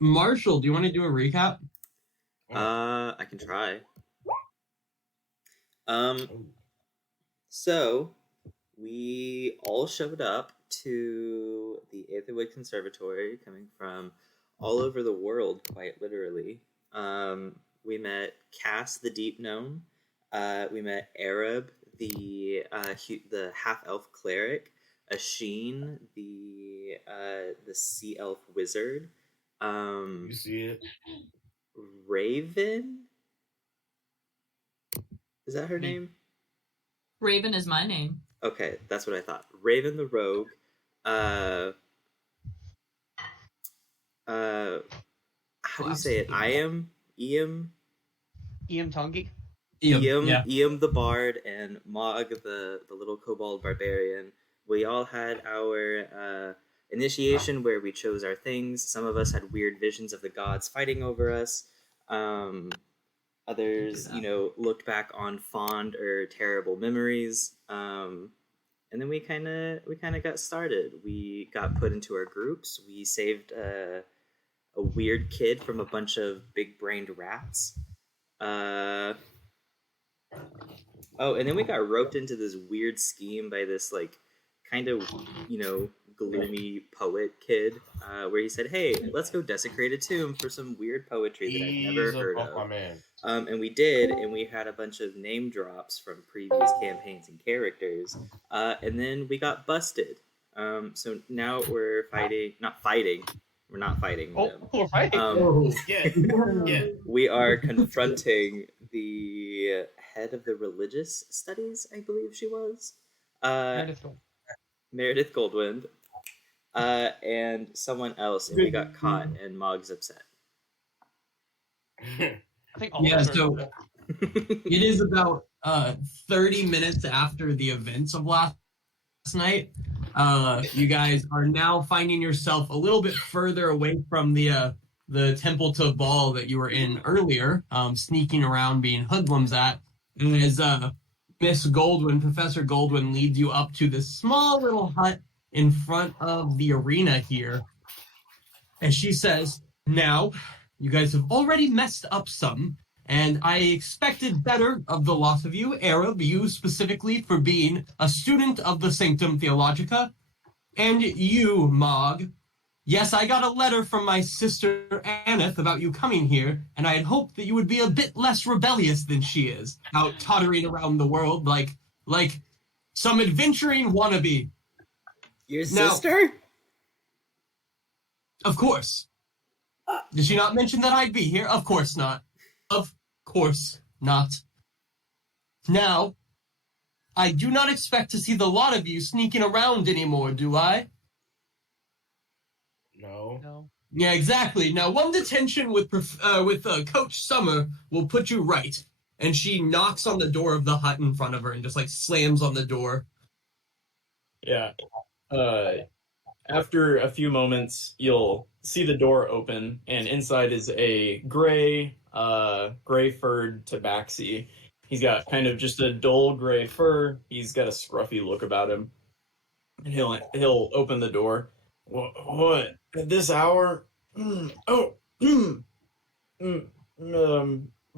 Marshall, do you want to do a recap? I can try. So we all showed up to the Aetherwood Conservatory, coming from all over the world, quite literally. We met Cass, the Deep Gnome. We met Arab, the half elf cleric. Asheen, the sea elf wizard. You see it? Raven. Is that her name? Raven is my name. Okay, that's what I thought. Raven the rogue. How do you say it? Iam Tongi? Iam the bard, and Mog the little kobold barbarian. We all had our initiation where we chose our things. Some of us had weird visions of the gods fighting over us. Others, looked back on fond or terrible memories. And then we kind of got started. We got put into our groups. We saved a weird kid from a bunch of big-brained rats. And then we got roped into this weird scheme by this kind of gloomy poet kid, where he said, "Hey, let's go desecrate a tomb for some weird poetry that I've never heard of." My man. And we did, and we had a bunch of name drops from previous campaigns and characters, and then we got busted. So now we're fighting. We're not fighting them. We're fighting. Yeah. We are confronting the head of the religious studies, I believe she was. Meredith Goldwind. And someone else, and we got caught, and Mog's upset. I think so it is about 30 minutes after the events of last night. You guys are now finding yourself a little bit further away from the temple to Baal that you were in earlier, sneaking around, being hoodlums at. And as Miss Goldwyn, Professor Goldwyn, leads you up to this small little hut in front of the arena here. And she says, "Now, you guys have already messed up some, and I expected better of the lot of you, Arab, you specifically for being a student of the Sanctum Theologica, and you, Mog. Yes, I got a letter from my sister Aneth about you coming here, and I had hoped that you would be a bit less rebellious than she is, out tottering around the world like some adventuring wannabe." Your sister? Of course. Did she not mention that I'd be here? Of course not. Of course not. Now, I do not expect to see the lot of you sneaking around anymore, do I? No. Yeah, exactly. Now, one detention with Coach Summer will put you right. And she knocks on the door of the hut in front of her and just slams on the door. Yeah. After a few moments, you'll see the door open, and inside is a gray-furred tabaxi. He's got kind of just a dull gray fur. He's got a scruffy look about him. And he'll open the door. What? At this hour?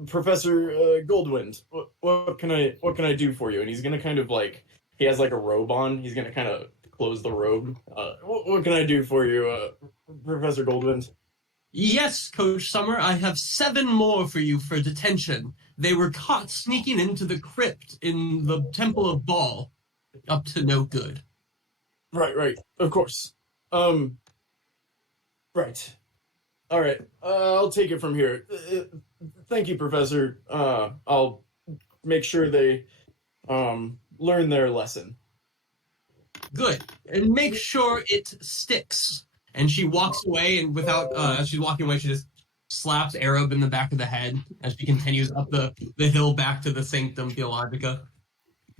Professor Goldwind, what can I do for you? And he's gonna kind of he has a robe on. He's gonna kind of close the robe. What can I do for you, Professor Goldwind? Yes, Coach Summer, I have 7 more for you for detention. They were caught sneaking into the crypt in the Temple of Baal. Up to no good. Right, of course. Right. All right, I'll take it from here. Thank you, Professor. I'll make sure they learn their lesson. Good. And make sure it sticks. And she walks away, and without, as she's walking away, she just slaps Arab in the back of the head as she continues up the hill back to the Sanctum Theologica.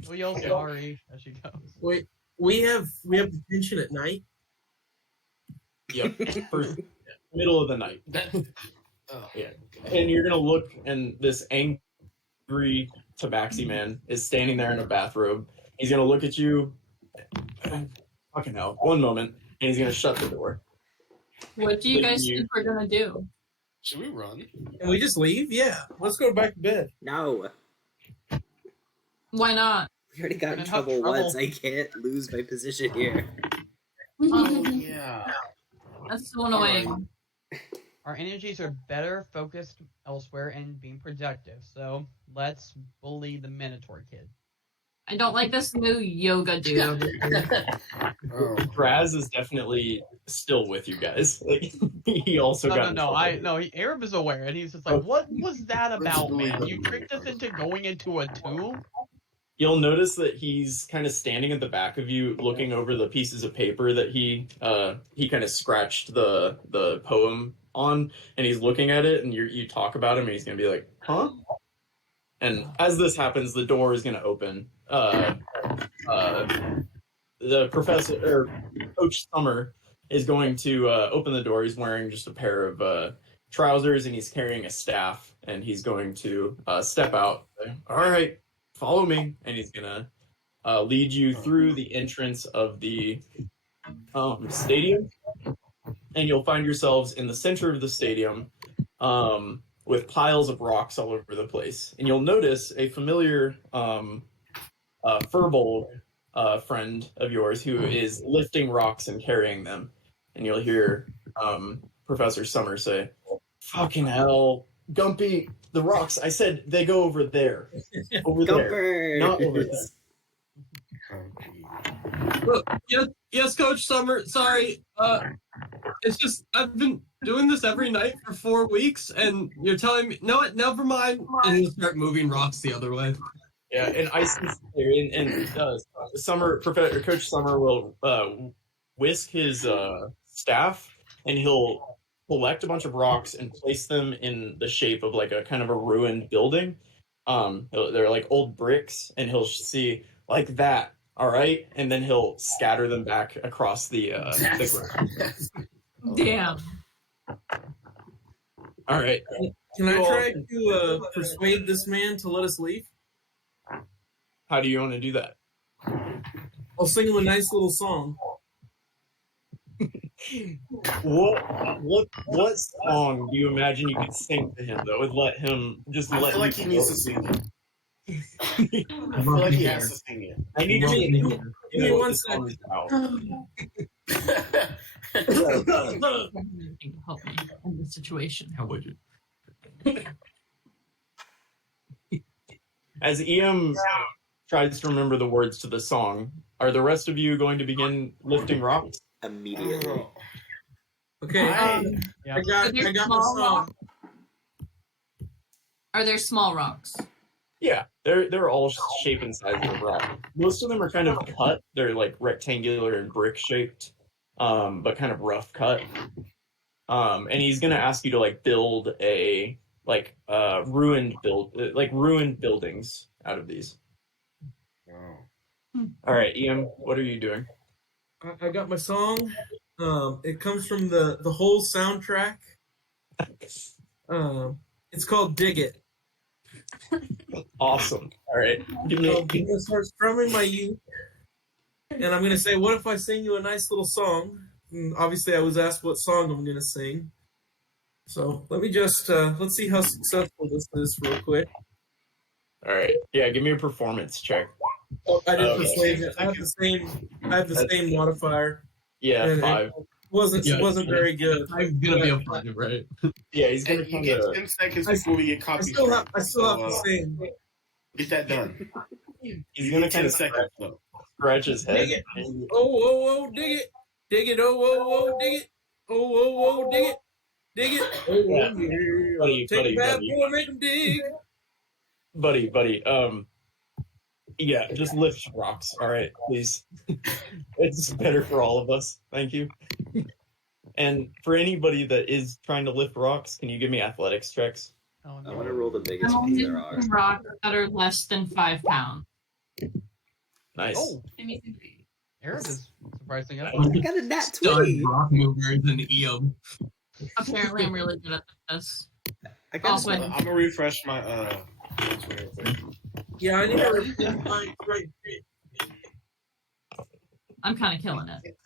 We yell sorry as she goes. Wait, we have detention at night? Yep. Middle of the night. Yeah. And you're going to look, and this angry tabaxi man is standing there in a bathrobe. He's going to look at you. Fucking hell. One moment. he's gonna shut the door. What do you But guys you- think we're gonna do? Should we run? Can we just leave? Yeah. Let's go back to bed. No, Why not? we already got in We're in trouble trouble. once. I can't lose my position here. Oh yeah. That's so annoying. Our energies are better focused elsewhere and being productive. So let's bully the Minotaur kid. I don't like this new yoga dude over here. Oh. Raz is definitely still with you guys. Like he also No, got. no, in no. trouble. Arab is aware, and he's just like, "What was that about, man? You tricked us into going into a tomb." You'll notice that he's kind of standing at the back of you, looking over the pieces of paper that he kind of scratched the poem on, and he's looking at it, and you talk about him, and he's gonna be like, "Huh?" And as this happens, the door is gonna open. The professor or Coach Summer is going to open the door. He's wearing just a pair of trousers, and he's carrying a staff, and he's going to step out. All right, follow me, and he's gonna lead you through the entrance of the stadium, and you'll find yourselves in the center of the stadium with piles of rocks all over the place. And you'll notice a familiar furbolg friend of yours who is lifting rocks and carrying them. And you'll hear Professor Summer say, "Fucking hell, Gumpy, the rocks, I said they go over there. Over there. Gumper! Not over there." Yes, Coach Summer. Sorry. It's just I've been doing this every night for 4 weeks, and you're telling me no, never mind. And he'll start moving rocks the other way. Yeah, and Ice's there, and Professor Coach Summer will whisk his staff, and he'll collect a bunch of rocks and place them in the shape of like a kind of a ruined building. They're like old bricks, and he'll see like that. All right, and then he'll scatter them back across the ground. Damn. All right. Can I try to persuade this man to let us leave? How do you want to do that? I'll sing him a nice little song. What song do you imagine you could sing to him that would let him just I let feel like you he needs to sing it. I feel like he has to sing it. I need Give to me- know give me what one the song is about. Help me in this situation. How would you? As EM tries to remember the words to the song, are the rest of you going to begin lifting rocks? Immediately. Okay. Yeah. I got my song. Are there small rocks? Yeah, they're all shape and sizes of rock. Most of them are kind of cut. They're like rectangular and brick shaped, but kind of rough cut. And he's gonna ask you to like build a ruined buildings out of these. All right, Ian, what are you doing? I got my song. It comes from the whole soundtrack. It's called "Dig It." Awesome. All right, give I'm me. gonna start strumming my uke, and I'm gonna say, "What if I sing you a nice little song?" And obviously, I was asked what song I'm gonna sing. So let me just let's see how successful this is real quick. All right, yeah, give me a performance check. Oh, I didn't Okay. persuade you. I have the same modifier. Yeah, And 5. Wasn't very good. I'm gonna be a five, right? Yeah, he's gonna And you kind get of. 10 seconds before we get I copy still have strike. to sing. Get that done. He's gonna 10 kind of seconds though. scratch his head. Dig it. Oh, dig it. Dig it, oh, dig it. Oh, dig it. Dig it. Oh, Yeah. yeah. Buddy, Take buddy, a bad buddy. boy, make him dig. buddy. Yeah, just lift rocks. All right, please. It's better for all of us. Thank you. And for anybody that is trying to lift rocks, can you give me athletics checks? Oh, I no. want to roll the biggest I'm ones only there are. lifting rocks that are less than 5 pounds. Nice. Oh, Arab is surprising enough. I got a nat Stud 20. rock movers and EM. Apparently, I'm really good at this. I got Also, a I'm gonna refresh my real quick. Yeah, I need to repeat mine right. I'm kind of killing it.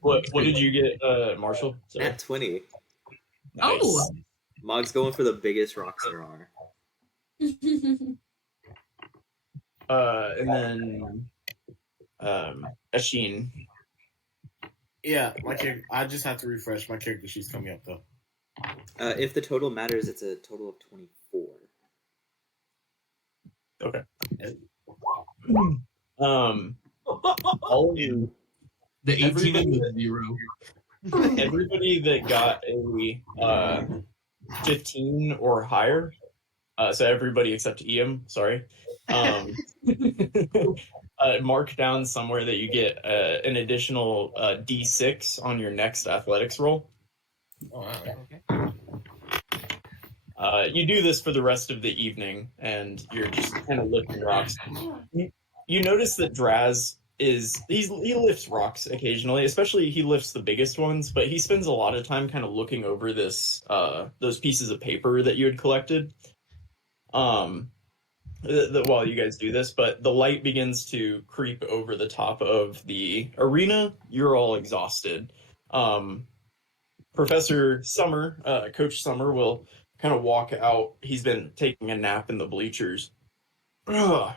What did you get, Marshall? Sorry. At 20. Nice. Oh. Mog's going for the biggest rocks there are. And then Asheen. Yeah, my character. I just have to refresh my character sheet's coming up though. If the total matters, it's a total of 24. Okay. All of you, The 18 Everybody- and the 0. everybody that got a 15 or higher, so everybody except Ian, sorry, mark down somewhere that you get an additional D6 on your next athletics roll. Oh, wow. Okay. You do this for the rest of the evening, and you're just kind of lifting rocks. You notice that Draz he lifts rocks occasionally, especially he lifts the biggest ones, but he spends a lot of time kind of looking over those pieces of paper that you had collected. While you guys do this, but the light begins to creep over the top of the arena. You're all exhausted. Professor Summer, Coach Summer, will kind of walk out. He's been taking a nap in the bleachers. Ugh.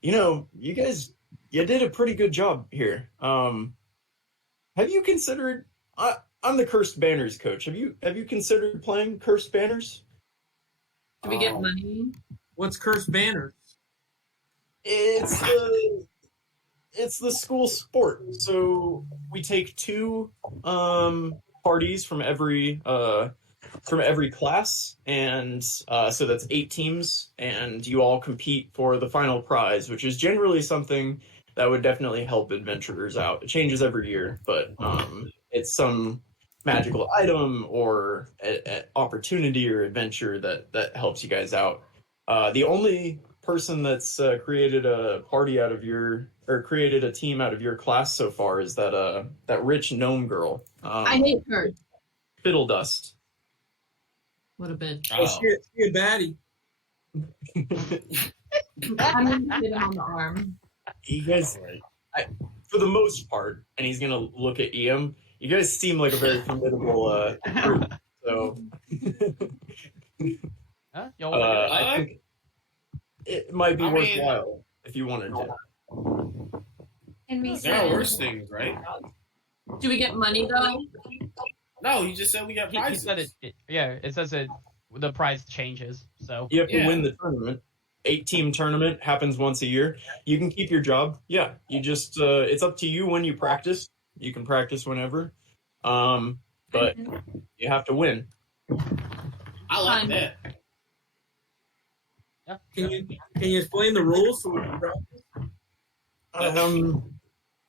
You guys, you did a pretty good job here. Have you considered? I'm the Cursed Banners coach. Have you considered playing Cursed Banners? Do we get money? What's Cursed Banners? It's the school sport. So we take two parties from every class, and so that's 8 teams, and you all compete for the final prize, which is generally something that would definitely help adventurers out. It changes every year, but it's some magical item or a opportunity or adventure that helps you guys out. The only person that's created a team out of your class so far is that rich gnome girl. I hate her. Fiddle Dust. What a bitch. Oh, she a baddie. I'm gonna hit him on the arm. You guys, for the most part, and he's gonna look at Ian. You guys seem like a very formidable group. So, Huh? Y'all wanna do it? I think it might be I mean- worthwhile if you wanted to. And we There are worse things, right? do we get money though? No, you just said we got He prizes. said it says the prize changes. So You have to Yeah. win the tournament. 8-team tournament happens once a year. You can keep your job. Yeah, you just it's up to you when you practice. You can practice whenever, but you have to win. I like Fine. that. yeah. Can you explain the rules so we can practice?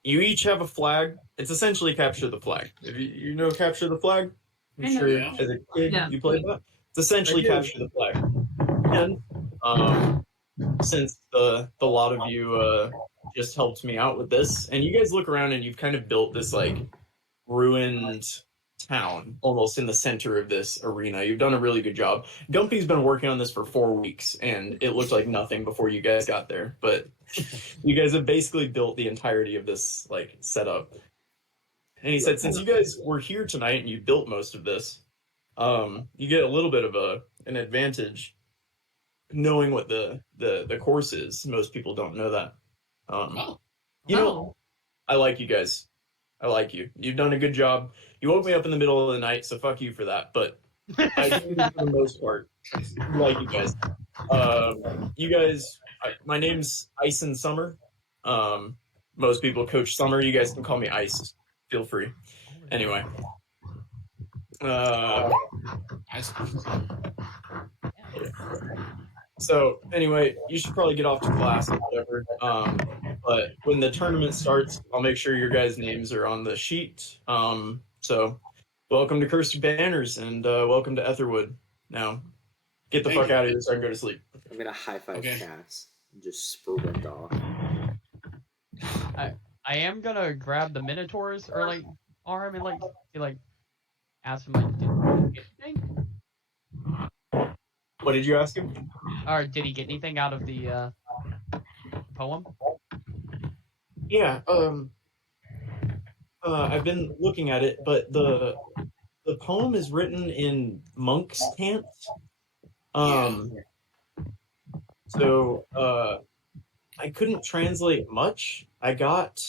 You each have a flag. It's essentially capture the flag. If you know capture the flag, I'm I know. sure Yeah. as a kid Yeah. you played that. It's essentially I do. capture the flag. And since the lot of you just helped me out with this, and you guys look around and you've kind of built this like ruined town almost in the center of this arena. You've done a really good job. Gumpy's been working on this for 4 weeks, and it looked like nothing before you guys got there. But you guys have basically built the entirety of this like setup. And he said, since you guys were here tonight and you built most of this, you get a little bit of an advantage knowing what the course is. Most people don't know that. You know, I like you guys. I like you. You've done a good job. You woke me up in the middle of the night, so fuck you for that. But I do, for the most part, like you guys. My name's Ice and Summer. Most people coach Summer. You guys can call me Ice. Feel free. Anyway. So anyway, you should probably get off to class or whatever. But when the tournament starts, I'll make sure your guys' names are on the sheet. So welcome to Cursed Banners and welcome to Aetherwood. Now, get the Thank fuck you. out of here so I can go to sleep. I'm gonna high five Okay. Cass and just sprint off. I am gonna grab the Minotaur's or like arm and like ask him like, did he get anything? What did you ask him? Or did he get anything out of the poem? Yeah, I've been looking at it, but the poem is written in monk's cant. So I couldn't translate much. I got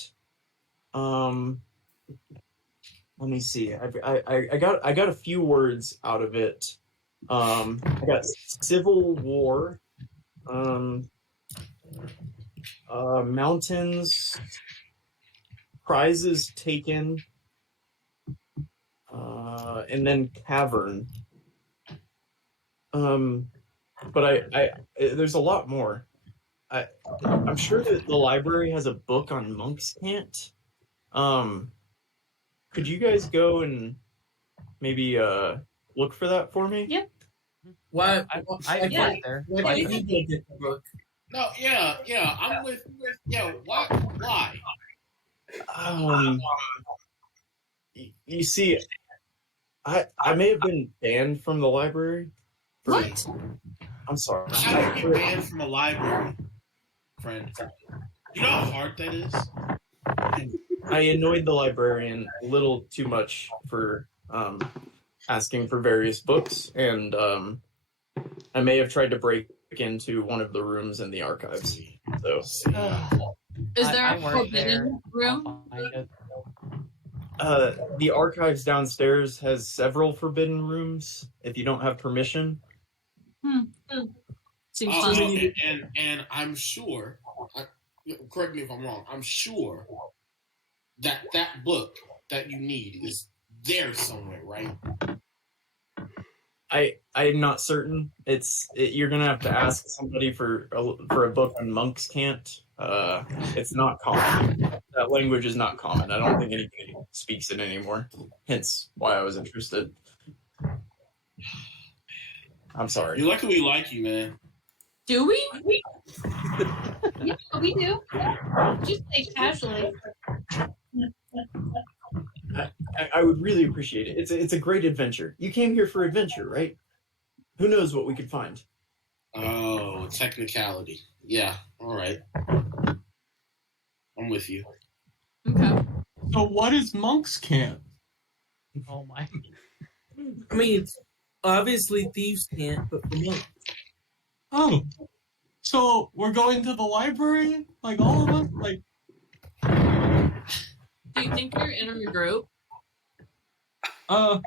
let me see. I got a few words out of it. I got civil war, mountains, prizes taken, and then cavern. But I there's a lot more. I'm sure that the library has a book on monk's cant. Could you guys go and maybe look for that for me? Yep. Why? I Yeah. went there. Why do you go get the book? No, yeah, I'm with why? You see, I may have been banned from the library. What? I'm sorry. How do you get banned from a library, friend? You know how hard that is? I annoyed the librarian a little too much for asking for various books, and I may have tried to break into one of the rooms in the archives. So Is there I a work there. forbidden room? I'll find it. the archives downstairs has several forbidden rooms. If you don't have permission, Seems Oh, fun. and I'm sure. Correct me if I'm wrong. I'm sure that book that you need is there somewhere, right? I'm not certain. You're gonna have to ask somebody for a book on monk's cant. It's not common. That language is not common. I don't think anybody speaks it anymore. Hence why I was interested. I'm sorry. You're lucky we like you, man. Do we? Yeah, we do. Just like casually. I would really appreciate it. It's a great adventure. You came here for adventure, right? Who knows what we could find? Oh, technicality. Yeah, all right. I'm with you. Okay. So what is monk's camp? Oh my. I mean, it's obviously thieves can't, but for monks. Oh, so we're going to the library? Like all of us? Like, Do you think you're in a group? no,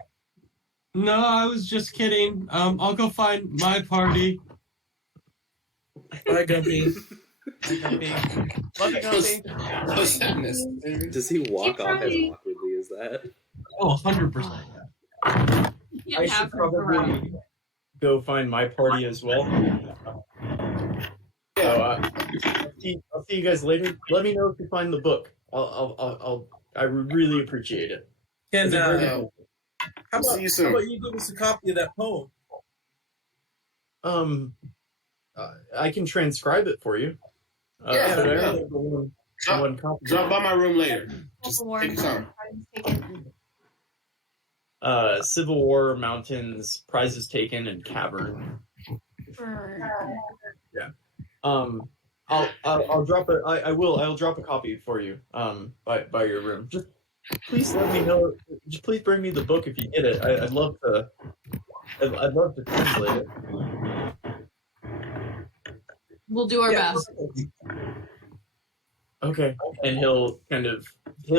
I was just kidding. I'll go find my party. Bye, Gumpy. Love you, Gumpy. What's that necessary? Does he walk Keep off as trying. awkwardly as that? Oh, 100%. You I can't have should her around. probably go find my party as well. So, I'll see you guys later. Let me know if you find the book. I would really appreciate it. Can, It's a great uh, book. how See about, you soon. how about you give us a copy of that poem? Uh, I can transcribe it for you. Yeah, but I yeah. only have one Drop, copy. drop by my room later. Just Civil War. take your time. Civil War, mountains, prizes taken, and cavern. I'll drop a. I'll drop a copy for you. By your room. Just please let me know. Just please bring me the book if you get it. I'd love to. I'd love to translate it. We'll do our best. Okay. And he'll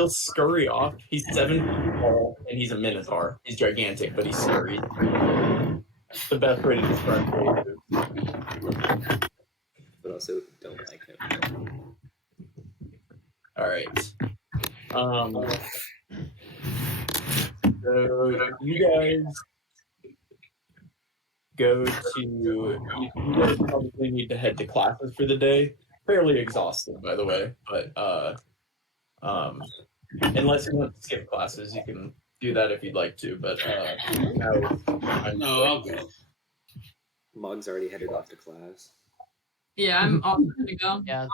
scurry off. He's 7 feet tall and he's a minotaur. He's gigantic, but he's scurry. The best way to describe him. But also don't like him. All right. So you guys go to. You guys probably need to head to classes for the day. Fairly exhausted, by the way, but unless you want to skip classes, you can do that if you'd like to. But No, I'll go. Mog's already headed off to class. Yeah, I'm all good to go. Yeah.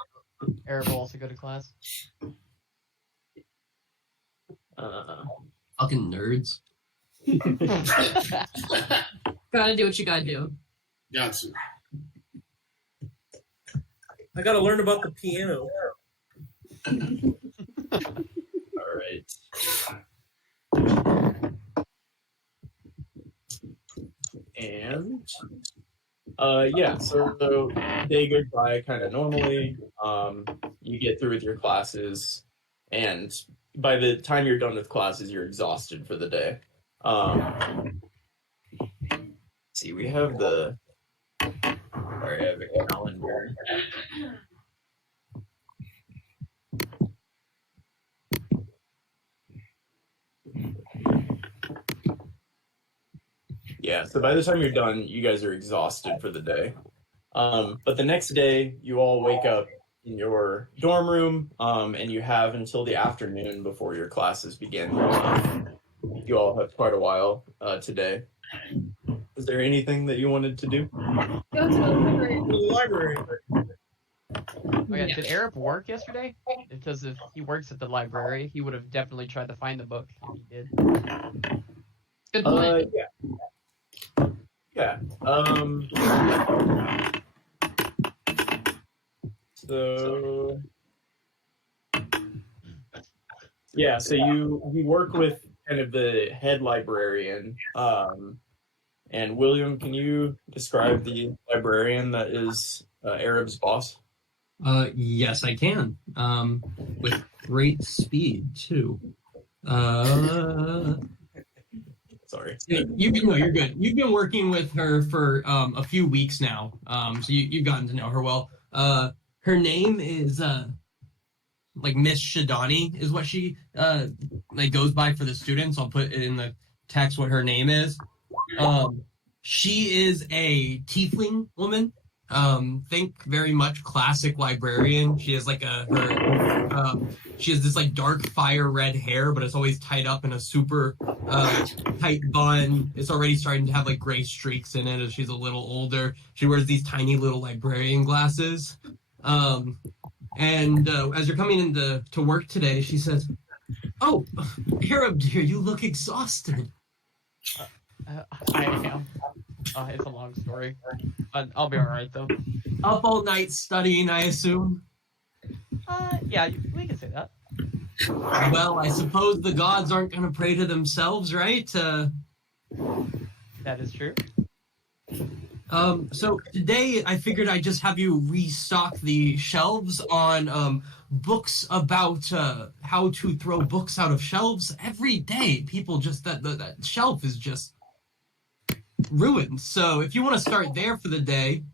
Eric will also go to class. Fucking nerds. Gotta do what you gotta do. Got you. I gotta learn about the piano. all right. And yeah, so day goes by kind of normally. You get through with your classes, and by the time you're done with classes, you're exhausted for the day. See, we have the. Sorry, I have a calendar. Yeah, so by the time you're done, you guys are exhausted for the day. But the next day, you all wake up in your dorm room, and you have until the afternoon before your classes begin. You all have quite a while today. Is there anything that you wanted to do? Go to the library. To the library. Oh yeah, did Arab work yesterday? Because if he works at the library, he would have definitely tried to find the book if he did. Good point. Yeah. Yeah. So yeah, so you work with kind of the head librarian. And William, can you describe the librarian that is Arab's boss? Yes, I can. With great speed too. Sorry. No, you're good. You've been working with her for a few weeks now. So you've gotten to know her well. Her name is like Miss Shadani is what she like goes by for the students. I'll put it in the text what her name is. She is a tiefling woman. Think very much classic librarian. She has like she has this like dark fire red hair, but it's always tied up in a super tight bun. It's already starting to have like gray streaks in it as she's a little older. She wears these tiny little librarian glasses. And as you're coming into work today, she says, "Oh, Arab dear, you look exhausted." I am. It's a long story. I'll be alright though. Up all night studying, I assume. Yeah, we can say that. Well, I suppose the gods aren't going to pray to themselves, right? That is true. So today I figured I'd just have you restock the shelves on books about how to throw books out of shelves. Every day, people just that shelf is just ruined. So if you want to start there for the day,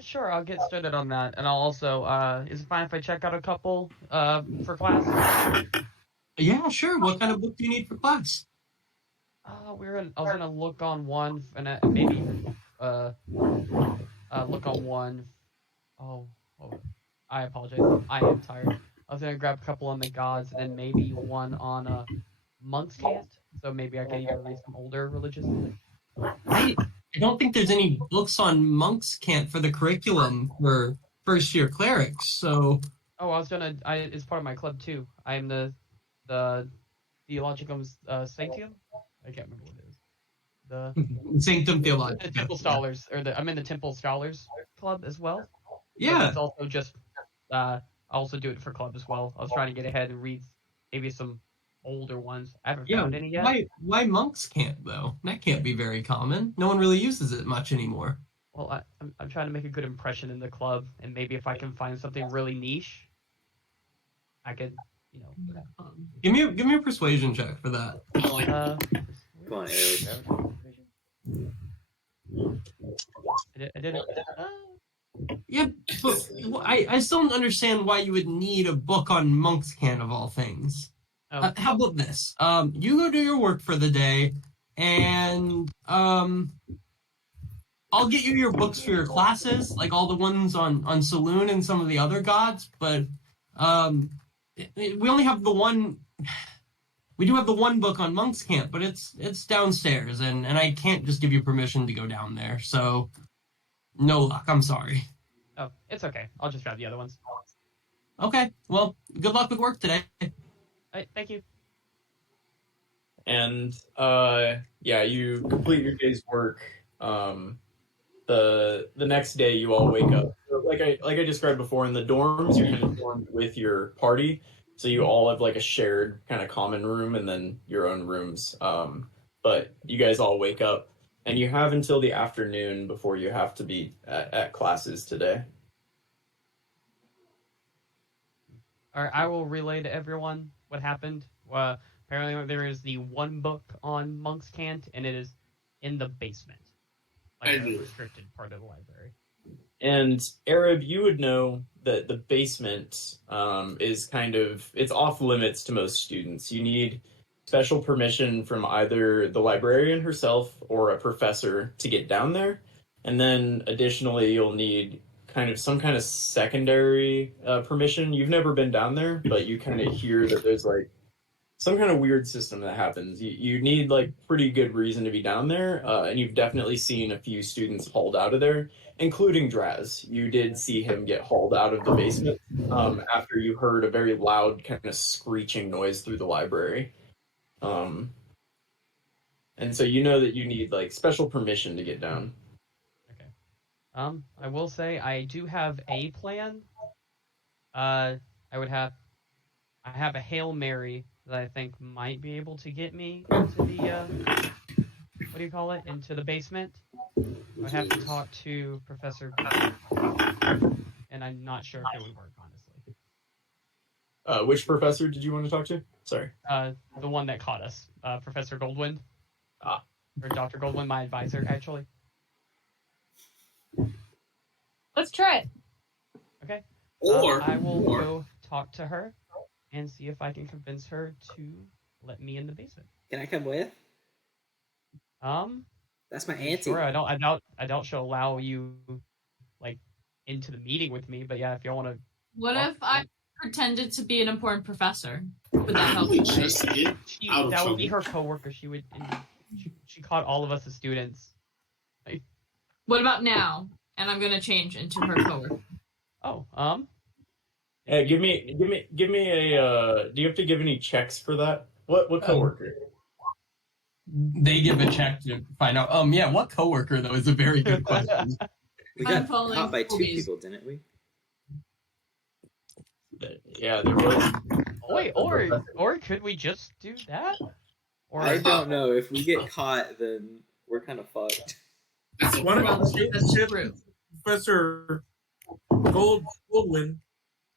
Sure, I'll get started on that, and I'll also is it fine if I check out a couple for class? yeah, sure. What kind of book do you need for class? I was gonna look on one and maybe look on one. Oh, I apologize. I am tired. I was gonna grab a couple on the gods and then maybe one on monks can't. So maybe I can even read some older religious. I don't think there's any books on monks can't for the curriculum for first year clerics. So Oh, it's part of my club too. I am the Theologicum Sanctium. I can't remember what it is. The Sanctum Theologica. The Temple Scholars, I'm in the Temple Scholars Club as well. Yeah. It's also just I also do it for club as well. I was trying to get ahead and read maybe some older ones. I haven't found any yet. Why monks can't though? That can't be very common. No one really uses it much anymore. Well, I'm trying to make a good impression in the club, and maybe if I can find something really niche, I could, Give me a persuasion check for that. Come on, Arab. I did it. Yeah, but I still don't understand why you would need a book on monks can of all things. Oh. How about this? You go do your work for the day, and I'll get you your books for your classes, like all the ones on Saloon and some of the other gods. But we only have the one. We do have the one book on monks camp, but it's downstairs, and I can't just give you permission to go down there. So, no luck. I'm sorry. Oh, it's okay. I'll just grab the other ones. Okay. Well, good luck with work today. All right, thank you. And yeah, you complete your day's work. The next day, you all wake up. Like I described before, in the dorms, you're kind of dormed with your party. So you all have like a shared kind of common room and then your own rooms. but you guys all wake up, and you have until the afternoon before you have to be at classes today. All right, I will relay to everyone what happened. Apparently, there is the one book on Monk's Cant, and it is in the basement, like a restricted part of the library. And Arab, you would know that the basement is it's off limits to most students. You need special permission from either the librarian herself or a professor to get down there. And then additionally, you'll need some kind of secondary permission. You've never been down there, but you kind of hear that there's like some kind of weird system that happens. You need like pretty good reason to be down there, and you've definitely seen a few students hauled out of there, including Draz. You did see him get hauled out of the basement after you heard a very loud kind of screeching noise through the library. And so you know that you need like special permission to get down. Okay. I will say I do have a plan. I have a Hail Mary that I think might be able to get me into the into the basement. I would have to talk to Professor, and I'm not sure if it would work, honestly. Which professor did you want to talk to? Sorry. The one that caught us, Professor Goldwind. Ah. Or Dr. Goldwind, my advisor, actually. Let's try it. Okay. Or I will go talk to her and see if I can convince her to let me in the basement. Can I come with? That's my auntie. Sure. I doubt she'll allow you like into the meeting with me, but yeah, if you want to. What if I pretended to be an important professor? Would that help? That would be her coworker. She caught all of us as students. Like, what about now? And I'm gonna change into her coworker. Oh, Yeah, give me a. Do you have to give any checks for that? What coworker? They give a check to find out. Yeah, what coworker though is a very good question. We got I'm following caught by 2 movies. people, didn't we? Yeah, there was. wait, or could we just do that? Or I don't know. If we get caught, then we're kind of fucked. Why don't Well, you that's ship true. Professor Goldwyn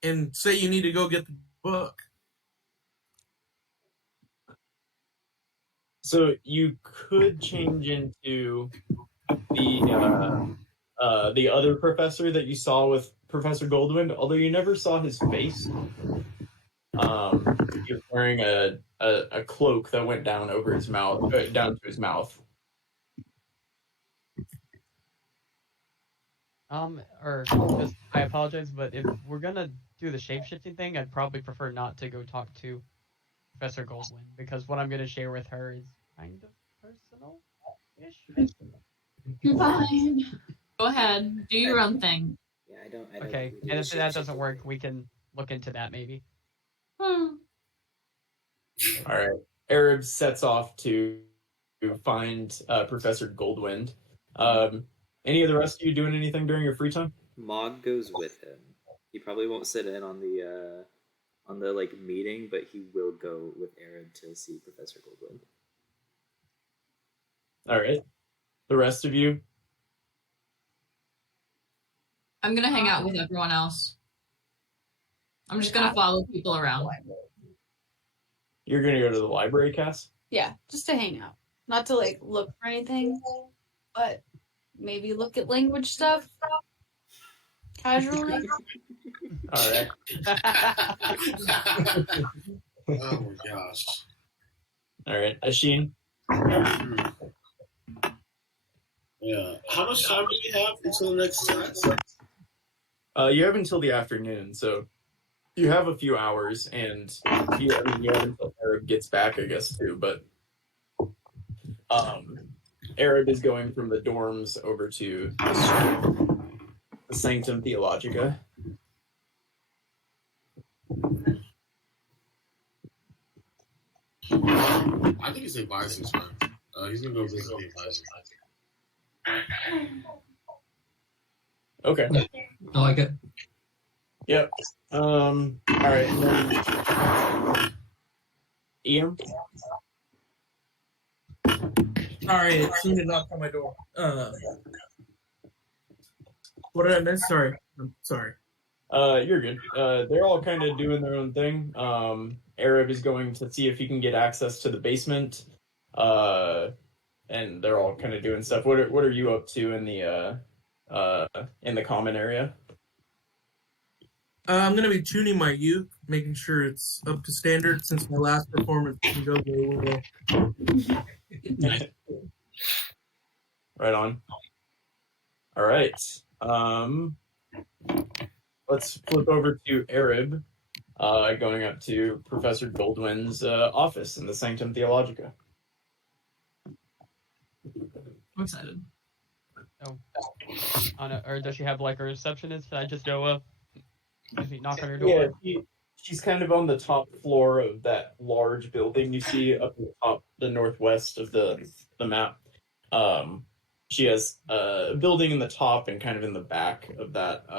and say you need to go get the book? So you could change into the other professor that you saw with Professor Goldwind, although you never saw his face. He was wearing a cloak that went down over his mouth, down to his mouth. or just, I apologize, but if we're gonna do the shape-shifting thing, I'd probably prefer not to go talk to Professor Goldwyn, because what I'm gonna share with her is kind of personal-ish. Fine. Go ahead. Do your own thing. Yeah, I don't. Okay, and if that doesn't work, we can look into that maybe. Hmm. All right. Arab sets off to find Professor Goldwind. Any of the rest of you doing anything during your free time? Mog goes with him. He probably won't sit in on the like meeting, but he will go with Arab to see Professor Goldwind. All right. The rest of you? I'm gonna hang out with everyone else. I'm just gonna follow people around. You're going to go to the library, Cass? Yeah, just to hang out. Not to like look for anything, but maybe look at language stuff casually. All right. Oh my gosh. All right. Asheen? Yeah. How much time do we have until the next class? You have until the afternoon, so you have a few hours, and you have until Arab gets back, I guess, too. But Arab is going from the dorms over to the Sanctum Theologica. I think it's the advisor's man. He's gonna go visit the advisor. Okay. I like it. Yep. All right. And then Ian? Sorry, somebody knocked on my door. What did I miss? Sorry. I'm sorry. You're good. They're all kind of doing their own thing. Arab is going to see if he can get access to the basement. And they're all kind of doing stuff. What are you up to in the common area? I'm gonna be tuning my uke, making sure it's up to standard since my last performance didn't go very well. Nice. Right on. All right. Let's flip over to Arab, going up to Professor Goldwyn's office in the Sanctum Theologica. I'm excited. Or does she have like a receptionist? Should I just go up? Knock on her door? Yeah, she's kind of on the top floor of that large building you see up at the top, the northwest of the map. She has a building in the top and kind of in the back of that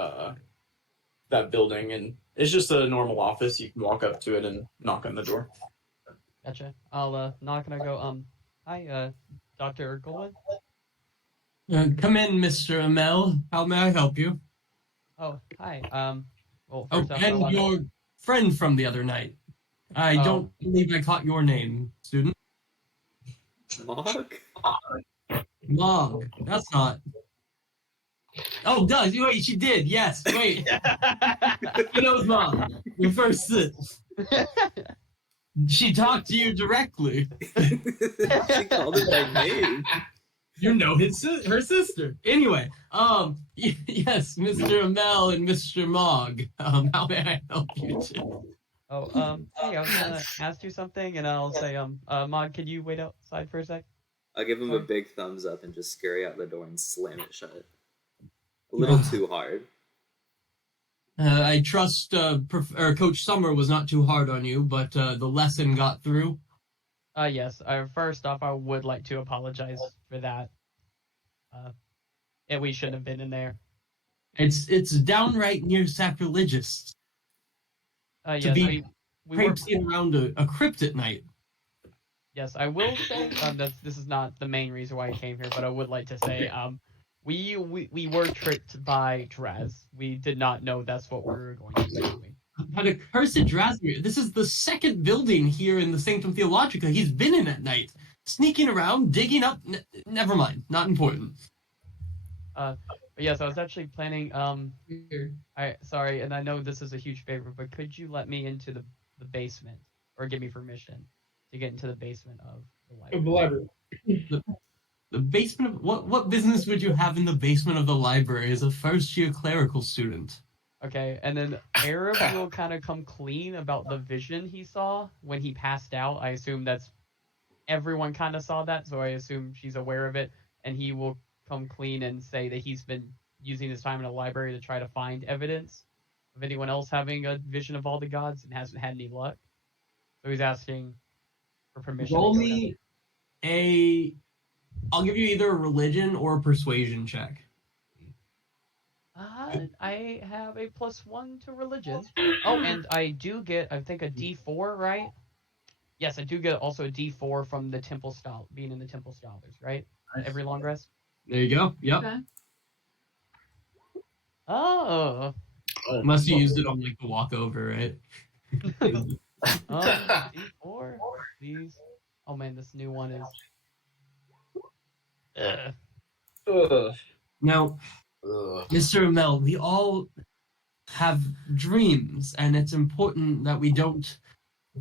building, and it's just a normal office. You can walk up to it and knock on the door. Gotcha. I'll knock and I go, hi, Dr. Goldwyn? Come in, Mr. Amel. How may I help you? Oh, hi. Well, Oh, first off, and your friend from the other night. I don't believe I caught your name, student. Mog? Mog. That's not. Oh, does wait? She did. Yes. Wait. You know, Mog. Your first sit. She talked to you directly. She called it by name. You know her sister. Anyway, yes, Mr. Amel and Mr. Mog. How may I help you two? Oh, hey, I was gonna ask you something, and I'll say, Mog, can you wait outside for a sec? I'll give him a big thumbs up and just scurry out the door and slam it shut. A little too hard. I trust Coach Summer was not too hard on you, but the lesson got through. Yes. First off, I would like to apologize for that. We shouldn't have been in there. It's downright near sacrilegious Yes, to be we were. traipsing around a crypt at night. Yes, I will say this is not the main reason why I came here, but I would like to say we were tricked by Draz. We did not know that's what we were going to be doing. But a cursed Drasmir. This is the second building here in the Sanctum Theologica he's been in at night. Sneaking around, digging up. Never mind. Not important. But yes, I was actually planning. Sorry, and I know this is a huge favor, but could you let me into the basement, or give me permission to get into the basement of the library? The basement of what business would you have in the basement of the library as a first year clerical student? Okay, and then Arab will kind of come clean about the vision he saw when he passed out. I assume that's everyone kind of saw that, so I assume she's aware of it, and he will come clean and say that he's been using his time in a library to try to find evidence of anyone else having a vision of all the gods and hasn't had any luck. So he's asking for permission. Roll me I'll give you either a religion or a persuasion check. I have a +1 to religion. Oh, and I do get, I think, a D4, right? Yes, I do get also a D4 from the Temple Scholar, being in the Temple Scholars, right? Every long rest. There you go. Yep. Okay. Oh. Must have used it on like the walkover, right? D4. These. Oh man, this new one is. Now, Mr. Amel, we all have dreams, and it's important that we don't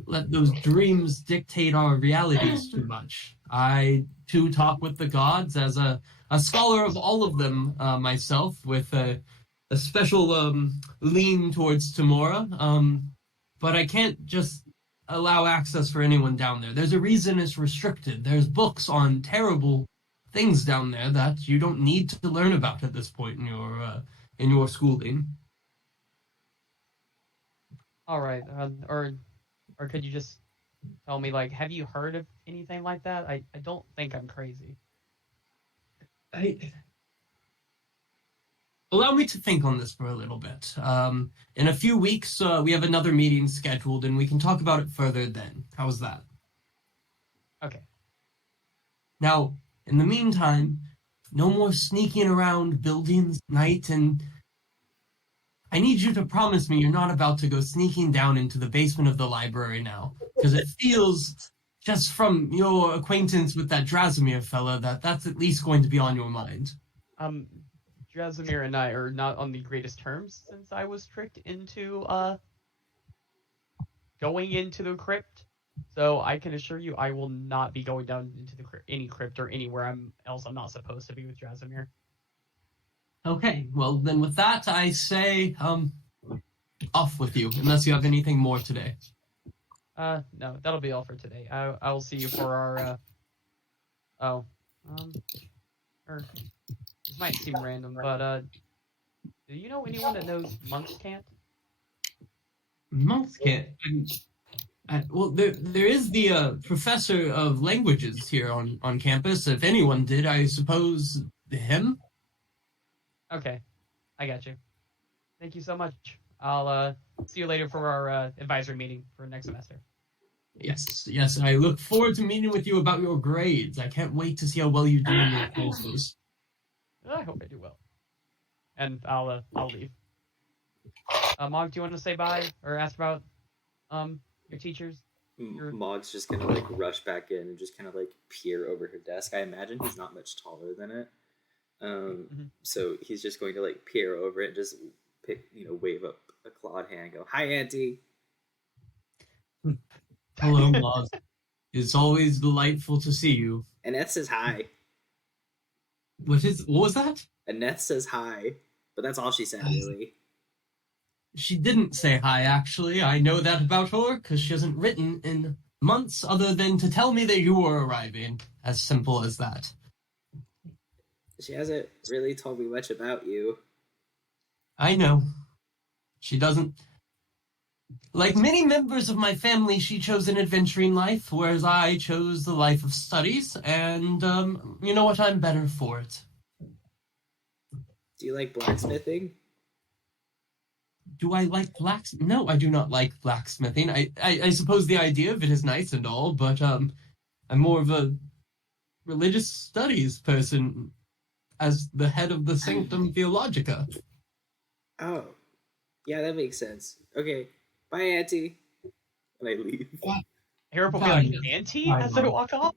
let those dreams dictate our realities too much. I, too, talk with the gods as a scholar of all of them myself, with a special lean towards Tamora. But I can't just allow access for anyone down there. There's a reason it's restricted. There's books on terrible things down there that you don't need to learn about at this point in your schooling. All right, or could you just tell me, like, have you heard of anything like that? I don't think I'm crazy. Allow me to think on this for a little bit. In a few weeks, we have another meeting scheduled, and we can talk about it further then. How's that? Okay. Now, in the meantime, no more sneaking around buildings at night, and I need you to promise me you're not about to go sneaking down into the basement of the library now, because it feels, just from your acquaintance with that Drasimir fella, that that's at least going to be on your mind. Drasimir and I are not on the greatest terms since I was tricked into going into the crypt. So I can assure you I will not be going down into any crypt or anywhere I'm not supposed to be with Drasimir. Okay, well then with that I say, off with you, unless you have anything more today. No, that'll be all for today. I will see you for our this might seem random, but do you know anyone that knows Monks Can't? Monks can't. Well, there is the professor of languages here on campus. If anyone did, I suppose him. Okay, I got you. Thank you so much. I'll see you later for our advisory meeting for next semester. Yes. I look forward to meeting with you about your grades. I can't wait to see how well you do in your courses. I hope I do well. And I'll leave. Mog, do you want to say bye or ask about your teachers? Mog's just gonna like rush back in and just kind of like peer over her desk. I imagine he's not much taller than it. So he's just going to like peer over it, and just wave up a clawed hand, and go, "Hi, Auntie." Hello, Mog. It's always delightful to see you. Annette says hi. What was that? Annette says hi, but that's all she said, really. She didn't say hi, actually. I know that about her, because she hasn't written in months other than to tell me that you were arriving. As simple as that. She hasn't really told me much about you. I know. She doesn't. Like many members of my family, she chose an adventuring life, whereas I chose the life of studies, and, you know what, I'm better for it. Do you like blacksmithing? Do I like blacksmithing? No, I do not like blacksmithing. I suppose the idea of it is nice and all, but, I'm more of a religious studies person as the head of the Sanctum Theologica. Oh. Yeah, that makes sense. Okay. Bye, Auntie. And I leave. Harry will be like, Auntie, as I walk off?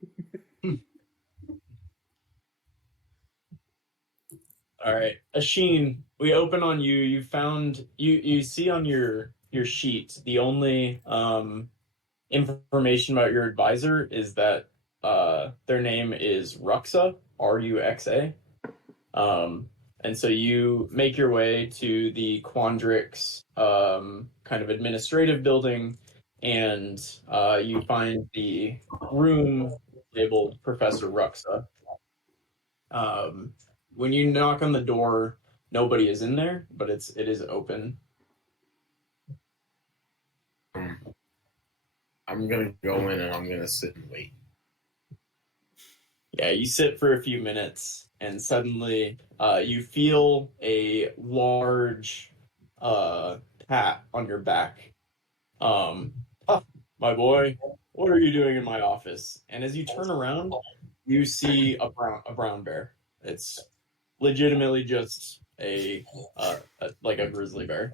All right, Asheen, we open on you. You found you see on your sheet the only information about your advisor is that their name is Ruxa, Ruxa. And so you make your way to the Quandrix kind of administrative building, and you find the room labeled Professor Ruxa. When you knock on the door, nobody is in there, but it is open. I'm gonna go in and I'm gonna sit and wait. Yeah, you sit for a few minutes, and suddenly you feel a large pat on your back. My boy, what are you doing in my office? And as you turn around, you see a brown bear. It's legitimately just a grizzly bear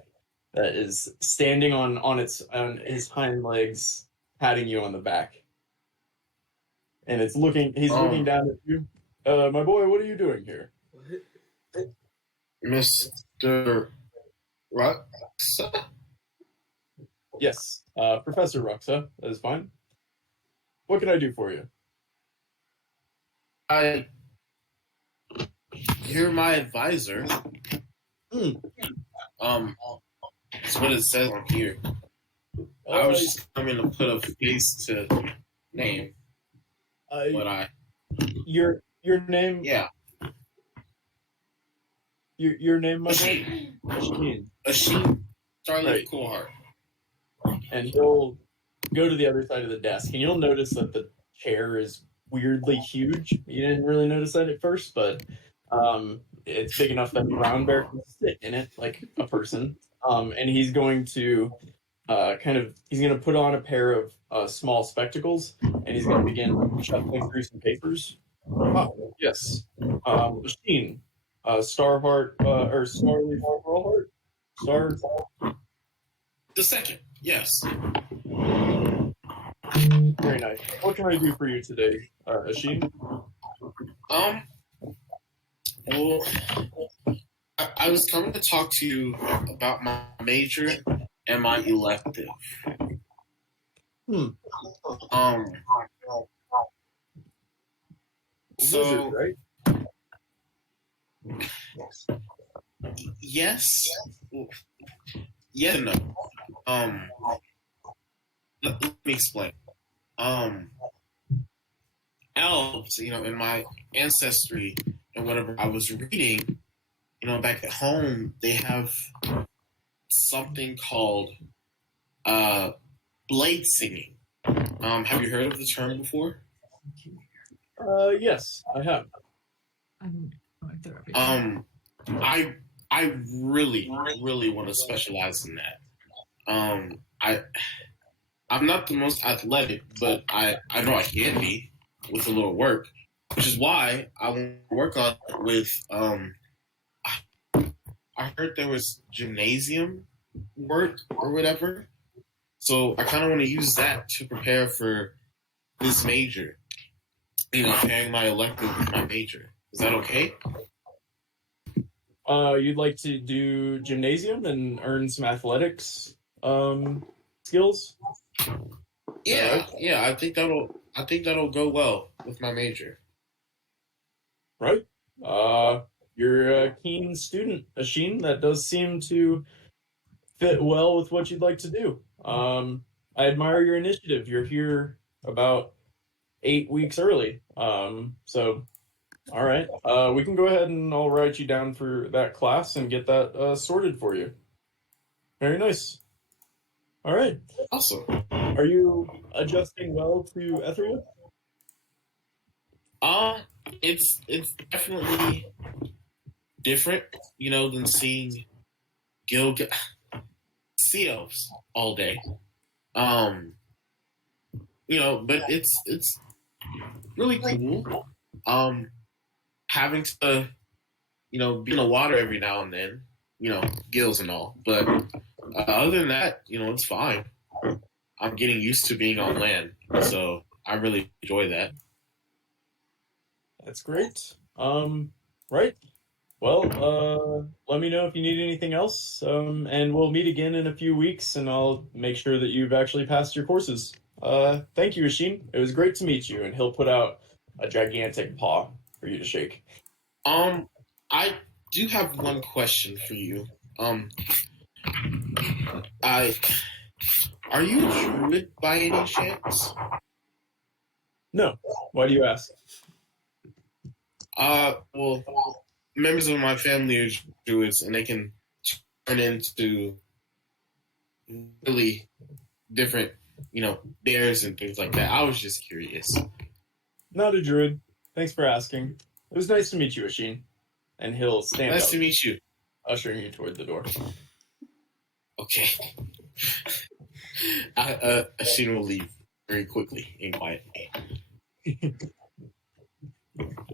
that is standing on his hind legs, patting you on the back. And he's looking down at you. My boy, what are you doing here? Mr. Ruxa? Yes, Professor Ruxa. That is fine. What can I do for you? You're my advisor. That's what it says on here. I was just coming to put a face to name. Your name? Yeah. Your name, my boy? Asheen Charlie Right. Coolheart. And he'll go to the other side of the desk, and you'll notice that the chair is weirdly huge. You didn't really notice that at first, but it's big enough that brown bear can sit in it like a person. And he's going to put on a pair of small spectacles, and he's going to begin shuffling through some papers. Oh, Yes. Machine. Starheart, or Starleaf Pearlheart? Star. The second, yes. Very nice. What can I do for you today, Asheen? Well, I was coming to talk to you about my major and my elective. Um, Wizard, so right? yes, yes and no. Let me explain. Um, Elves, in my ancestry and whatever I was reading, back at home, they have something called blade singing. Have you heard of the term before? Yes, I have. I really, really want to specialize in that. I'm not the most athletic, but I know I can be with a little work, which is why I want to work on it with. I heard there was gymnasium work or whatever, so I kind of want to use that to prepare for this major. Pairing my elective with my major. Is that okay? You'd like to do gymnasium and earn some athletics skills? Yeah, yeah. I think that'll go well with my major. Right. You're a keen student, Asheen. That does seem to fit well with what you'd like to do. I admire your initiative. You're here about 8 weeks early. So, all right. We can go ahead and I'll write you down for that class and get that sorted for you. Very nice. All right. Awesome. Are you adjusting well to Aetherwood? It's definitely different, than seeing sea elves all day. But it's really cool. Having to, be in the water every now and then, gills and all. But other than that, it's fine. I'm getting used to being on land, so I really enjoy that. That's great. Right. Well, let me know if you need anything else. And we'll meet again in a few weeks, and I'll make sure that you've actually passed your courses. Thank you, Asheen. It was great to meet you, and he'll put out a gigantic paw for you to shake. I do have one question for you. Are you a druid by any chance? No. Why do you ask? Well, members of my family are druids, and they can turn into really different, bears and things like that. I was just curious. Not a druid. Thanks for asking. It was nice to meet you, Asheen. And he'll stand Nice up, to meet you. ushering you toward the door. Okay. Asheen will leave very quickly and quietly.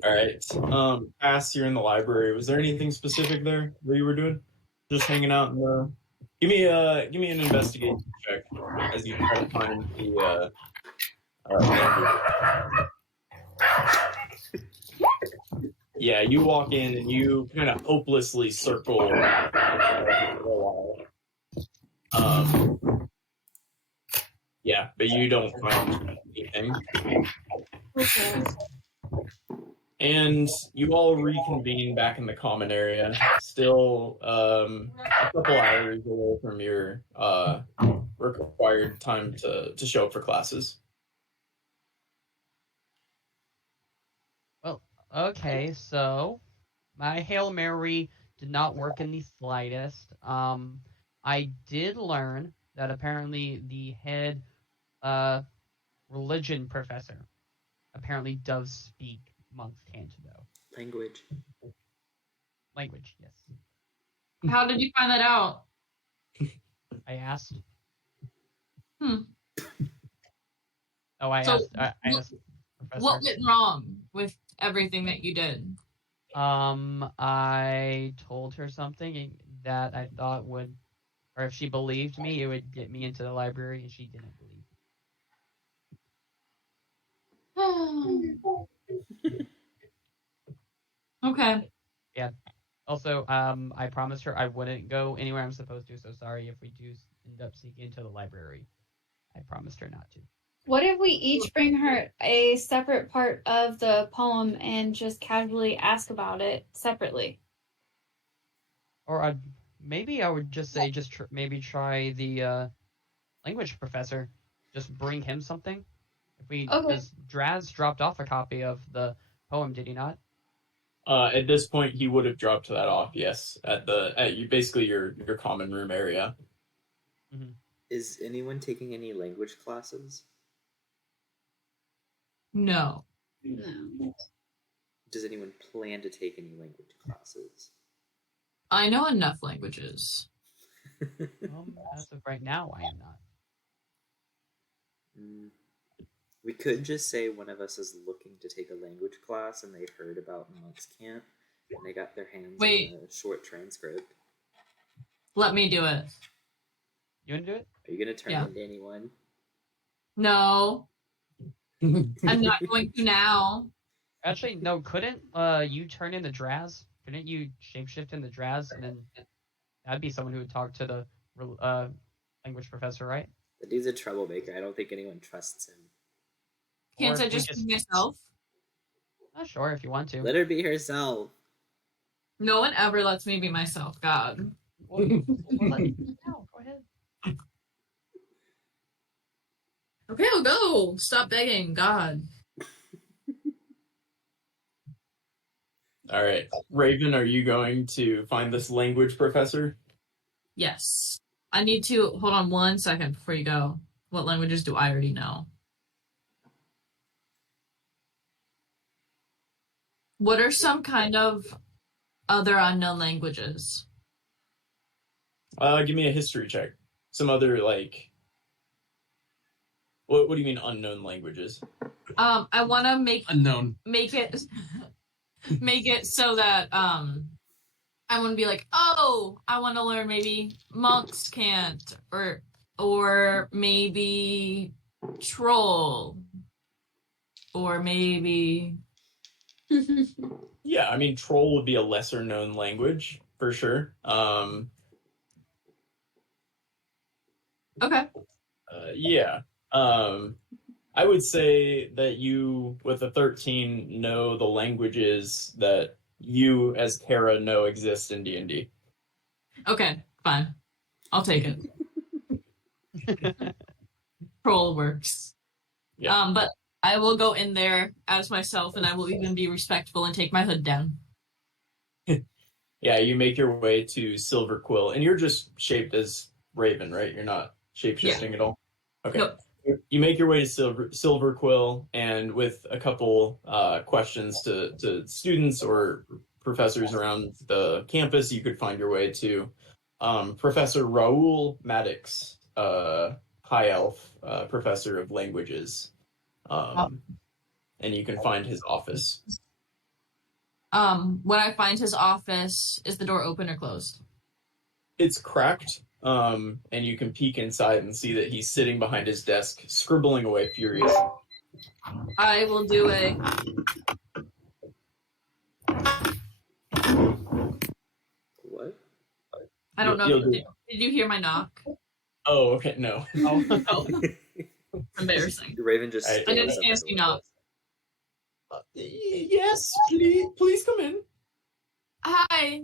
All right. Cass, you're in the library. Was there anything specific there that you were doing? Just hanging out in the. Give me an investigation check as you try to find the. Yeah, you walk in and you kind of hopelessly circle. Yeah, but you don't find anything. Okay. And you all reconvene back in the common area, still a couple hours away from your required time to show up for classes. Well, okay, so my Hail Mary did not work in the slightest. I did learn that apparently the head religion professor apparently does speak Monk's Canto. Language. Language, yes. How did you find that out? I asked. Hmm. Oh, I So, asked. I asked. Professor. What went wrong with everything that you did? I told her something that I thought would, or if she believed me, it would get me into the library, and she didn't believe. Okay. Also, I promised her I wouldn't go anywhere I'm supposed to, so sorry if we do end up sneaking into the library. I promised her not to. What if we each bring her a separate part of the poem and just casually ask about it separately? Or maybe I would just say, maybe try the language professor. Just bring him something. Because Draz dropped off a copy of the poem, did he not? At this point, he would have dropped that off. Yes, at you basically your common room area. Mm-hmm. Is anyone taking any language classes? No. No. Does anyone plan to take any language classes? I know enough languages. As of right now, I am not. We could just say one of us is looking to take a language class and they heard about Monk's Camp and they got their hands on a short transcript. Let me do it. You want to do it? Are you going to turn into anyone? No. I'm not going to now. Actually, no, couldn't you turn into Draz? Couldn't you shapeshift into Draz, and then that'd be someone who would talk to the language professor, right? The dude's a troublemaker. I don't think anyone trusts him. Can't I just be myself? Not sure if you want to. Let her be herself. No one ever lets me be myself, God. Well, let me know. Go ahead. Okay, I'll go. Stop begging, God. All right, Raven, are you going to find this language professor? Yes. I need to hold on 1 second before you go. What languages do I already know? What are some kind of other unknown languages? Give me a history check. Some other What do you mean unknown languages? I want to make it so that I want to be like, oh, I want to learn maybe monks can't, or maybe troll, or maybe. Yeah, I mean, troll would be a lesser known language for sure. Okay. Yeah. I would say that you, with a 13, know the languages that you, as Kara, know exist in D&D. Okay, fine. I'll take it. Troll works. Yeah. But I will go in there as myself, and I will even be respectful and take my hood down. Yeah, you make your way to Silver Quill, and you're just shaped as Raven, right? You're not shape-shifting at all? Okay. Nope. You make your way to Silver Quill, and with a couple questions to students or professors around the campus, you could find your way to Professor Raoul Maddox, High Elf, Professor of Languages. And you can find his office. When I find his office, is the door open or closed? It's cracked, and you can peek inside and see that he's sitting behind his desk, scribbling away furiously. I will do a... What? I don't know. Did you hear my knock? Oh, okay, no. Oh. Embarrassing. Raven just. I didn't ask you knock. Yes, please come in. Hi.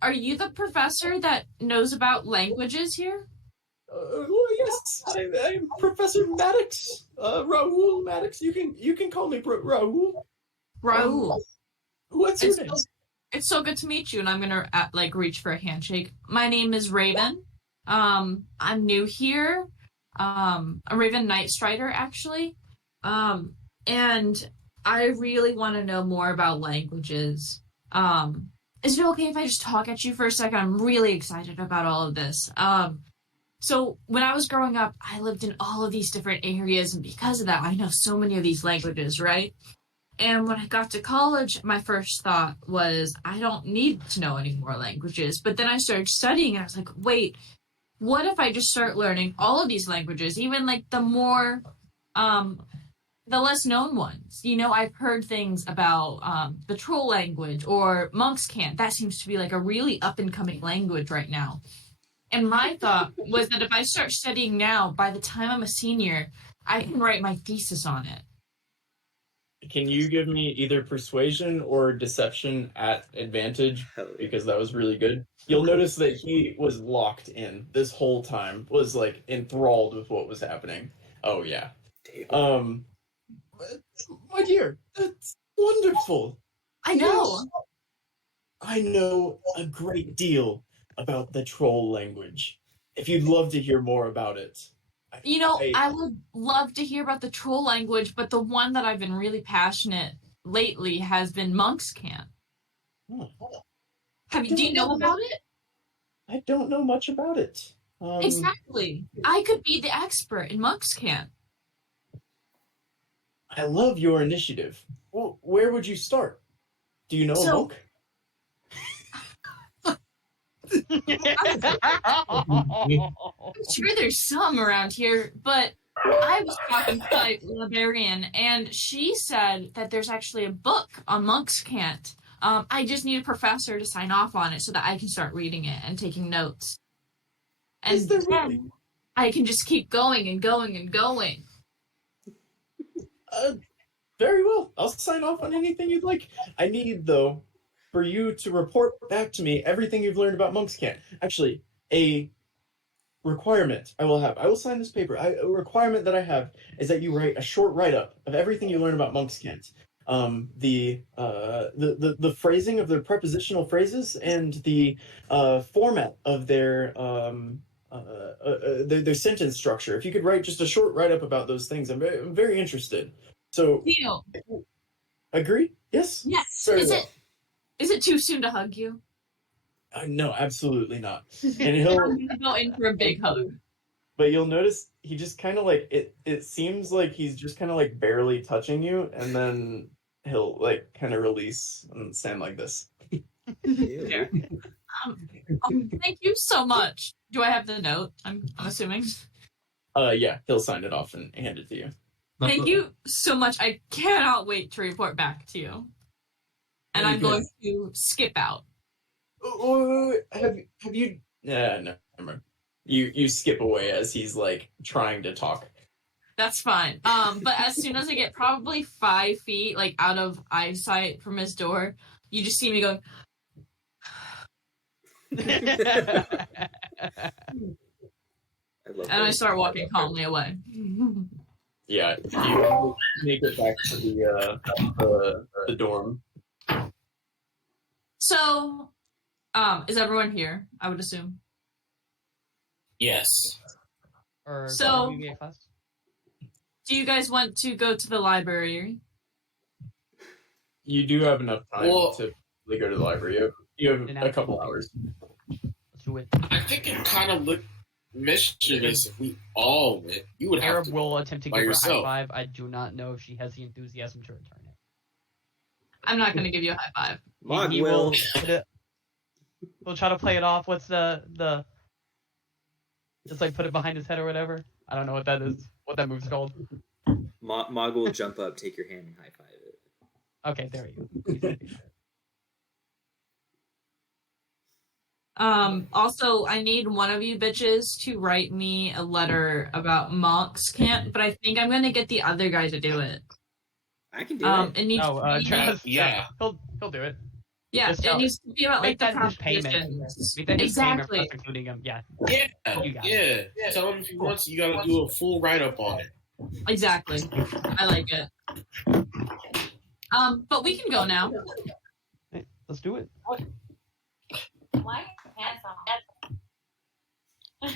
Are you the professor that knows about languages here? Yes, I'm Professor Maddox. Raoul Maddox. You can call me Raoul. Raoul. What's your name? It's so good to meet you, and I'm gonna reach for a handshake. My name is Raven. I'm new here. I'm Raven Nightstrider, actually. And I really want to know more about languages. Is it okay if I just talk at you for a second? I'm really excited about all of this. So when I was growing up, I lived in all of these different areas, and because of that, I know so many of these languages, right? And when I got to college, my first thought was, I don't need to know any more languages. But then I started studying, and I was like, wait, what if I just start learning all of these languages, even like the more, the less known ones? You know, I've heard things about the troll language or Monk's Cant. That seems to be like a really up and coming language right now. And my thought was that if I start studying now, by the time I'm a senior, I can write my thesis on it. Can you give me either persuasion or deception at advantage? Hell yeah. Because that was really good. You'll notice that he was locked in this whole time, was like enthralled with what was happening. Oh yeah. Damn. My dear, that's wonderful. I know. I know a great deal about the troll language. If you'd love to hear more about it. You know, I would love to hear about the troll language, but the one that I've been really passionate lately has been Monk's Cant. Do you know about it? I don't know much about it. Exactly. I could be the expert in Monk's Cant. I love your initiative. Well, where would you start? Do you know a monk? I'm sure there's some around here, but I was talking to my librarian, and she said that there's actually a book on Monk's Cant. I just need a professor to sign off on it so that I can start reading it and taking notes. And Is there then really? I can just keep going and going and going. Very well. I'll sign off on anything you'd like. I need, though, for you to report back to me everything you've learned about Monk's Cant. Actually, a requirement I will sign this paper. A requirement that I have is that you write a short write-up of everything you learn about Monk's Cant. The phrasing of their prepositional phrases and the format of their sentence structure. If you could write just a short write-up about those things, I'm very interested. So, Deal. Agree? Yes? Yes. Very Is well. it too soon to hug you? No, absolutely not. And I'm he'll, gonna go in for a big hug. but you'll notice he just kind of like it seems like he's just kind of like barely touching you, and then he'll like kind of release and stand like this. Ew. Thank you so much. Do I have the note? I'm assuming. Yeah, he'll sign it off and hand it to you. Thank you so much. I cannot wait to report back to you. And Very I'm good. going to skip out. Have you? Yeah, no, never mind. You skip away as he's like trying to talk. That's fine. But as soon as I get probably 5 feet like out of eyesight from his door, you just see me going. I love And I that. start walking calmly away. Yeah, you make it back to the dorm. So, is everyone here? I would assume. Yes. Or So- BBA class? Do you guys want to go to the library? You do have enough time Well- to really go to the library. You have An a couple hour. hours. Let's do it. I think it kind of looked mischievous if we all went. You would have Arab to. will attempt to by give her a yourself. high five. I do not know if she has the enthusiasm to return it. I'm not going to give you a high five. Mog He will. put it- He'll try to play it off. What's the just like put it behind his head or whatever? I don't know what that is. What that move's called. Mog will jump up, take your hand, and high five it. Okay, there you go. Also, I need one of you bitches to write me a letter about Monk's Camp, but I think I'm gonna get the other guy to do it. I can do it. It needs Oh, to be, Travis. Yeah. He'll do it. yeah, just it tell- needs to be about like Make the that his payment. propositions. Make that his payment for Exactly. us including him. Yeah. Yeah, You got yeah. Tell him if he wants, you gotta do a full write up on it. Exactly. I like it. But we can go now. Hey, let's do it. Why pants on?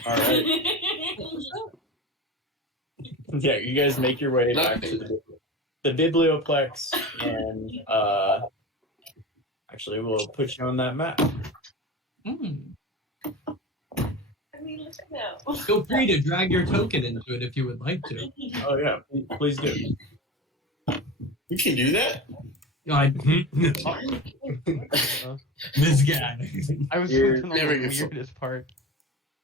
All right. Yeah, you guys make your way back to the biblioplex, and actually, we'll put you on that map. Mm. Feel free to drag your token into it if you would like to. Oh yeah, please do. You can do that? This guy. I was You're thinking the never gonna- weirdest part.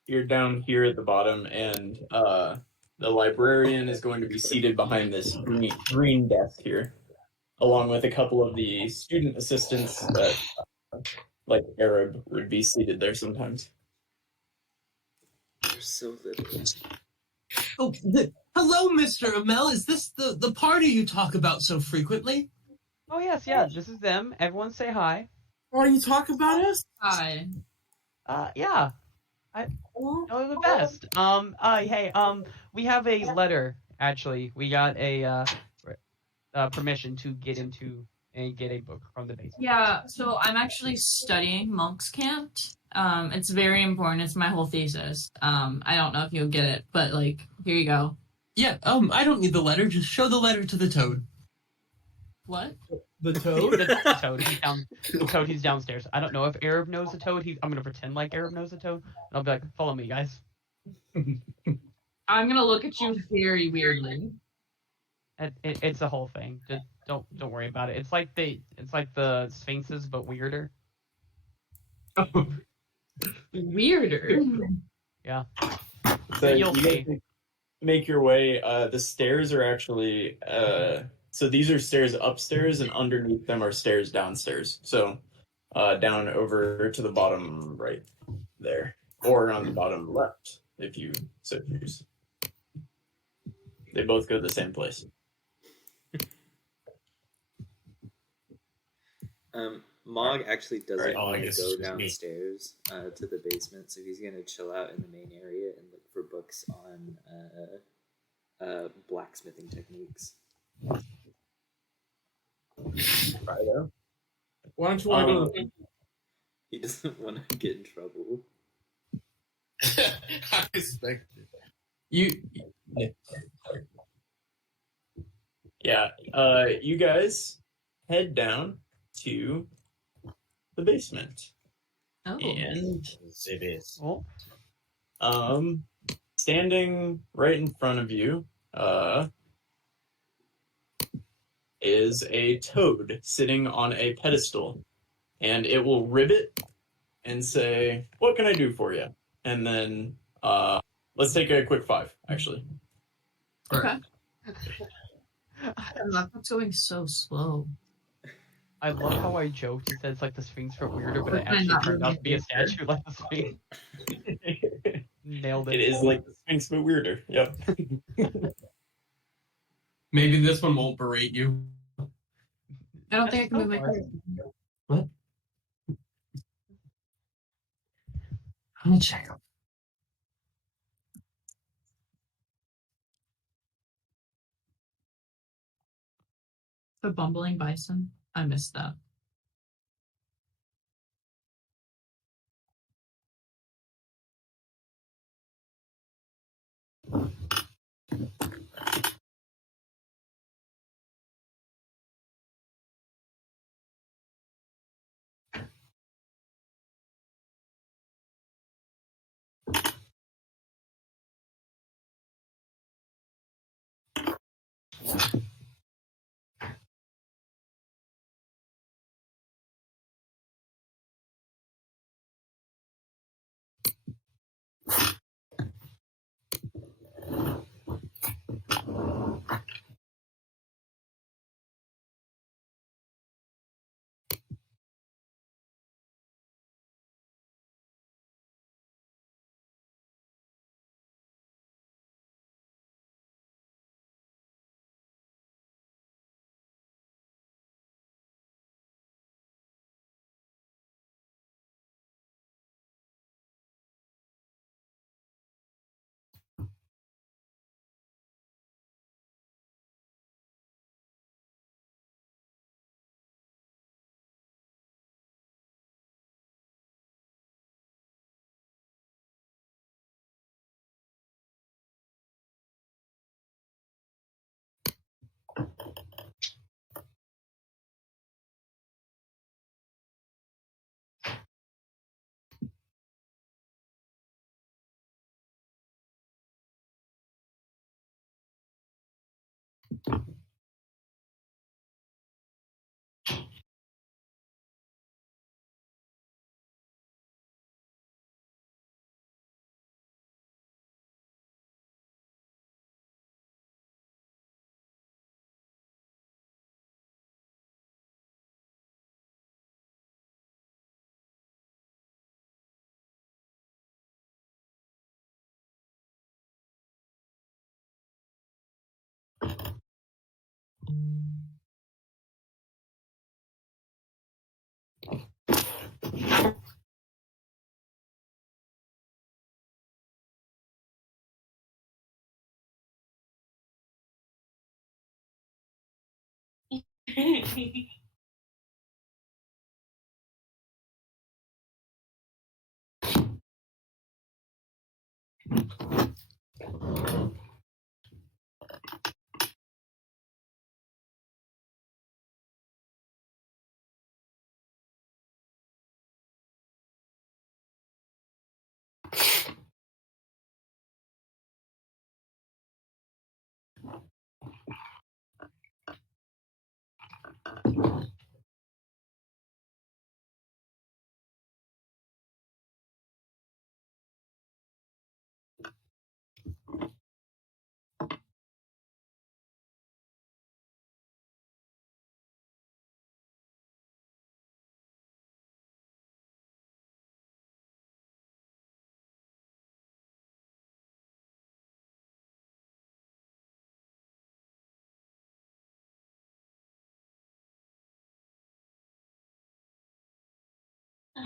You're down here at the bottom, and the librarian is going to be seated behind this green desk here, along with a couple of the student assistants that, like Arab, would be seated there sometimes. There's so little. Oh, hello, Mr. Amel. Is this the party you talk about so frequently? Oh yes, yeah, this is them. Everyone say hi. Why you talk about us? Hi. Yeah. Oh, they're the best. Hey, we have a letter, actually. We got a, permission to get into and get a book from the basement. Yeah, so I'm actually studying Monk's Camp. It's very important. It's my whole thesis. I don't know if you'll get it, but like, here you go. Yeah, I don't need the letter. Just show the letter to the toad. What? The toad? The toad, he's downstairs. I don't know if Arab knows the toad. I'm gonna pretend like Arab knows the toad, and I'll be like, follow me, guys. I'm gonna look at you very weirdly. It's a whole thing. Just don't worry about it. It's like the Sphinxes, but weirder. Weirder. Yeah. So You'll you see. guys make your way. The stairs are actually so these are stairs upstairs, and underneath them are stairs downstairs. So down over to the bottom right there, or on the bottom left, if you so choose. They both go to the same place. Mog actually doesn't Right. Oh, I want to guess go it's just me. downstairs to the basement, so he's gonna chill out in the main area and look for books on blacksmithing techniques. Righto. Why don't you want to go to the He doesn't want to get in trouble. I expected. You guys head down to the basement, Oh. and It is. Oh, standing right in front of you is a toad sitting on a pedestal, and it will ribbit and say, "What can I do for you?" And then let's take a quick 5, actually. Okay. That's going so slow. I love how I joked. He said it's like the Sphinx for weirder, but it I'm actually not turned out to be a really statue like the Sphinx. Nailed It it. is like the Sphinx, but weirder. Yep. Maybe this one won't berate you. I don't think I can move my That's head. What? Let me check. The bumbling bison. I missed that.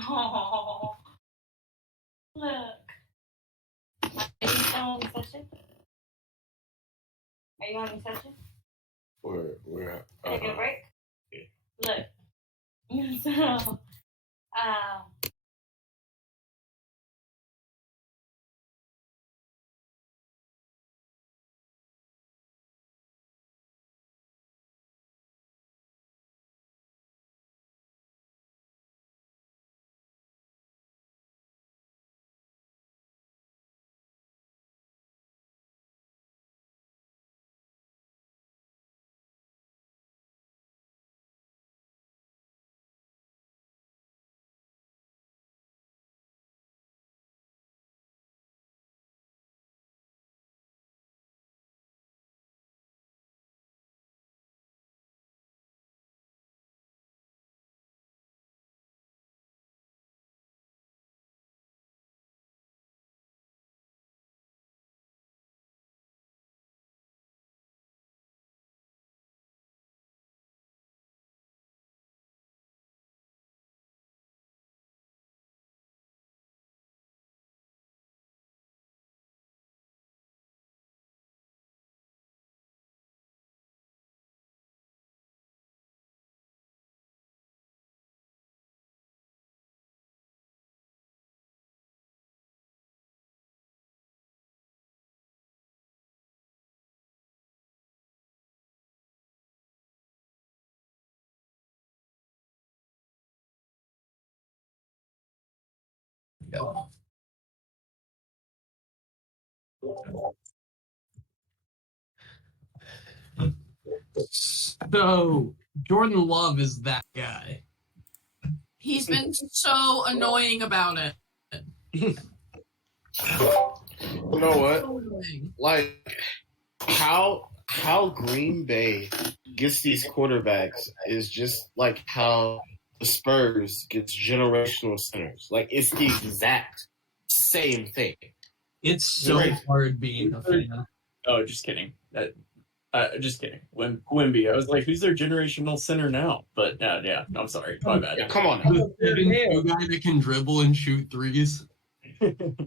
Oh, look. Are you still on the session? Are you on the session? We're Taking a break? Yeah. Look. So, So Jordan Love is that guy. He's been so annoying about it. You know what? So annoying. Like how Green Bay gets these quarterbacks is just like how the Spurs gets generational centers. Like it's the exact same thing. It's so Right. hard being a fan. Oh, just kidding. Just kidding. Wimby. I was like, who's their generational center now? But yeah, no, I'm sorry. My bad. Yeah, come on now. The 7'2" guy that can dribble and shoot threes. Did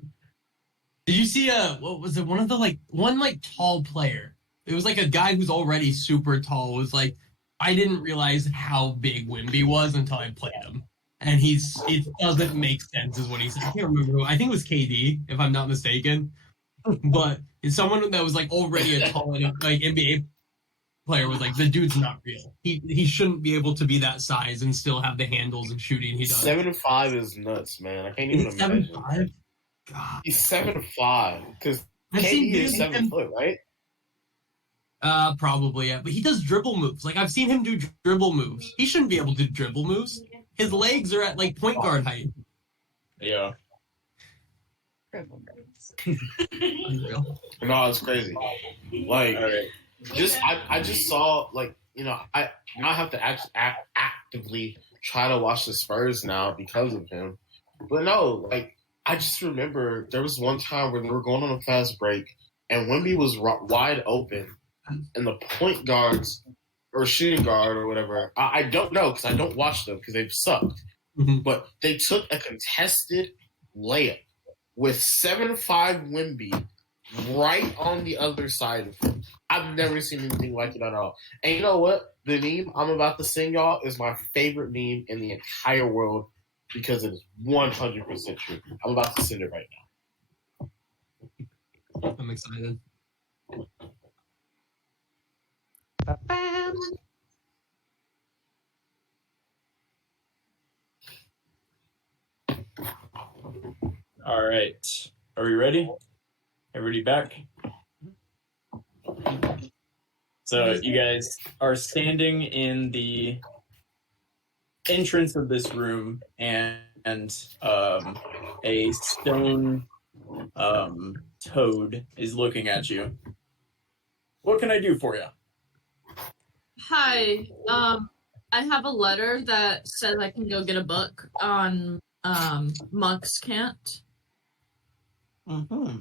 you see what was it? One of the one tall player. It was like a guy who's already super tall. Was like, I didn't realize how big Wimby was until I played him. And it doesn't make sense is what he said. I can't remember who. I think it was KD, if I'm not mistaken. But it's someone that was like already a tall enough NBA player was like, the dude's not real. He shouldn't be able to be that size and still have the handles and shooting he does. 7'5" is nuts, man. I can't even Is it imagine. 7'5"? God. He's 7'5" because I've seen KD is videos 7 foot, right? Probably, yeah. But he does dribble moves. Like, I've seen him do dribble moves. He shouldn't be able to do dribble moves. His legs are at, like, point guard height. Yeah. Unreal. No, it's crazy. Like, All right. I just saw, like, I now have to actively try to watch the Spurs now because of him. But no, like, I just remember there was one time where they were going on a fast break and Wemby was wide open and the point guards or shooting guard or whatever. I don't know because I don't watch them because they've sucked. Mhm. But they took a contested layup with 7-5 Wimby right on the other side of him. I've never seen anything like it at all. And you know what? The meme I'm about to sing y'all is my favorite meme in the entire world because it is 100% true. I'm about to send it right now. I'm excited. Ba-bam. All right. Are we ready? Everybody back? So you guys are standing in the entrance of this room, and a stone toad is looking at you. What can I do for you? Hi. I have a letter that says I can go get a book on monks can't. Mm-hmm.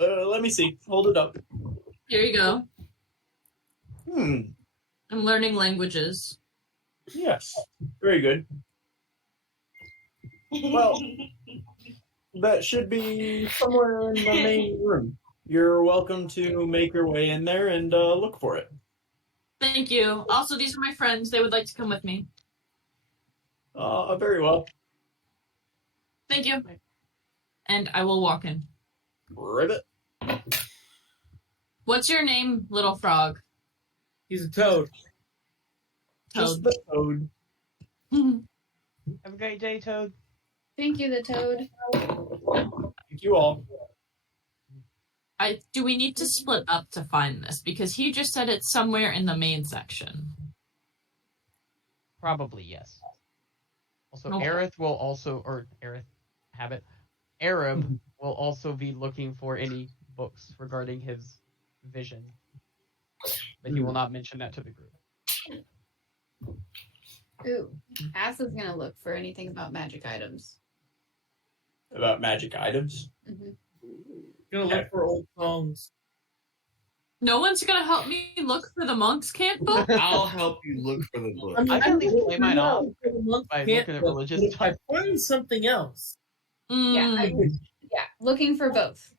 Let me see. Hold it up. Here you go. Hmm. I'm learning languages. Yes. Very good. Well, that should be somewhere in the main room. You're welcome to make your way in there and look for it. Thank you. Also, these are my friends. They would like to come with me. Very well. Thank you. And I will walk in. Ribbit. What's your name, little frog? He's a toad. Just the toad. Have a great day, Toad. Thank you, the toad. Thank you all. Do we need to split up to find this? Because he just said it's somewhere in the main section. Probably yes. Also, Okay. Arab will also be looking for any books regarding his vision, but he will not mention that to the group. Ooh, Ass is gonna look for anything about magic items. About magic items? Mm-hmm. Gonna look for old songs. No one's gonna help me look for the monks can't book? I'll help you look for the book. I can at least play mine off Monk by can't looking at book, religious but if I stuff. find something else. Yeah, yeah, looking for both.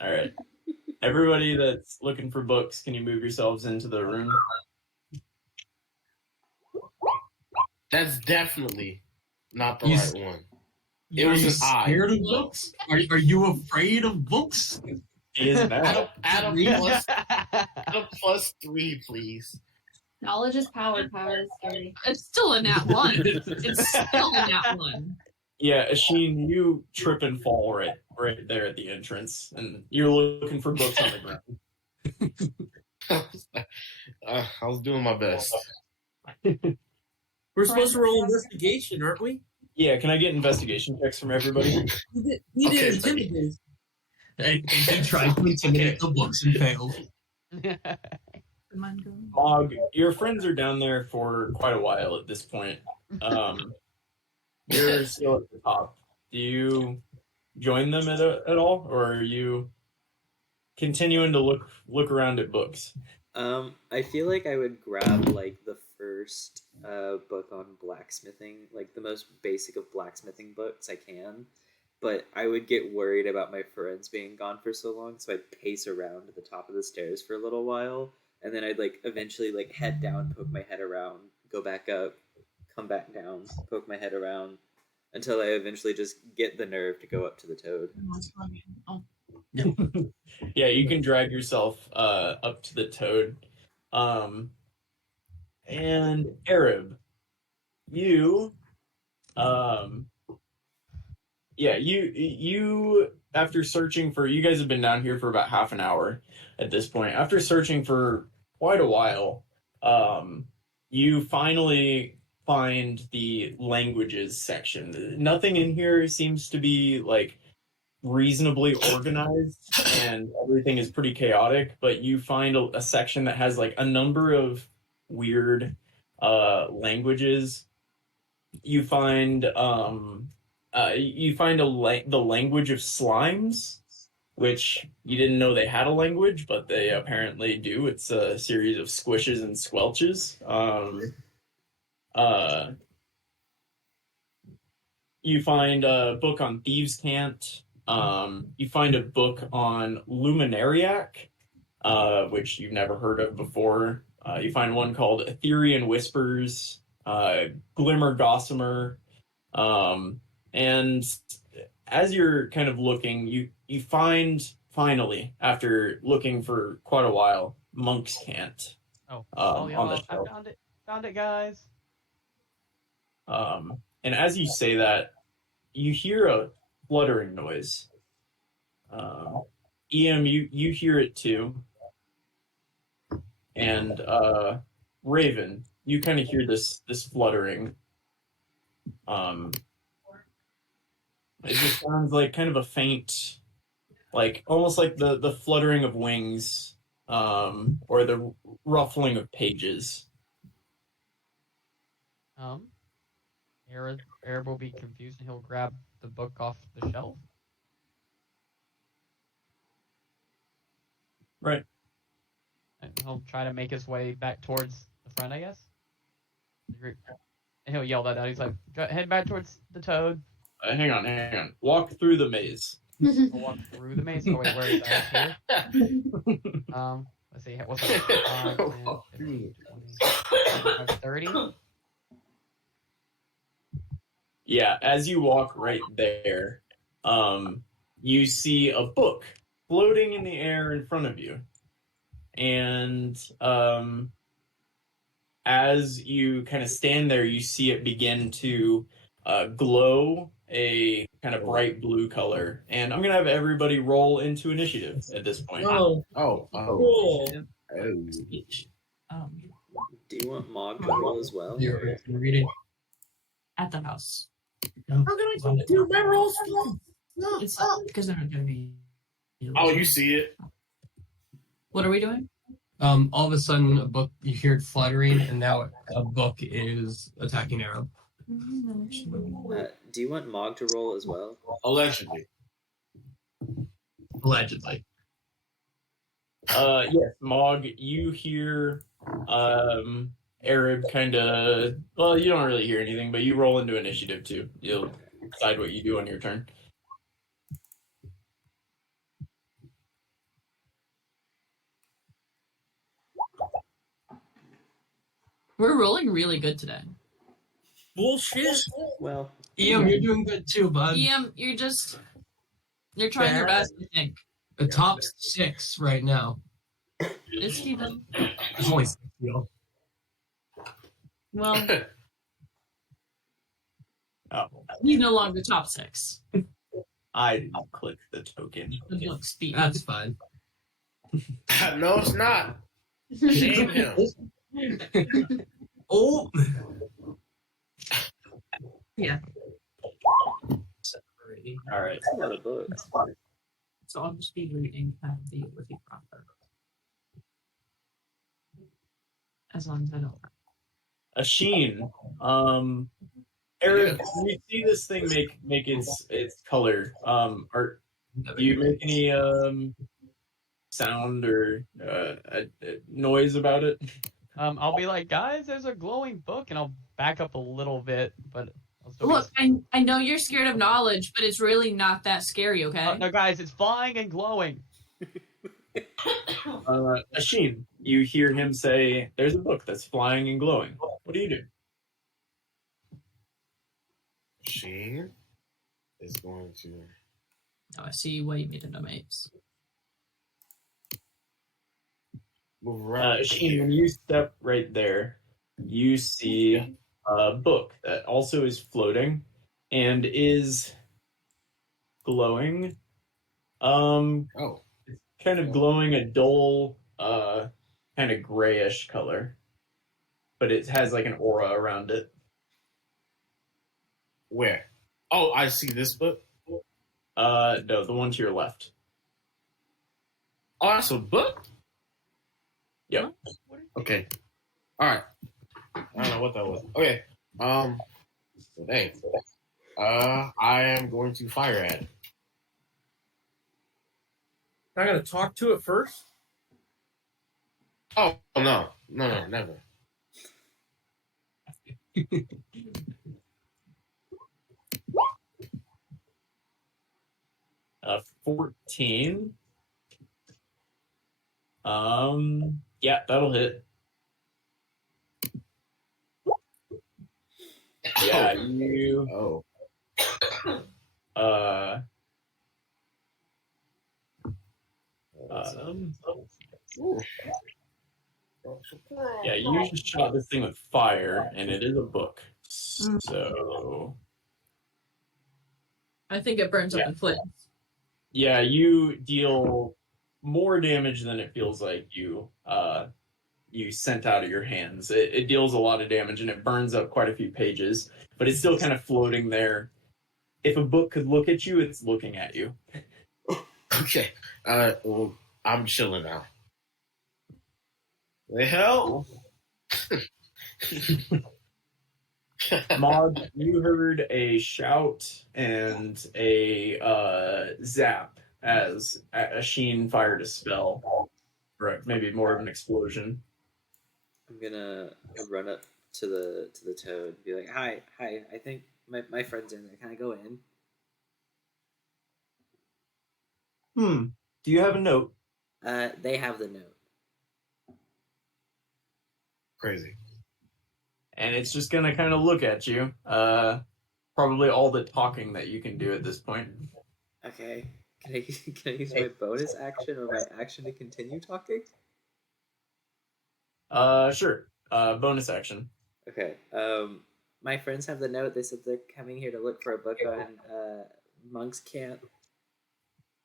All right. Everybody that's looking for books, can you move yourselves into the room? That's definitely not the You right one. It Are was you an eye. scared of books? Are you afraid of books? He is now. Add a plus 3, please. Knowledge is power. Power is scary. It's still a nat 1. It's still a nat 1. Yeah, Asheen, you trip and fall right there at the entrance, and you're looking for books on the ground. I was doing my best. We're supposed to roll investigation, aren't we? Yeah, can I get investigation checks from everybody? He Okay, did intimidate. And he tried to intimidate the books and failed. Mog, your friends are down there for quite a while at this point. You're still at the top. Do you join them at all, or are you continuing to look around at books? I feel like I would grab like the first book on blacksmithing, like the most basic of blacksmithing books I can. But I would get worried about my friends being gone for so long, so I'd pace around at the top of the stairs for a little while, and then I'd like eventually like head down, poke my head around, go back up, come back down, poke my head around, until I eventually just get the nerve to go up to the toad. Yeah, you can drag yourself up to the toad. And Arab, you after searching for, you guys have been down here for about half an hour at this point. After searching for quite a while, you finally find the languages section. Nothing in here seems to be like reasonably organized, and everything is pretty chaotic, but you find a section that has like a number of weird languages. You find the language of slimes, which you didn't know they had a language, but they apparently do. It's a series of squishes and squelches. You find a book on Thieves' Cant. You find a book on Luminariac, which you've never heard of before. You find one called Etherean Whispers, Glimmer Gossamer, and as you're kind of looking, you find finally, after looking for quite a while, Monk's Cant. Oh, On yeah, the I shelf. found it, guys. And as you say that, you hear a fluttering noise. EM, you hear it too. And Raven, you kind of hear this fluttering. It just sounds like kind of a faint, like almost like the fluttering of wings, or the ruffling of pages. Arab will be confused and he'll grab the book off the shelf. Right. And he'll try to make his way back towards the front, I guess. And he'll yell that out. He's like, head back towards the toad. Hang on. Walk through the maze. We'll walk through the maze. Oh, wait, where is that? Here? Let's see. What's that? 5, 10, 15, 20, 30? Yeah, as you walk right there, you see a book floating in the air in front of you. And as you kind of stand there, you see it begin to glow a kind of bright blue color. And I'm going to have everybody roll into initiative at this point. Oh, cool. Do you want Mog to roll as well? You're reading At the house. I'm gonna do my rolls. It's because they're not going to be. Oh, you see it? What are we doing? all of a sudden a book, you hear it fluttering, and now a book is attacking Arrow. Do you want Mog to roll as well? Allegedly. Allegedly. Yes, Mog, you hear Arab kind of, well, you don't really hear anything, but you roll into initiative too. You'll decide what you do on your turn. We're rolling really good today. Bullshit. Well, Ian, you're doing good too, bud. Ian, you're trying your best, I think. The top 6 right now. Is Steven? There's only 6 people. Well, Oh, he's no longer top 6. I didn't click the token. Good luck, Steve. That's fine. No, it's not. Shame him. Oh! Yeah. All right. that's a lot of books. So I'll just be reading the Wiki proper. As long as I don't. Asheen, Eric, when you see this thing make its color, do you make any sound or a noise about it? I'll be like, guys, there's a glowing book, and I'll back up a little bit, but I'll still Look, I know you're scared of knowledge, but it's really not that scary, okay? no, guys, it's flying and glowing. Asheen, you hear him say, "There's a book that's flying and glowing." What do you do? Sheen is going to. Oh, I see why you made it a maze. Move around. Asheen, when you step right there, you see a book that also is floating and is glowing. Oh. Kind of glowing a dull, kind of grayish color, but it has like an aura around it. Where? Oh, I see this book. No, the one to your left. Oh, that's a book? Yep. Okay. All right. I don't know what that was. Okay. Hey. I am going to fire at it. I gotta talk to it first. Oh no, never. 14. Yeah, that'll hit. Yeah, you. Oh. Um, yeah, you just shot this thing with fire, and it is a book. So I think it burns up Yeah. in flames. yeah, you deal more damage than it feels like you sent out of your hands. It deals a lot of damage and it burns up quite a few pages, but it's still kind of floating there. If a book could look at you, it's looking at you. Okay. Well, I'm chilling now. The hell? Maud, you heard a shout and a zap as Asheen fired a spell. Right, maybe more of an explosion. I'm gonna run up to the toad and be like, "Hi, I think my friends are in there. Can I go in?" Do you have a note? They have the note. Crazy. And it's just gonna kind of look at you. Probably all the talking that you can do at this point. Okay. Can I use my bonus action or my action to continue talking? Sure. Bonus action. Okay. My friends have the note. They said they're coming here to look for a book on Monk's Camp.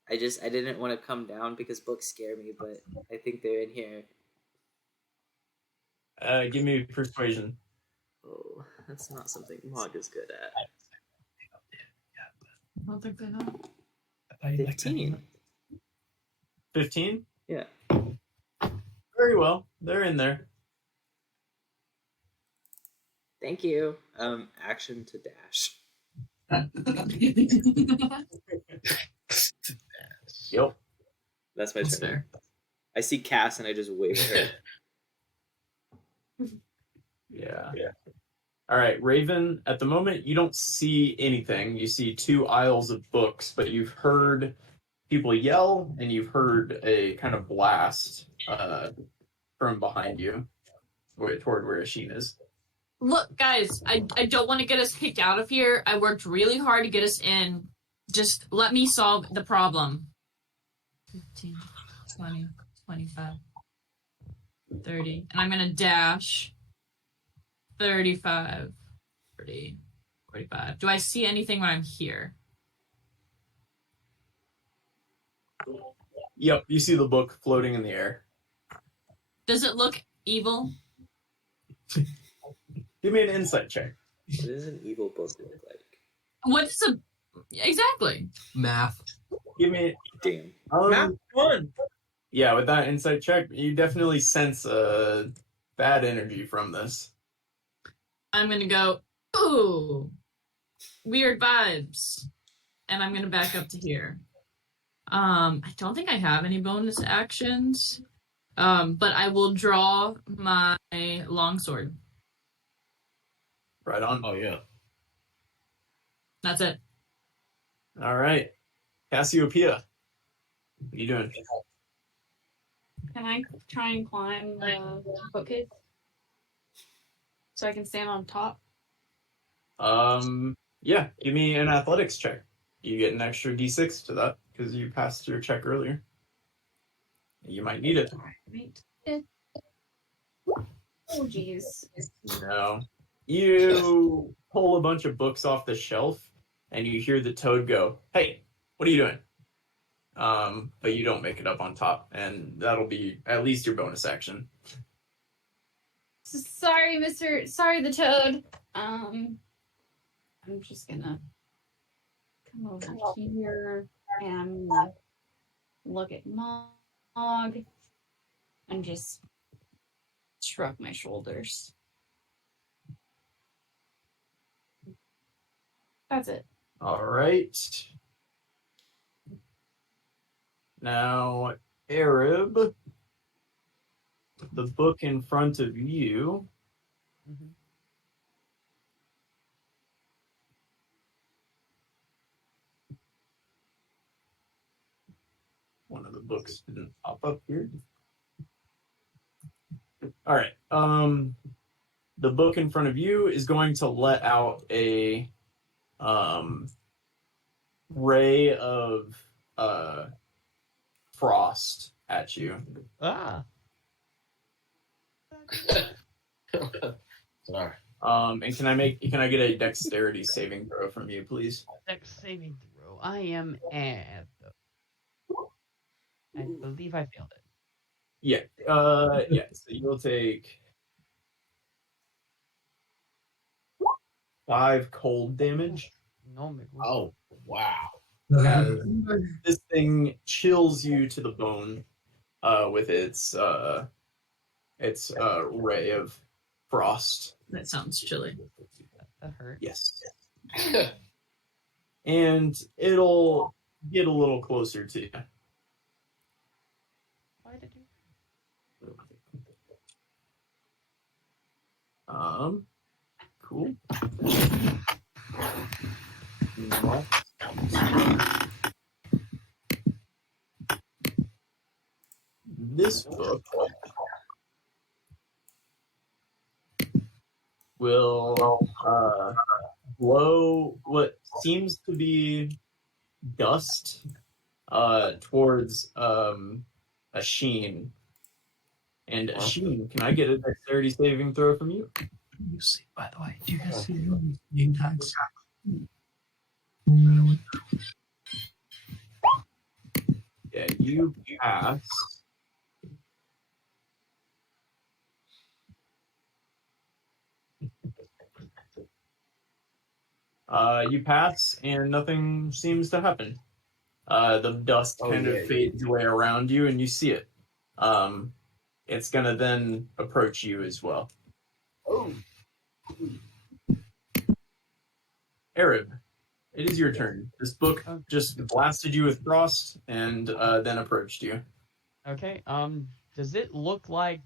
I didn't want to come down because books scare me, but I think they're in here. Give me persuasion. Oh, that's not something Mog is good at. I don't think they know. 15. 15? Yeah. Very well. They're in there. Thank you. Action to dash. Yep. That's my That's turn. fair. I see Cass and I just wave at her. Yeah. All right, Raven, at the moment, you don't see anything. You see 2 aisles of books, but you've heard people yell and you've heard a kind of blast from behind you toward where Asheen is. Look, guys, I don't want to get us kicked out of here. I worked really hard to get us in. Just let me solve the problem. 15, 20, 25, 30. And I'm going to dash 35, 40, 45. Do I see anything when I'm here? Yep, you see the book floating in the air. Does it look evil? Give me an insight check. What does an evil book look like? What's a... Exactly. Math. Give me... Damn. Math 1. Yeah, with that insight check, you definitely sense bad energy from this. I'm going to go, ooh, weird vibes. And I'm going to back up to here. I don't think I have any bonus actions, but I will draw my longsword. Right on. Oh yeah. That's it. All right. Cassiopeia. What are you doing? Can I try and climb the bookcase so I can stand on top? Yeah, give me an athletics check. You get an extra d6 to that because you passed your check earlier. You might need it. Right. Oh, geez. No. You pull a bunch of books off the shelf and you hear the toad go, "Hey, what are you doing?" But you don't make it up on top, and that'll be at least your bonus action. Sorry, Sorry, the toad. I'm just gonna come over here and look at Mog and just shrug my shoulders. That's it. All right. Now, Arab, the book in front of you. Mhm. One of the books didn't pop up here. All right. The book in front of you is going to let out a ray of frost at you. Ah. Sorry. And can I get a dexterity saving throw from you, please? Dex saving throw. I am at. I believe I failed it. Yeah. Yeah. So you'll take 5 cold damage. No, me gusta. Oh, wow. This thing chills you to the bone with its ray of frost. That sounds chilly. That hurt. Yes. And it'll get a little closer to you. Why did you? Cool. This book will blow what seems to be dust towards a Sheen. And Sheen, can I get a dexterity saving throw from you? You see, by the way, do you guys see the name tags? Yeah, you pass. You pass, and nothing seems to happen. The dust kind of fades away around you, and you see it. It's gonna then approach you as well. Oh. Arab, it is your turn. This book just blasted you with frost and then approached you. Okay. Does it look like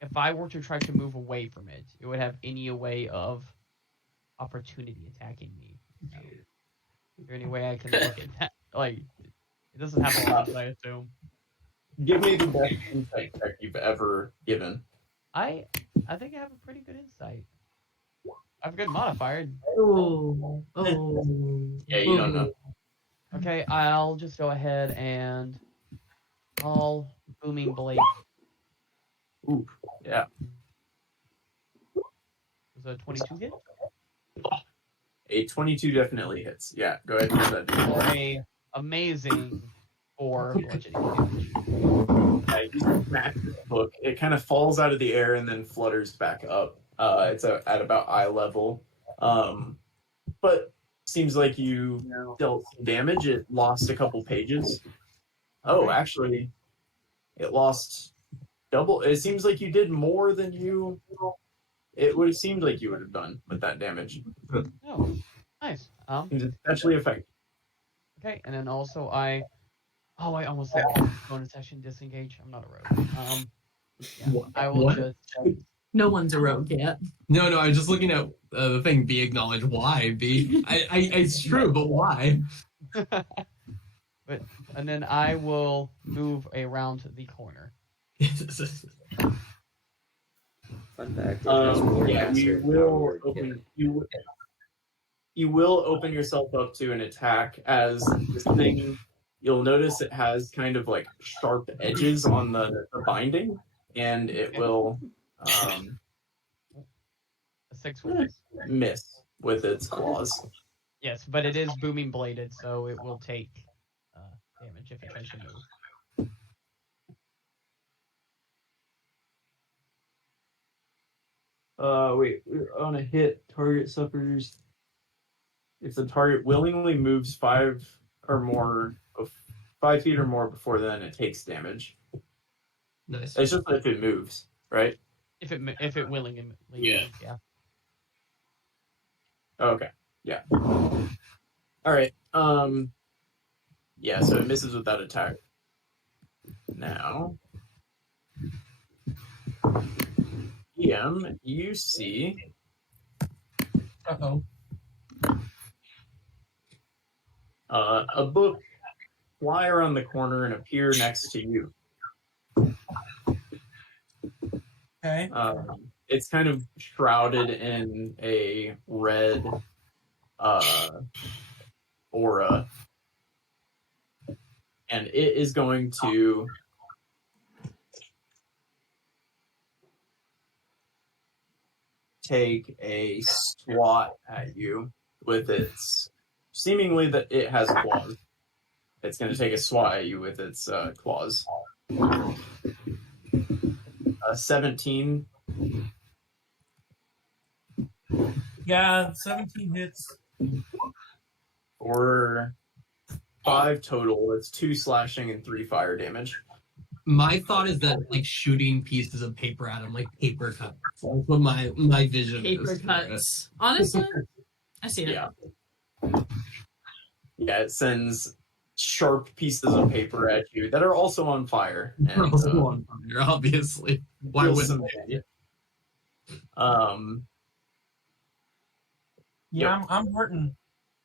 if I were to try to move away from it, it would have any way of opportunity attacking me? No. Is there any way I can look at that? Like, it doesn't have a lot, I assume. Give me the best insight check you've ever given. I think I have a pretty good insight. I have a good modifier. Oh. Yeah, you don't know. Okay, I'll just go ahead and I'll booming blade. Ooh, yeah. Was a 22 hit? A 22 definitely hits. Yeah, go ahead and do that. Or a amazing 4 bludgeoning damage. You smash this book. It kind of falls out of the air and then flutters back up. It's at about eye level. But seems like you dealt some damage. It lost a couple pages. Oh, actually, it lost double. It seems like you did more than you. It would have seemed like you would have done with that damage. Oh, nice. It's especially effective. Okay, and then also I almost said bonus action disengage. I'm not a rogue. Yeah, I will What? just. No one's a rogue yet. No, I was just looking at the thing. B acknowledge. Why B? It's true, but why? And then I will move around the corner. Fun fact. Yeah, you will open yourself up to an attack as this thing. You'll notice it has kind of like sharp edges on the binding, and it will A 6 will miss with its claws. Yes, but it is booming bladed, so it will take damage if it tries to move. Wait, on a hit, target suffers. If the target willingly moves 5 feet or more before then, it takes damage. Nice. It's just if it moves, right? If it willingly, Yeah. Okay. Yeah. All right. Yeah, so it misses with that attack. Now, you see Uh-oh. a book fly around the corner and appear next to you. Okay. It's kind of shrouded in a red aura, and it is going to take a swat at you with its seemingly that it has claws. It's going to take a swat at you with its claws. 17. Yeah, 17 hits. For 5 total. It's 2 slashing and 3 fire damage. My thought is that like shooting pieces of paper at him, like paper cuts. That's what my vision Paper is. cuts. Honestly, I see it. Yeah. Yeah, it sends sharp pieces of paper at you that are also on fire. And, Also on fire, obviously. Why deal wouldn't some they? damage. Yeah, I'm hurting.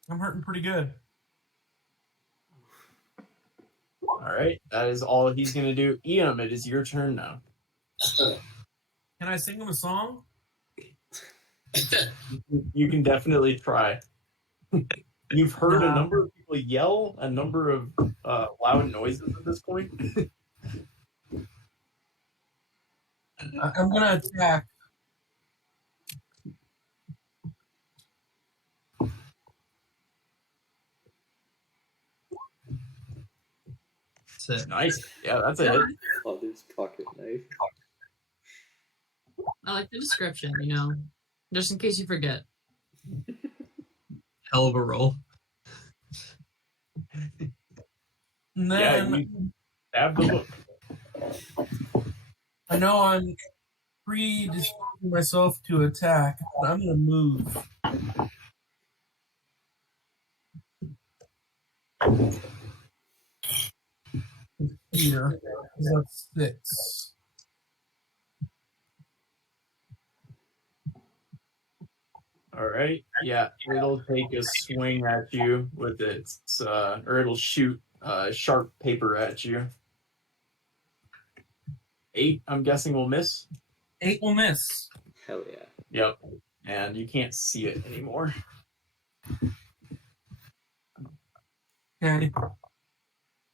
I'm hurting pretty good. All right, that is all he's going to do. Eam, it is your turn now. Can I sing him a song? You can definitely try. You've heard a number of people yell, a number of loud noises at this point. I'm gonna attack. That's it. Nice. Yeah, that's it. Father's pocket knife. I like the description, you know, just in case you forget. Hell of a roll. And Yeah, then you stab the book. I know I'm predisposing myself to attack, but I'm gonna move. Here, 'cause that's 6. All right. Yeah, it'll take a swing at you with its, or it'll shoot sharp paper at you. 8, I'm guessing, will miss. 8 will miss. Hell yeah. Yep. And you can't see it anymore. Okay.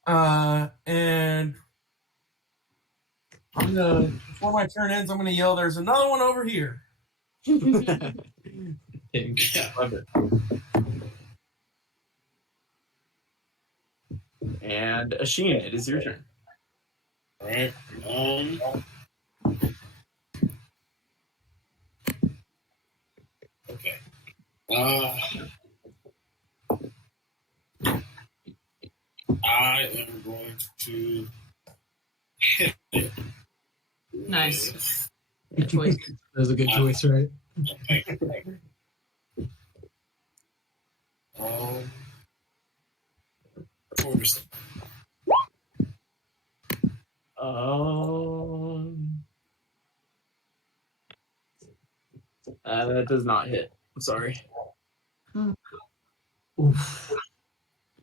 And I'm gonna, before my turn ends, I'm gonna yell, "There's another one over here." Yeah. Love it. And Asheen, it is your turn. All right. Okay. I am going to hit it. Nice. Good choice. That was a good choice, right? Overstand. That does not hit. I'm sorry. Oof.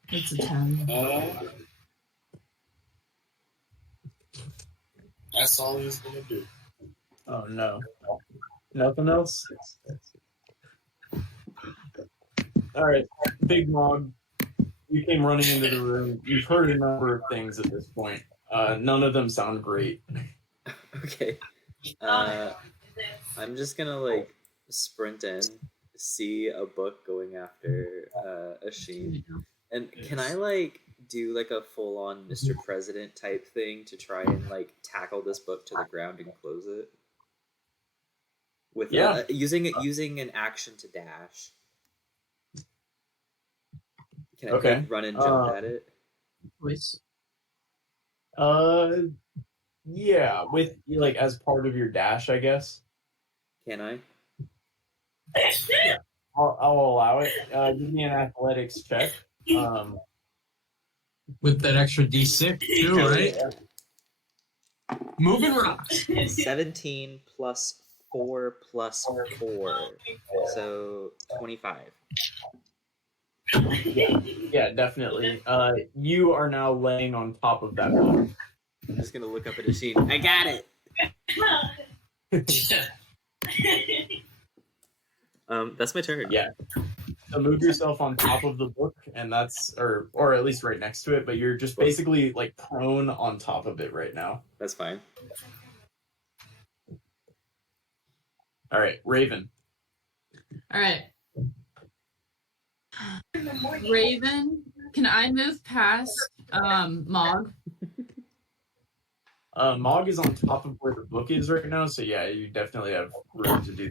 It's a 10. That's all he's gonna do. Oh no. Nothing else? Alright, Big Mog, you came running into the room. You've heard a number of things at this point. None of them sound great. Okay. I'm just gonna like sprint in, see a book going after Asheen, and can I like do like a full on Mr. President type thing to try and like tackle this book to the ground and close it? With using an action to dash. Can I like, run and jump at it? Choice. Yeah, with like as part of your dash, I guess. Can I? I'll allow it. Give me an athletics check. With that extra D6 too, right? Moving rocks. 17 plus 4 plus 4. So 25. Yeah, definitely. You are now laying on top of that book. I'm just gonna look up at a sheet. I got it! That's my turn. Yeah. So move yourself on top of the book, and that's or at least right next to it, but you're just basically like prone on top of it right now. That's fine. All right, Raven. All right. Raven, can I move past Mog? Mog is on top of where the book is right now, so yeah, you definitely have room to do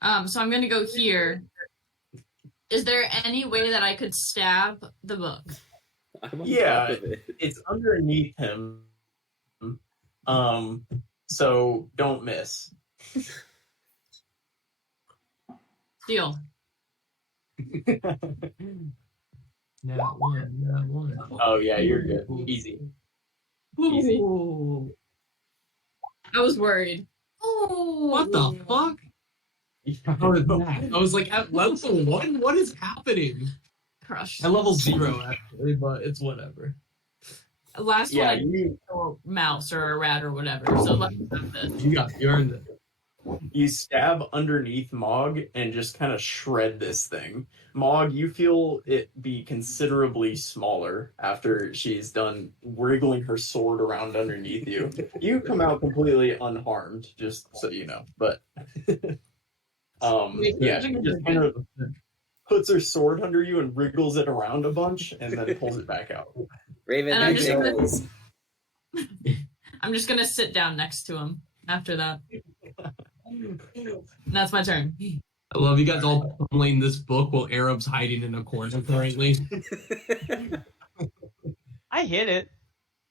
that. So I'm gonna go here. Is there any way that I could stab the book? I'm on Yeah, top of it. it's underneath him. So don't miss. Deal. Now one. Oh yeah, you're good. Easy. Easy. Ooh. I was worried. Oh, What the fuck? How is that? I was like, at level 1? What is happening? Crushed. At level 0, actually, but it's whatever. Last Yeah, one, I kill a mouse or a rat or whatever. So let me have this. You earned it. You stab underneath Mog and just kind of shred this thing. Mog, you feel it be considerably smaller after she's done wriggling her sword around underneath you. You come out completely unharmed, just so you know. But yeah, she just kind of puts her sword under you and wriggles it around a bunch and then pulls it back out. Raven, And I'm there just you gonna- go. I'm just gonna sit down next to him after that. That's my turn. I love you guys all pulling this book while Arab's hiding in a corner currently. I hit it.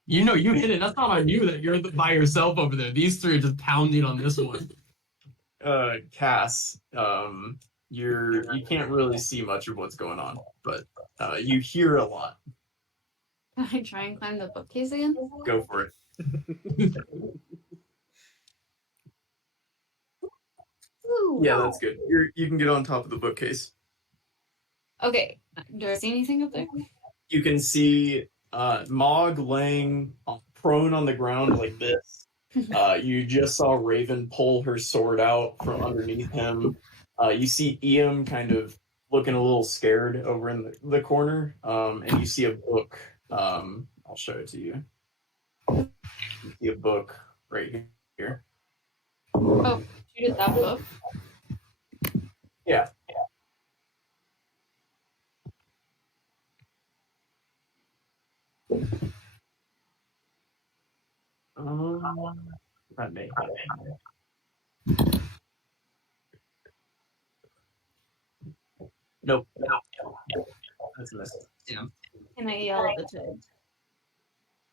You know, you hit it. That's not on you that you're by yourself over there. These three are just pounding on this one. Cass, you can't really see much of what's going on, but you hear a lot. Can I try and climb the bookcase again? Go for it. Ooh. Yeah, that's good. You can get on top of the bookcase. Okay. Do I see anything up there? You can see Mog laying prone on the ground like this. You just saw Raven pull her sword out from underneath him. You see Iam kind of looking a little scared over in the corner, and you see a book. I'll show it to you. You see a book right here. Oh, you did that book? Yeah. Let me. Nope. That's a miss. Can I yell at the toad?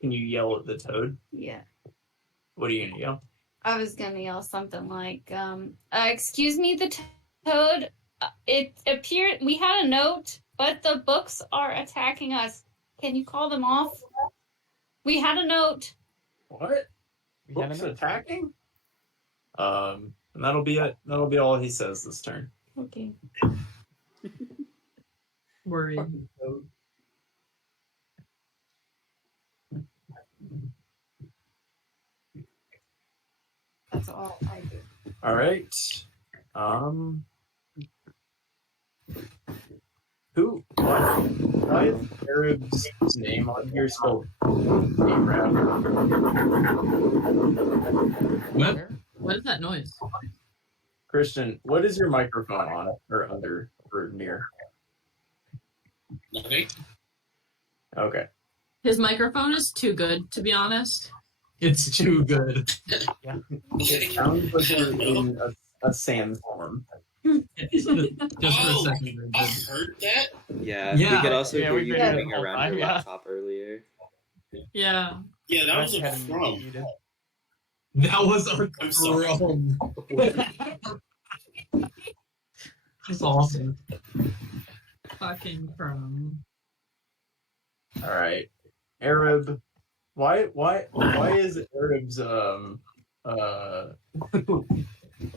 Can you yell at the toad? Yeah. What are you gonna yell? I was gonna yell something like, excuse me, the toad. It appeared we had a note, but the books are attacking us. Can you call them off? We had a note. What? We had Books a- attacking? And that'll be it. That'll be all he says this turn. Okay. Worried. That's all I do. All right. Why is Arab's name on here spelled Arab? What? What is that noise? Christian, what is your microphone on or under or near? Nothing. Okay. His microphone is too good, to be honest. It's too good. It sounds like you're in a sandstorm. Just for a Oh, second. I heard that. Yeah, Yeah. we could also Yeah, hear we you figured it moving out, around your yeah. laptop earlier. Yeah. Yeah, that I was a had him crumb. muted. That was a I'm sorry. crumb. That's awesome. Fucking crumb. All right, Arab. Why is Arab's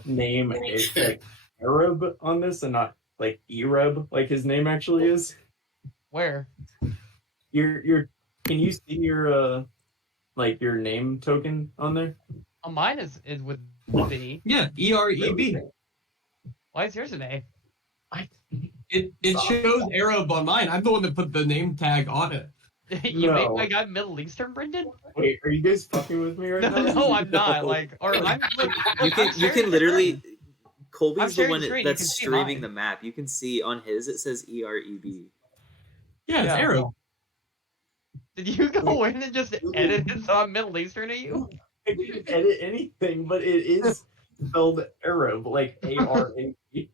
name like Arab on this and not like Arab like his name actually is? Where? Your can you see your like your name token on there? Oh, mine is with an E. Yeah, EREB. Why is yours an A? It shows Arab on mine. I'm the one that put the name tag on it. You make No. my guy Middle Eastern, Brendan? Wait, are you guys fucking with me right No, now? no, I'm not. Like, or I'm. Look, You I'm can sharing the literally. screen. I'm Colby's the sharing one the screen, you that's can see streaming mine. the map. You can see on his it says EREB. Yeah, it's Yeah. Arab. Did you go in and just edit it so I'm Middle Eastern to you? I didn't edit anything, but it is spelled Arab, like A-R-A-B.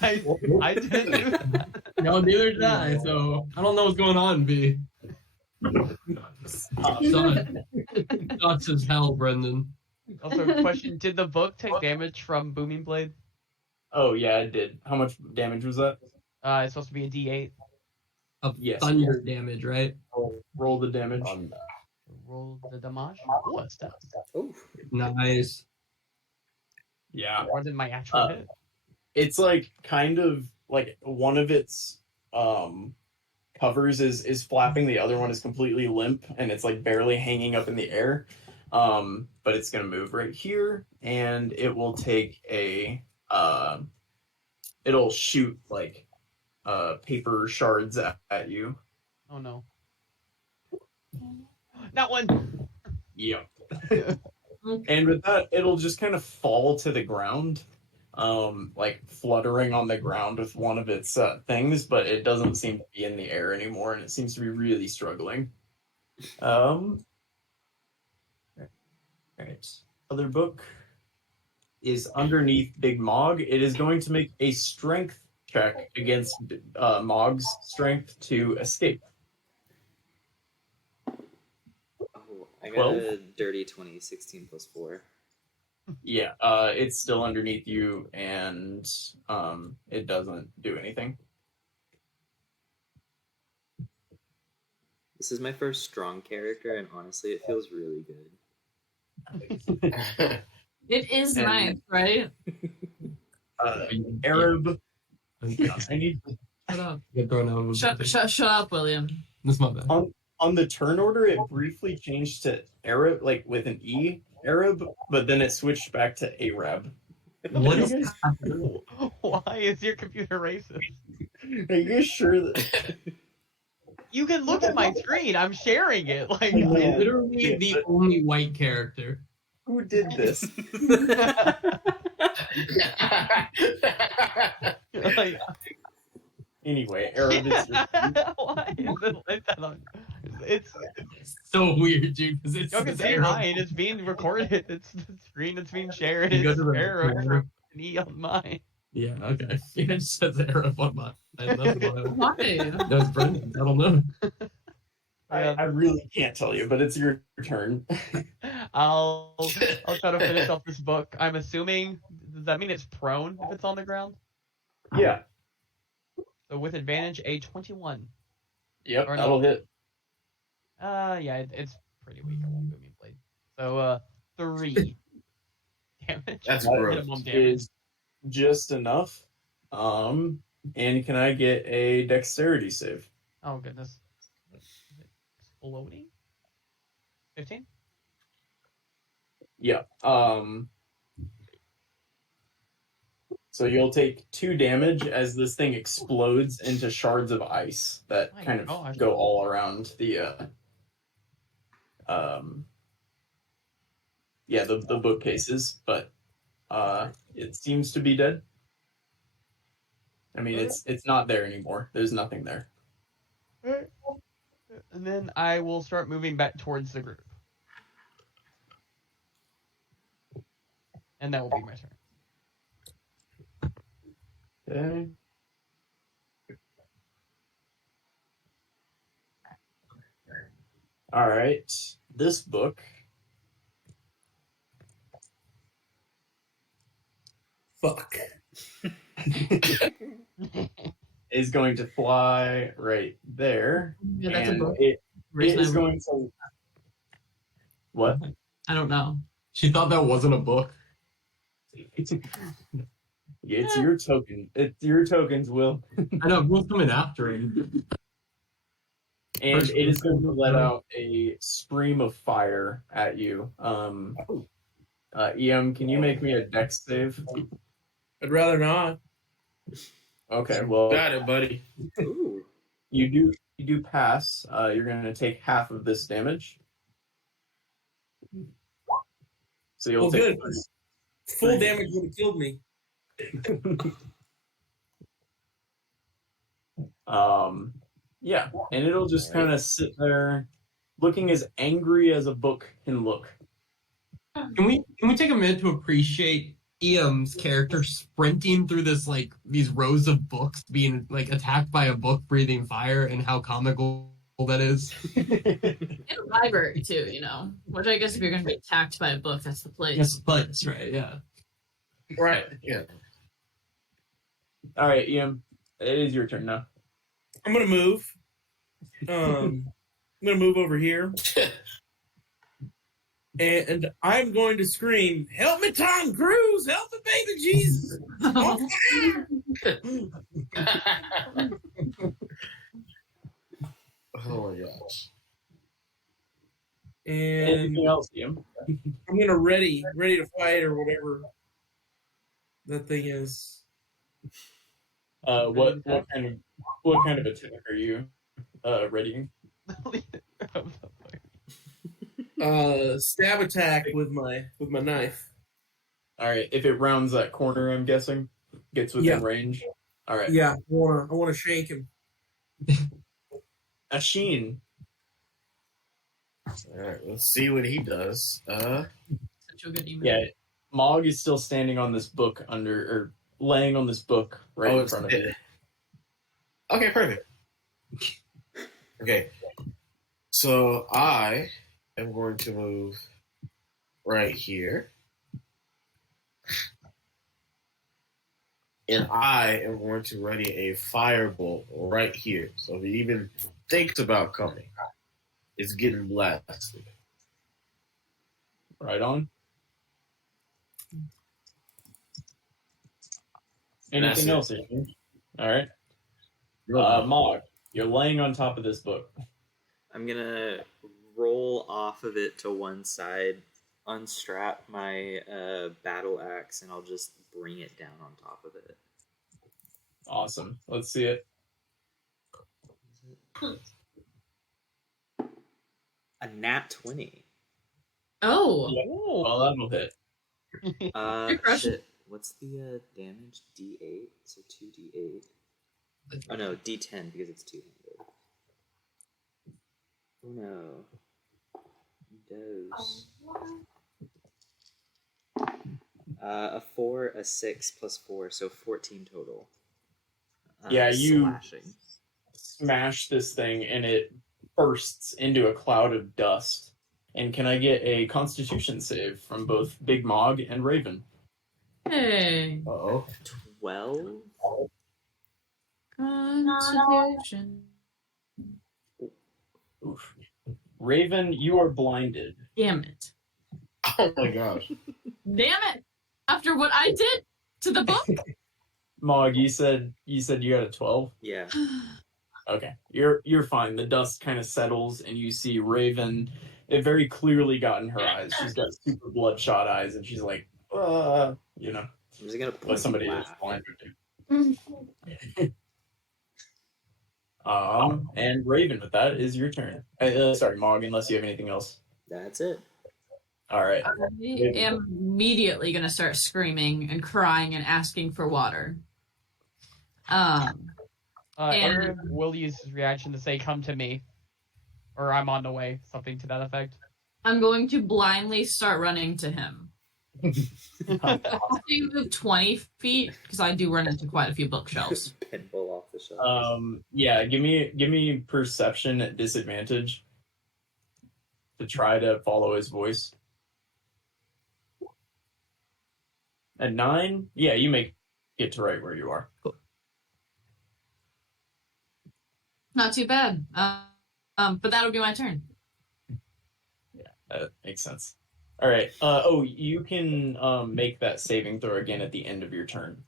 I didn't do that. No, neither did I. So I don't know what's going on, B. Sucks as hell, Brendan. Also, question: did the book take damage from Booming Blade? Oh yeah, it did. How much damage was that? It's supposed to be a D8. Of Yes. thunder damage, right? Roll the damage. Roll the damage. Ooh, that's tough. Oh, Nice. Yeah. More than my actual hit. It's like kind of like one of its covers is flapping, the other one is completely limp and it's like barely hanging up in the air. But it's gonna move right here and it will take a it'll shoot like paper shards at you. Oh no. Not one. Yep. And with that, it'll just kind of fall to the ground, like fluttering on the ground with one of its things, but it doesn't seem to be in the air anymore, and it seems to be really struggling. Right. Other book is underneath Big Mog. It is going to make a strength check against Mog's strength to escape. oh, I got 12? a dirty 20, 16 plus 4. Yeah, it's still underneath you, and it doesn't do anything. This is my first strong character, and honestly, it feels really good. It is And- nice, right? Arab. I need Shut up. Get thrown out of a Shut up, William. That's my bad. on the turn order. It briefly changed to Arab, like with an E, Arab, but then it switched back to Arab. What is Why is your computer racist? Are you guys sure that? You can look at my screen. I'm sharing it. Like, I know. literally the only white character? Who did this? like Anyway, Arab is your why is it like that? It's So weird, dude. Because it's you can say Arab. mine. It's being recorded. It's the screen. It's being shared. You go It's to the Arab corner. an E on mine. Yeah, okay. Yeah, it says Arab on mine. That's wild. Why? That's Brendan. I don't know. I really can't tell you, but it's your turn. I'll try to finish off this book. I'm assuming. Does that mean it's prone if it's on the ground? Yeah. So with advantage, a 21. Yep. Or no. That'll hit. Yeah, it's pretty weak. I won't booming blade. So 3 damage. That's That gross. Minimum damage. is just enough. And can I get a dexterity save? Oh goodness. Exploding. 15. Yeah. So you'll take 2 damage as this thing explodes into shards of ice that My kind of gosh. go all around the the bookcases, but it seems to be dead. I mean, it's not there anymore. There's nothing there. And then I will start moving back towards the group. And that will be my turn. Okay. All right. This book. Fuck. is going to fly right there. Yeah, that's a and book. it Reason is I- going to. What? I don't know. She thought that wasn't a book. It's your token. It's your tokens, Will. I know, who's coming after him? And it is going to let out a stream of fire at you. EM, can you make me a dex save? I'd rather not. Okay, well, Got it, buddy. Ooh. you do pass. You're going to take half of this damage. So you'll Well, take good. Full damage would have killed me. Yeah, and it'll just kind of sit there, looking as angry as a book can look. Can we take a minute to appreciate Iam's character sprinting through these rows of books, being like attacked by a book breathing fire, and how comical that is? In a library too, which I guess if you're going to be attacked by a book, that's the place. Yes, but that's right. Yeah. Right. Yeah. All right, Iam, it is your turn now. I'm gonna move. I'm gonna move over here, and I'm going to scream, "Help me, Tom Cruise! Help me, baby Jesus!" On fire! Oh my gosh. And Anything else, Iam? I'm gonna ready to fight or whatever that thing is. What kind of attack are you readying? Stab attack with my knife. All right, if it rounds that corner, I'm guessing gets within Yeah. range. All right, Yeah, I wanna shank him. Ashin. All right, let's see what he does. Such a good email. Yeah, Mog is still standing on this book laying on this book right in front of you. Okay, perfect. Okay, so I am going to move right here. And I am going to ready a firebolt right here. So if he even thinks about coming, it's getting blasted. Right on. Anything else, Ashin? All right. Mog, you're laying on top of this book. I'm gonna roll off of it to one side, unstrap my battle axe, and I'll just bring it down on top of it. Awesome. Let's see it. A nat 20. Oh. Well, that'll hit. You're crushing. Shit. What's the damage? D8? So 2d8. Oh no, D10 because it's two-handed. Oh no. Dose. A 4, a 6 plus 4, so 14 total. Yeah, you slashing. smash this thing and it bursts into a cloud of dust. And can I get a Constitution save from both Big Mog and Raven? Hey. Uh-oh. 12? Constitution. Oof. Raven, you are blinded. Damn it. Oh my gosh. Damn it. After what I did to the book? Mog, you said you got a 12? Yeah. Okay. You're fine. The dust kind of settles and you see Raven. It very clearly got in her eyes. She's got super bloodshot eyes and she's like, I'm just gonna what point somebody and is laugh. blinded to. And Raven, with that is your turn. Sorry, Mog, unless you have anything else. That's it. All right. I am immediately going to start screaming and crying and asking for water. Aaron will use his reaction to say, "Come to me," or "I'm on the way," something to that effect. I'm going to blindly start running to him. I'll say move 20 feet because I do run into quite a few bookshelves. Pinball off the shelf. Yeah, give me perception at disadvantage to try to follow his voice. At 9, yeah, you make it to right where you are. Cool. Not too bad. But that'll be my turn. That makes sense. All right. You can make that saving throw again at the end of your turn.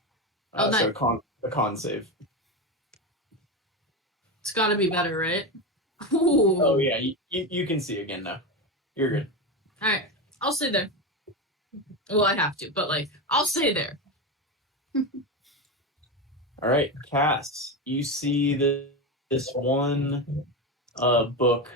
Oh, nice. So a con save. It's got to be better, right? Ooh. Oh yeah, you can see again now. You're good. All right, I'll stay there. Well, I have to, but like, I'll stay there. All right, Cass, you see this one book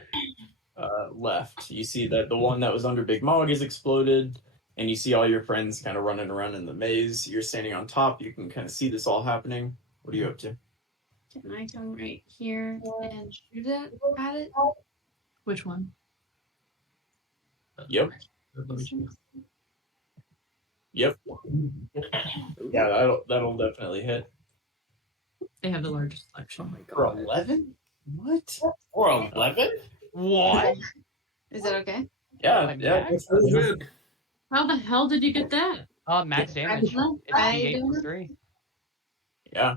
left. You see that the one that was under Big Mog is exploded, and you see all your friends kind of running around in the maze. You're standing on top. You can kind of see this all happening. What are you up to? Can I come right here and shoot it at it? Which one? Yep. Yep. Yeah, that'll definitely hit. They have the largest selection. For 11? What? Or 11? What? Is that okay? Yeah, Like yeah. max? That's good. How the hell did you get that? Max damage. It's I D8 don't plus 3. Yeah.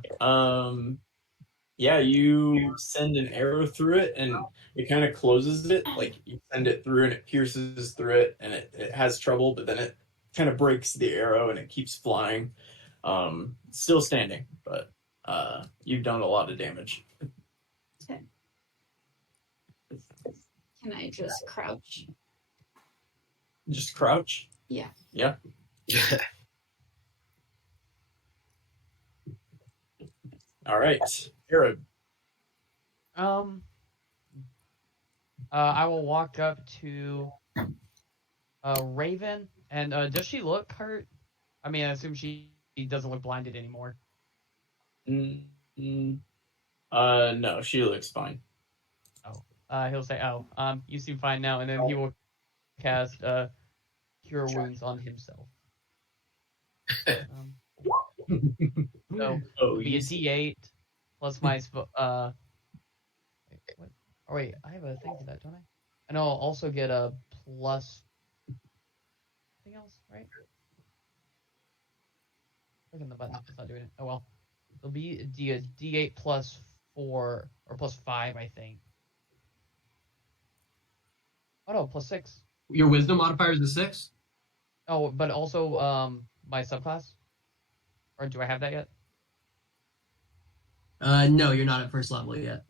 Yeah, you send an arrow through it and it kind of closes it. Like you send it through and it pierces through it and it has trouble, but then it kind of breaks the arrow and it keeps flying. Still standing, but you've done a lot of damage. Okay. Can I just crouch? Just crouch? Yeah. Yeah. All right. Arab. I will walk up to Raven, and does she look hurt? I mean, I assume she doesn't look blinded anymore. No, she looks fine. He'll say, you seem fine now, and then he will cast Cure Wounds on himself. So it'll be a D8 plus my wait, what? Oh wait, I have a thing for that, don't I? And I'll also get a plus something else, right? Clicking the button, it's not doing it. Oh well. It'll be a D8 plus 4 or plus 5, I think. Oh no, plus 6. Your wisdom modifier is the 6? Oh, but also my subclass? Or do I have that yet? No, you're not at first level yet.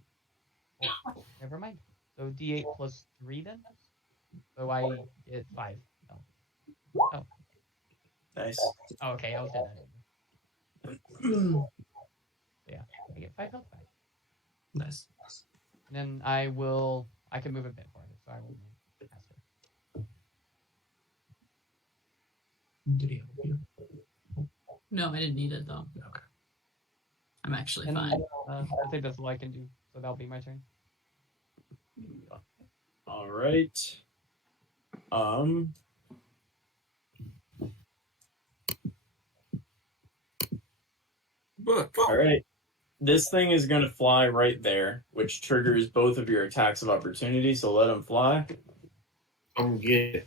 Oh, never mind. So D8 plus 3 then? So I get 5. Oh. Nice. Oh, okay, I was dead. Yeah, I get 5 health back. Nice. And then I can move a bit farther, so I will move faster. Did he help you? No, I didn't need it though. Okay. I'm actually And, fine. I think that's all I can do, so that'll be my turn. All right. Book. All right. This thing is going to fly right there, which triggers both of your attacks of opportunity, so let them fly. I'm good.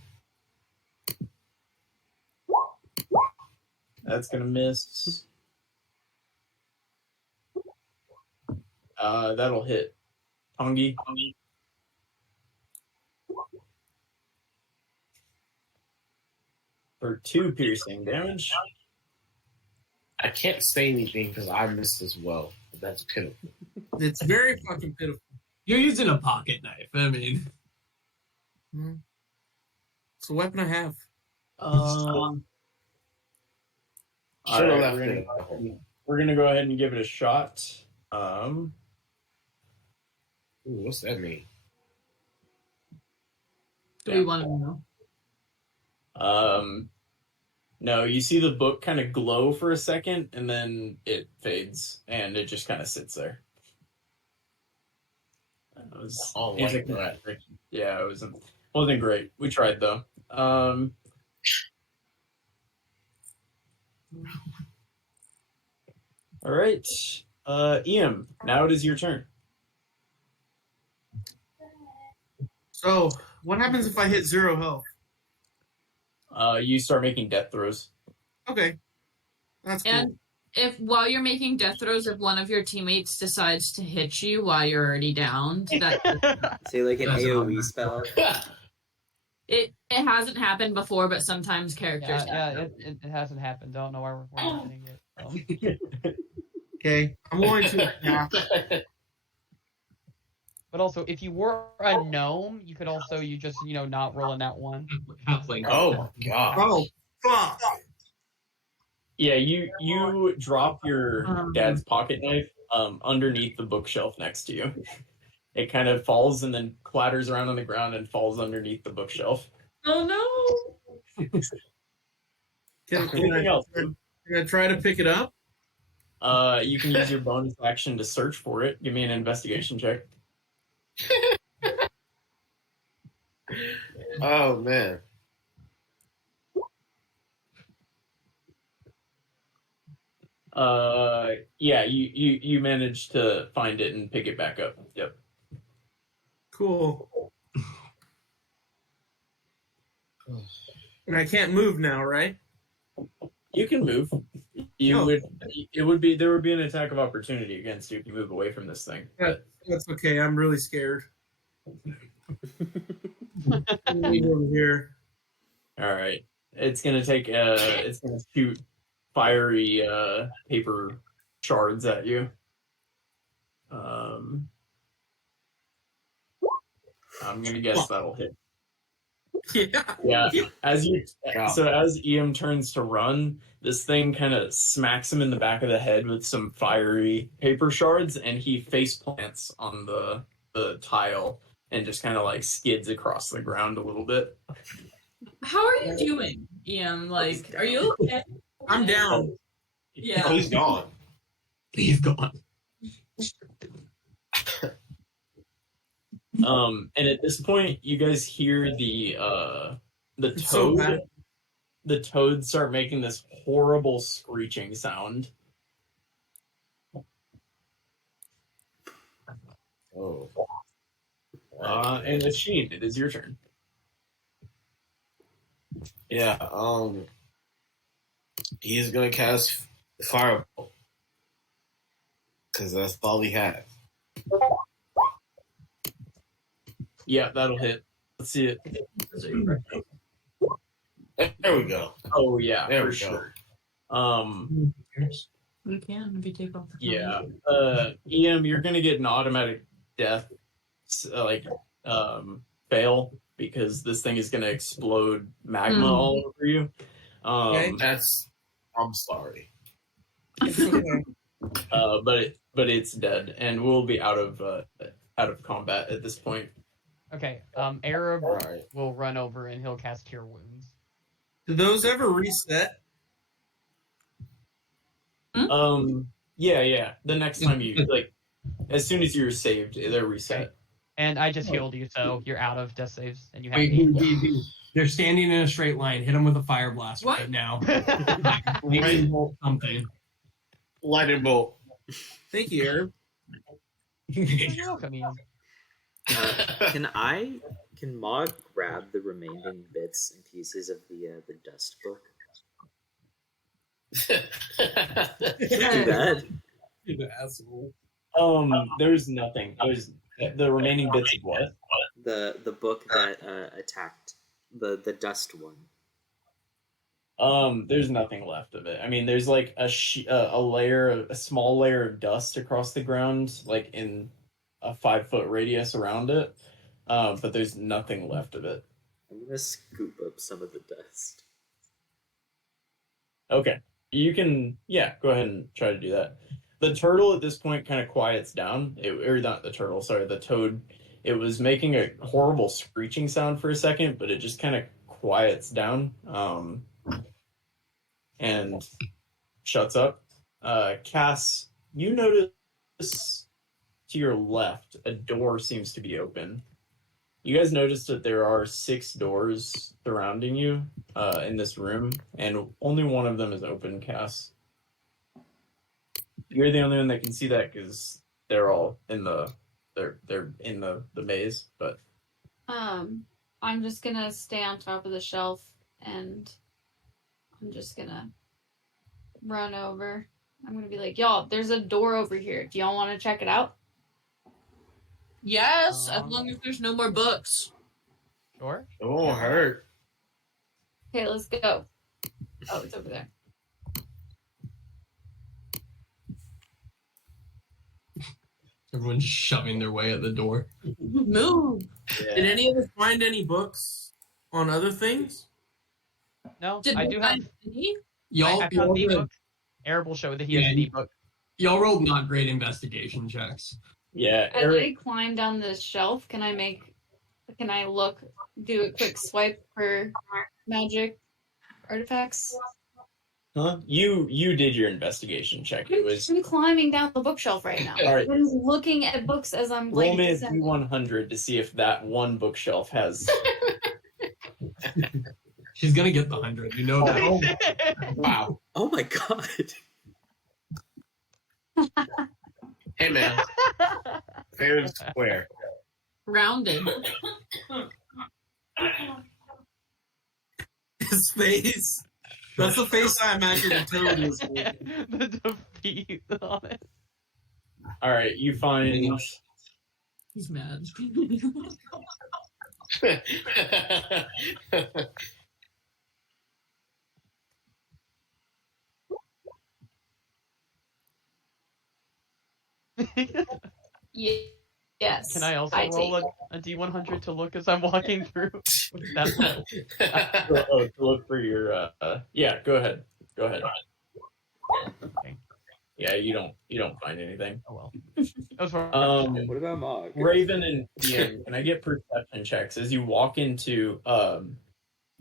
That's going to miss. That'll hit. Tongi. For 2 piercing damage. I can't say anything because I missed as well. But that's pitiful. It's very fucking pitiful. You're using a pocket knife. I mean, It's a weapon I have. Should have Alright, left we're it. gonna go ahead and give it a shot. Ooh, what's that mean? Do we want to know? No, you see the book kind of glow for a second, and then it fades, and it just kind of sits there. It was, Oh, it was like that. Yeah, it wasn't great. We tried though. All right, Ian. Now it is your turn. So, what happens if I hit 0 health? You start making death throws. Okay. That's cool. And if while you're making death throws, if one of your teammates decides to hit you while you're already downed, that Say like an That's AoE fine. spell. it hasn't happened before, but sometimes characters Yeah, have. it hasn't happened. Don't know why we're mentioning it. Okay, I'm going to attack. But also, if you were a gnome, you could also not roll a nat one. Halfling. Oh my god. Oh, fuck. Yeah, you drop your dad's pocket knife underneath the bookshelf next to you. It kind of falls and then clatters around on the ground and falls underneath the bookshelf. Oh no! Can Anything else? I try to pick it up? You can use your bonus action to search for it. Give me an investigation check. Oh man. Yeah, you managed to find it and pick it back up. Yep. Cool. And I can't move now, right? You can move. There would be an attack of opportunity against you if you move away from this thing. That's okay. I'm really scared. I'm gonna leave over here. All right. It's gonna shoot fiery paper shards at you. I'm gonna guess that'll hit. Yeah. Yeah. As Em turns to run, this thing kind of smacks him in the back of the head with some fiery paper shards, and he face plants on the tile and just kind of like skids across the ground a little bit. How are you doing, Ian? Like, are you okay? I'm down. Yeah. Oh, he's gone. He's gone. And at this point, you guys hear the It's so toad. bad. The toads start making this horrible screeching sound. Oh. And Machine, it is your turn. Yeah, he's gonna cast Fireball. Because that's all he has. Yeah, that'll hit. Let's see it. There we go. Oh yeah, There for we go. sure. You can if you take off the Yeah. Em, you're gonna get an automatic death, fail because this thing is gonna explode magma all over you. Okay. I'm sorry. But it's dead, and we'll be out of combat at this point. Okay, Arab All right. will run over and he'll cast Cure Wounds. Do those ever reset? Yeah. The next time you as soon as you're saved, they're reset. And I just healed you, so you're out of death saves, and you have Wait, me. they're standing in a straight line. Hit them with a fire blast What? right now. Lightning bolt something. Lightning bolt. Thank you, Arab. You're welcome, Ian. Can Maud grab the remaining bits and pieces of the dust book? Too bad. You asshole. There's nothing. There's the remaining bits of what? The book that attacked the dust one. There's nothing left of it. I mean, there's like a small layer of dust across the ground, like in a 5-foot radius around it. But there's nothing left of it. I'm gonna scoop up some of the dust. Okay. You can, go ahead and try to do that. The turtle at this point kind of quiets down. The toad. It was making a horrible screeching sound for a second, but it just kind of quiets down and shuts up. Cass, you notice to your left, a door seems to be open. You guys notice that there are 6 doors surrounding you in this room, and only one of them is open, Cass. You're the only one that can see that because they're all in the maze. But I'm just gonna stay on top of the shelf and I'm just gonna run over I'm gonna be like, y'all, there's a door over here. Do y'all want to check it out? Yes, as long as there's no more books. Sure. It won't hurt. Okay, let's go. Oh, it's over there. Everyone's shoving their way at the door. Move. Did any of us find any books on other things? No, Did I we do find have. any? Y'all, I y'all, found the rolled, book. Arab will show that he has Yeah, the book. y'all rolled not great investigation checks. Yeah, As Eric. I climb down this shelf, can I look, do a quick swipe for magic artifacts? Huh? You did your investigation check. It was I'm climbing down the bookshelf right now. all right. I'm looking at books as I'm Roll like me a descending. D100 to see if that one bookshelf has. She's gonna get the 100. You know that. Wow. Oh my god. Hey, man. Fair and square. Rounded. His face. That's the face I imagine a toad was. The defeat on it. All right, you find. He's mad. Yes. Can I also take roll it. a D100 to look as I'm walking through? That's To look for your. Yeah, go ahead. Go ahead. Okay. Yeah, you don't find anything. Oh well. That was for What about Mog? Raven and DM, can I get perception checks as you walk into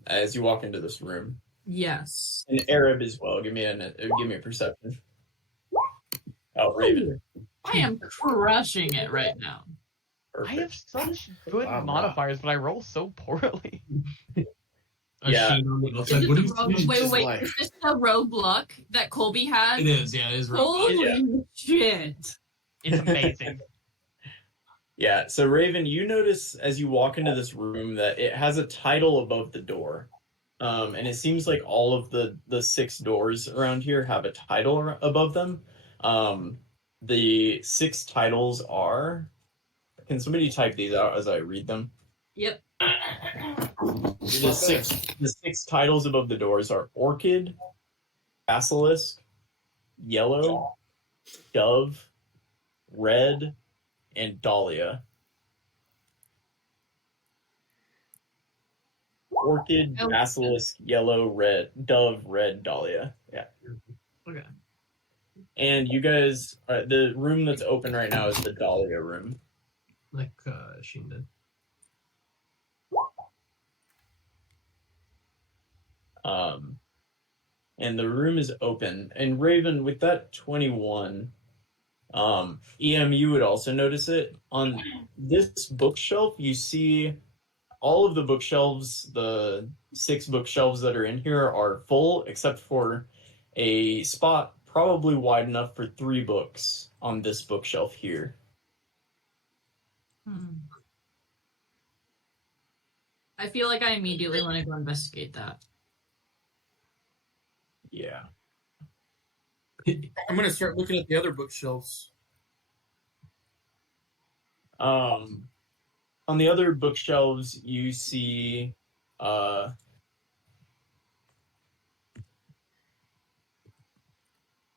this room? Yes. And Arab as well. Give me a perception. Oh, Raven. I am crushing it right now. I have Perfect. such good Wow. modifiers, but I roll so poorly. A Yeah. sheet on the Is outside. it What the do you rogue, see? wait, Just wait. like- Is this the rogue luck that Colby had? It is, yeah, it is. Holy shit. It's amazing. Yeah, so Raven, you notice as you walk into this room that it has a title above the door. And it seems like all of the 6 doors around here have a title above them. The 6 titles are... Can somebody type these out as I read them? Yep. The six titles above the doors are Orchid, Basilisk, Yellow, Dove, Red, and Dahlia. Orchid, Oh. Basilisk, Yellow, Red, Dove, Red, Dahlia. Yeah. Okay. And you guys, the room that's open right now is the Dahlia room. Like Sheen did. And the room is open. And Raven, with that 21, EM, you would also notice it. On this bookshelf, you see all of the bookshelves, the 6 bookshelves that are in here are full, except for a spot probably wide enough for 3 books on this bookshelf here. I feel like I immediately want to go investigate that. Yeah. I'm gonna start looking at the other bookshelves. On the other bookshelves, you see a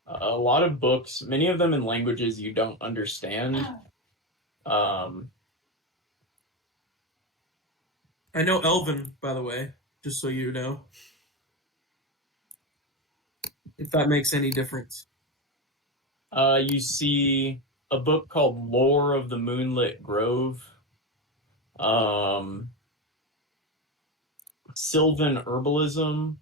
lot of books, many of them in languages you don't understand. I know Elven, by the way, just so you know. If that makes any difference. You see a book called Lore of the Moonlit Grove. Sylvan Herbalism.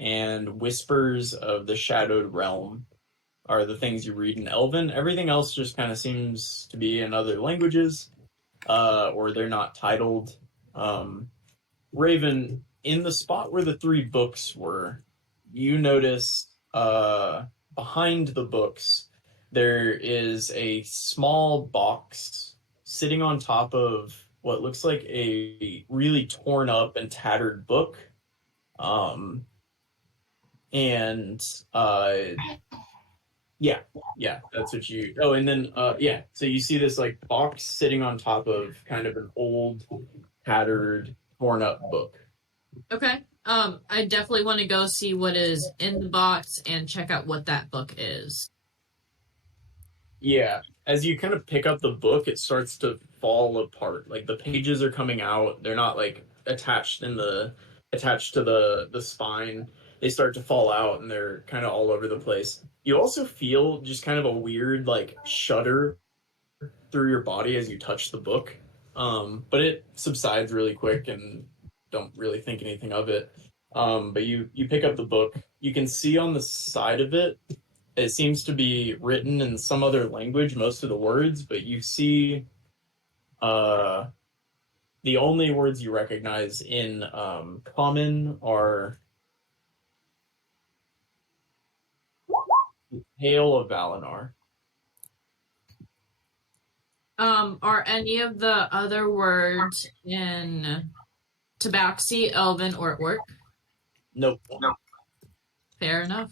And Whispers of the Shadowed Realm are the things you read in Elven. Everything else just kind of seems to be in other languages, or they're not titled. Raven, in the spot where the 3 books were, you notice behind the books there is a small box sitting on top of what looks like a really torn up and tattered book. and yeah, that's what you. Oh, and then yeah, so you see this like box sitting on top of kind of an old, tattered, torn up book. Okay. I definitely want to go see what is in the box and check out what that book is. Yeah, as you kind of pick up the book, it starts to fall apart. Like the pages are coming out; they're not like attached to the spine. They start to fall out, and they're kind of all over the place. You also feel just kind of a weird like shudder through your body as you touch the book, but it subsides really quick, and don't really think anything of it. But you pick up the book. You can see on the side of it, it seems to be written in some other language, most of the words, but you see the only words you recognize in common are Hail of Valinor. Are any of the other words in Tabaxi, Elven, or Orc? Nope. Fair enough.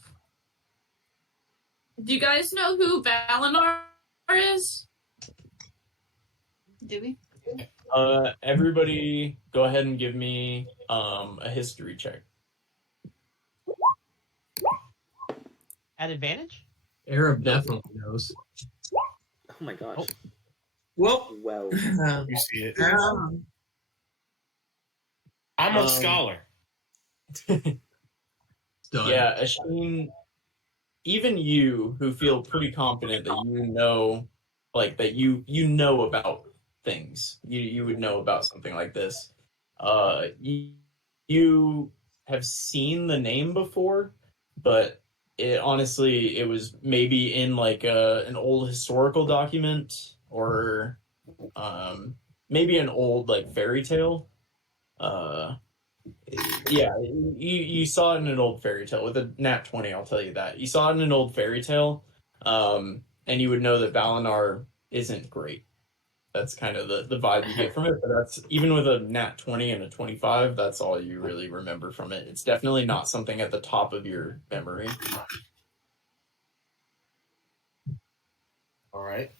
Do you guys know who Valinor is? Do we? Everybody go ahead and give me a history check. At advantage? Arab definitely knows. Oh my gosh. Oh. Well, Well, You see it. I'm Um, a scholar. Done. Yeah, Asheen, even you who feel pretty confident that you know, like that you know about things, you would know about something like this. You have seen the name before, but it honestly it was maybe in like an old historical document or maybe an old like fairy tale. Yeah, you saw it in an old fairy tale with a nat 20, I'll tell you that. You saw it in an old fairy tale, and you would know that Valinor isn't great. That's kind of the vibe you get from it, but that's even with a nat 20 and a 25, that's all you really remember from it. It's definitely not something at the top of your memory. All right.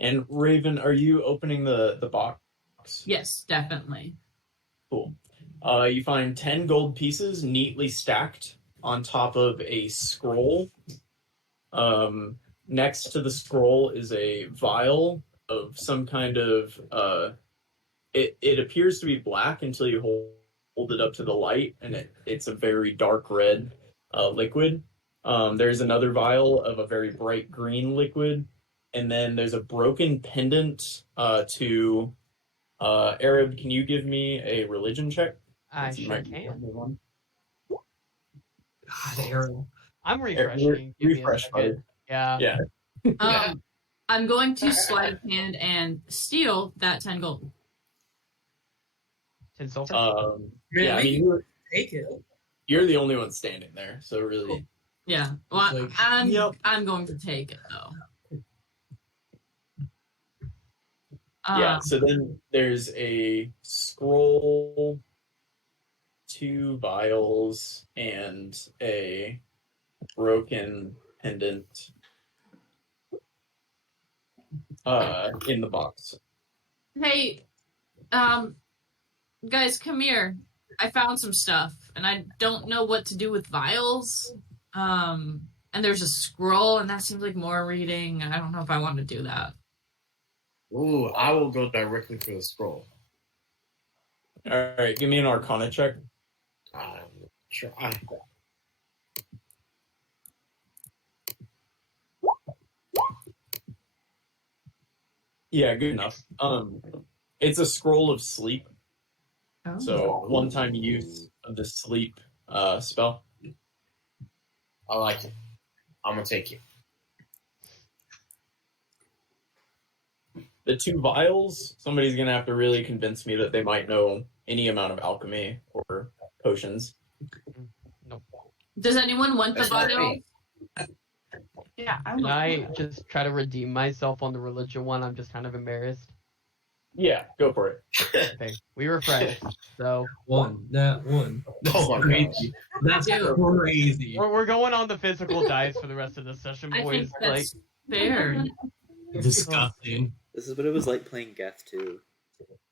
And Raven, are you opening the box? Yes, definitely. Cool. You find 10 gold pieces neatly stacked on top of a scroll. Next to the scroll is a vial of some kind of it appears to be black until you hold it up to the light, and it's a very dark red liquid. There's another vial of a very bright green liquid, and then there's a broken pendant to Arab. Can you give me a religion check? I You sure might be can. one. God, Arab. I'm refreshing. Give me a Refresh, second. bud. Yeah. Yeah. I'm going to sleight of hand and steal that 10 gold. 10 silver. man, Yeah, I we mean, can take it. you're the only one standing there, so really, Yeah. Well, Like, I'm yep. I'm going to take it though. yeah. So then there's a scroll, 2 vials, and a broken pendant in the box. Hey, guys, come here. I found some stuff, and I don't know what to do with vials. And there's a scroll, and that seems like more reading. I don't know if I want to do that. Ooh, I will go directly for the scroll. All right, give me an Arcana check. Sure. Yeah, good enough. It's a scroll of sleep, Oh. so one-time use of the sleep spell. I like it. I'm gonna take it. The 2 vials, somebody's gonna have to really convince me that they might know any amount of alchemy or potions. Nope. Does anyone want the That's not vial? me. Yeah, I Can I just try to redeem myself on the religion one? I'm just kind of embarrassed. Yeah, go for it. Okay, we were friends, so One. That's Oh my crazy. That's crazy. we're going on the physical dice for the rest of the session, I boys. think that's fair. Disgusting. This is what it was like playing Geth 2.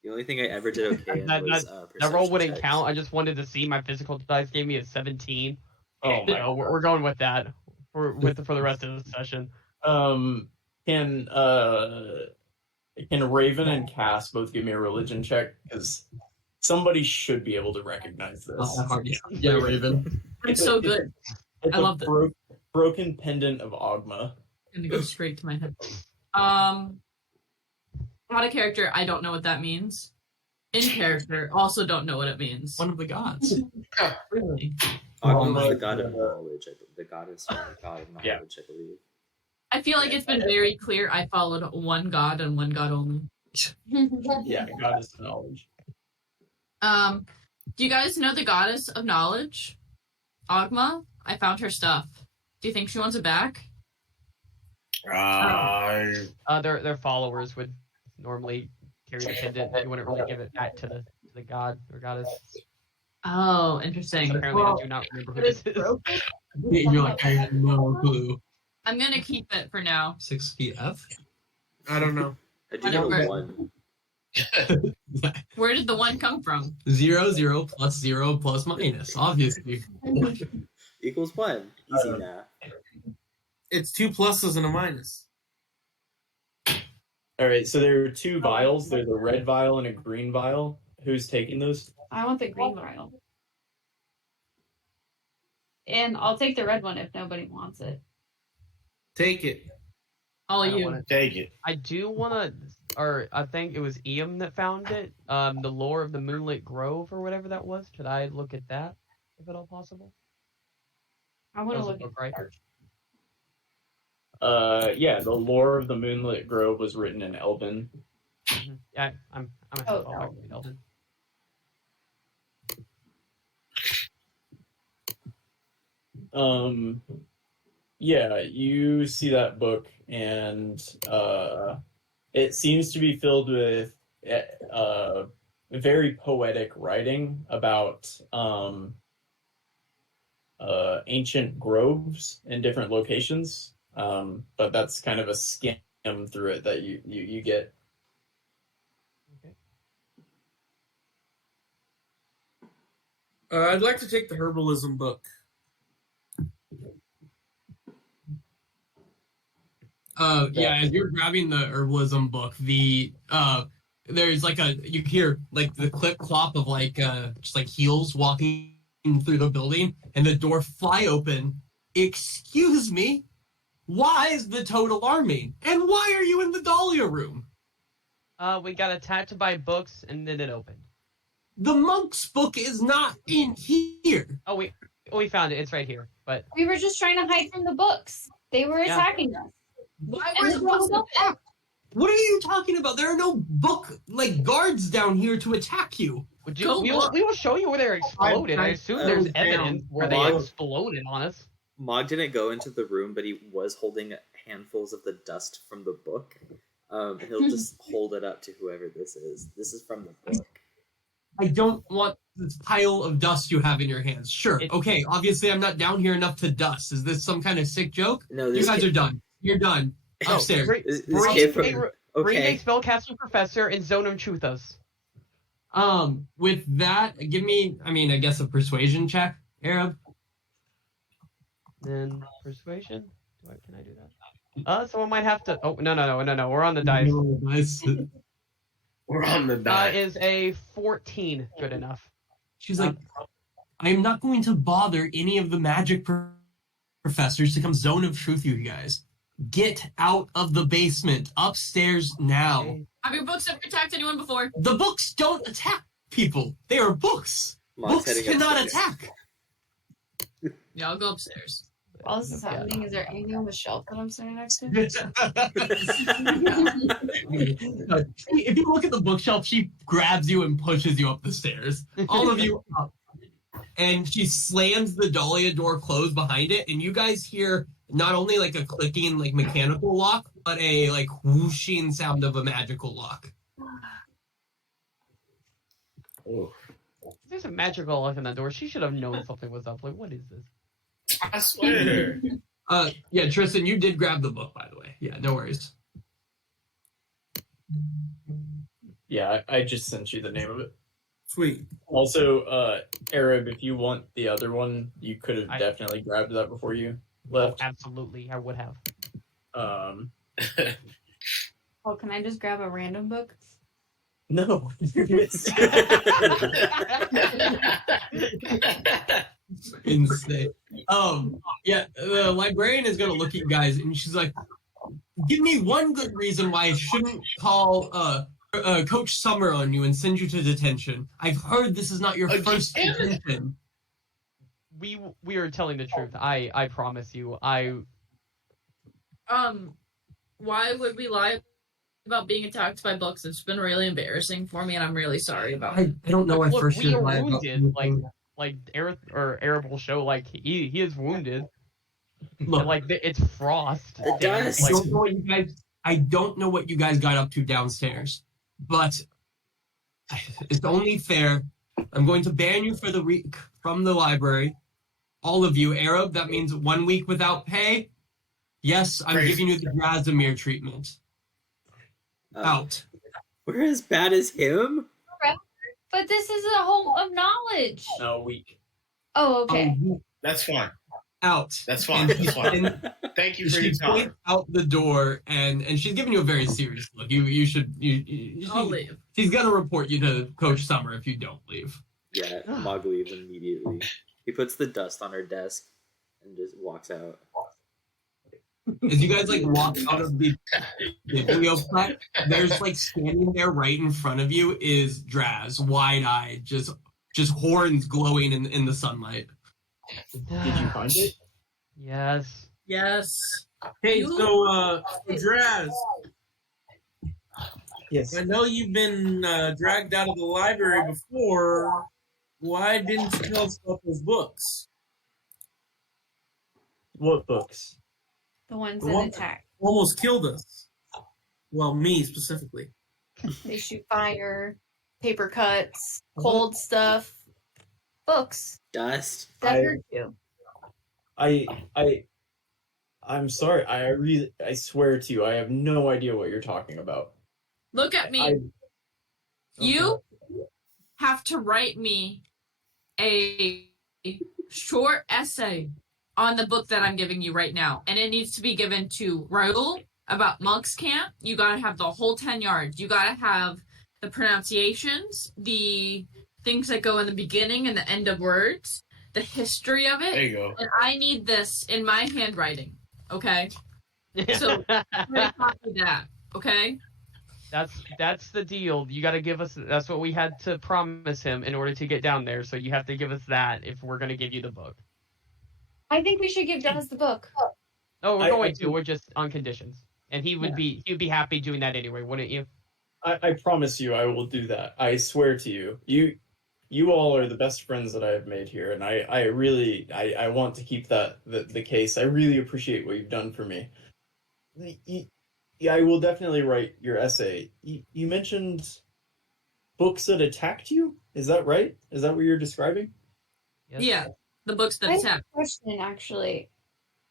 The only thing I ever did okay in was that roll perception wouldn't checks. count. I just wanted to see. My physical dice gave me a 17. Oh my. So we're going with that for the rest of the session. Can Raven and Cass both give me a religion check? Because somebody should be able to recognize this. Yeah, Raven. I'm so good. It's I love this. broken pendant of Ogma. Gonna go straight to my head. Out of character, I don't know what that means. In character, also don't know what it means. One of the gods. Really? Ogma is the god of knowledge. The goddess or the god of knowledge, Yeah. I believe. I feel like it's been very clear I followed one god and one god only. Yeah, goddess of knowledge. Do you guys know the goddess of knowledge? Ogma? I found her stuff. Do you think she wants it back? Their followers would normally carry the pendant. You wouldn't really give it back to the god or goddess. Oh, interesting. Apparently, I do not remember who this is. You're like, I have no clue. I'm gonna keep it for now. 6 feet F? I don't know. I do know Whatever. one. Where did the one come from? 0, 0 plus 0 plus minus, obviously. Equals 1. Easy math. It's 2 pluses and a minus. All right, so there are two vials. There's a red vial and a green vial. Who's taking those? I want the green vial. And I'll take the red one if nobody wants it. Take it. All I don't you. wanna- Take it. I do want to, or I think it was Ian that found it. The lore of the Moonlit Grove or whatever that was. Could I look at that, if at all possible? I want That to was a look book, at right? Yeah, the lore of the Moonlit Grove was written in Elven. Mhm. Yeah, I'm a Oh, half elf, Elven. Yeah, you see that book, and it seems to be filled with very poetic writing about ancient groves in different locations. But that's kind of a skim through it that you get. I'd like to take the herbalism book. Yeah, as you're grabbing the herbalism book, there's like you hear like the clip clop of like just like heels walking through the building, and the door fly open. Excuse me, why is the toad alarming? And why are you in the Dahlia room? We got attacked by books and then it opened. The monk's book is not in here. Oh, we found it. It's right here. But We were just trying to hide from the books. They were Yeah. attacking us. Why And were the the books books attacked? What are you talking about? There are no book like guards down here to attack you. would you, Go we look. will show you where they exploded. I assume there's evidence where they Mog- exploded on us. Mog didn't go into the room, but he was holding handfuls of the dust from the book. He'll just hold it up to whoever this is. This is from the book. I don't want this pile of dust you have in your hands. Sure, okay, obviously I'm not down here enough to dust. Is this some kind of sick joke? No, You this guys kid, are done. You're done. Upstairs. this Bring kid from a okay. spellcaster professor and Zonum Truthos. With that, give me, I guess a persuasion check, Arab. Then persuasion. Can I do that? Someone might have to. Oh no! We're on the dice. Nice. We're on the dice. Is a 14 good enough? She's like, I'm not going to bother any of the magic professors to come zone of truth you guys. Get out of the basement. Upstairs now. Okay. Have your books ever attacked anyone before? The books don't attack people. They are books. Mog's Books heading cannot upstairs. attack. Yeah, I'll go upstairs. While this is happening, is there anything on the shelf that I'm sitting next to? If you look at the bookshelf, she grabs you and pushes you up the stairs. All of you up. And she slams the Dahlia door closed behind it, and you guys hear not only like a clicking like mechanical lock, but a like whooshing sound of a magical lock. Oh, There's a magical lock on that door. She should have known something was up. Like, what is this? I swear. Yeah, Tristan, you did grab the book, by the way. Yeah, no worries. Yeah, I just sent you the name of it. Sweet. Also, Arab, if you want the other one, you could have I- definitely grabbed that before you Oh, left. absolutely, I would have. Oh, can I just grab a random book? No, you missed. Insane. Yeah, the librarian is gonna look at you guys and she's like, give me one good reason why I shouldn't call Coach Summer on you and send you to detention. I've heard this is not your first detention. We are telling the truth. I promise you. Why would we lie about being attacked by books? It's been really embarrassing for me, and I'm really sorry about it. I don't know why Look, first we year are lie about wounded. anything. Like Arab will show. Like he is wounded. Look, And, like it's frost. The and, dust. like, I don't know what you guys got up to downstairs, but it's only fair. I'm going to ban you for the week from the library. All of you, Arab, that means 1 week without pay. Yes, I'm Crazy. giving you the Razomir treatment. Out. We're as bad as him? But this is a home of knowledge. No, week. Oh, okay. That's fine. Out. That's fine. That's fine. And Thank you for your she time. points out the door, and she's giving you a very serious look. You should. I'll leave. She's gonna report you to Coach Summer if you don't leave. Yeah, Mog leaves immediately. He puts the dust on her desk and just walks out. As you guys like walk out of the bibliothek, there's like standing there right in front of you is Draz, wide-eyed, just horns glowing in the sunlight. Did you find it? yes. Yes. Hey, You- so Draz, Yes. I know you've been dragged out of the library before. Why didn't you tell us about those books? What books? The ones The that one- attack. Almost killed us. Well, me specifically. They shoot fire, paper cuts, cold stuff, books Dust. that I- hurt you. I'm sorry. I swear to you, I have no idea what you're talking about. Look at me. You have to write me a short essay on the book that I'm giving you right now. And it needs to be given to Raul about Monk's Camp. You gotta have the whole 10 yards. You gotta have the pronunciations, the things that go in the beginning and the end of words, the history of There it. you go. And I need this in my handwriting. Okay? So- I'm gonna copy that. Okay? That's the deal. You got to give us. That's what we had to promise him in order to get down there. So you have to give us that if we're gonna give you the book. I think we should give Dennis the book. Oh, we're I going to. think- We're just on conditions, and he would be happy doing that anyway, wouldn't you? I promise you, I will do that. I swear to you. You all are the best friends that I have made here, and I really want to keep that the case. I really appreciate what you've done for me. Yeah, I will definitely write your essay. You mentioned books that attacked you? Is that right? Is that what you're describing? Yes. Yeah. The books that I have attack. a question, actually.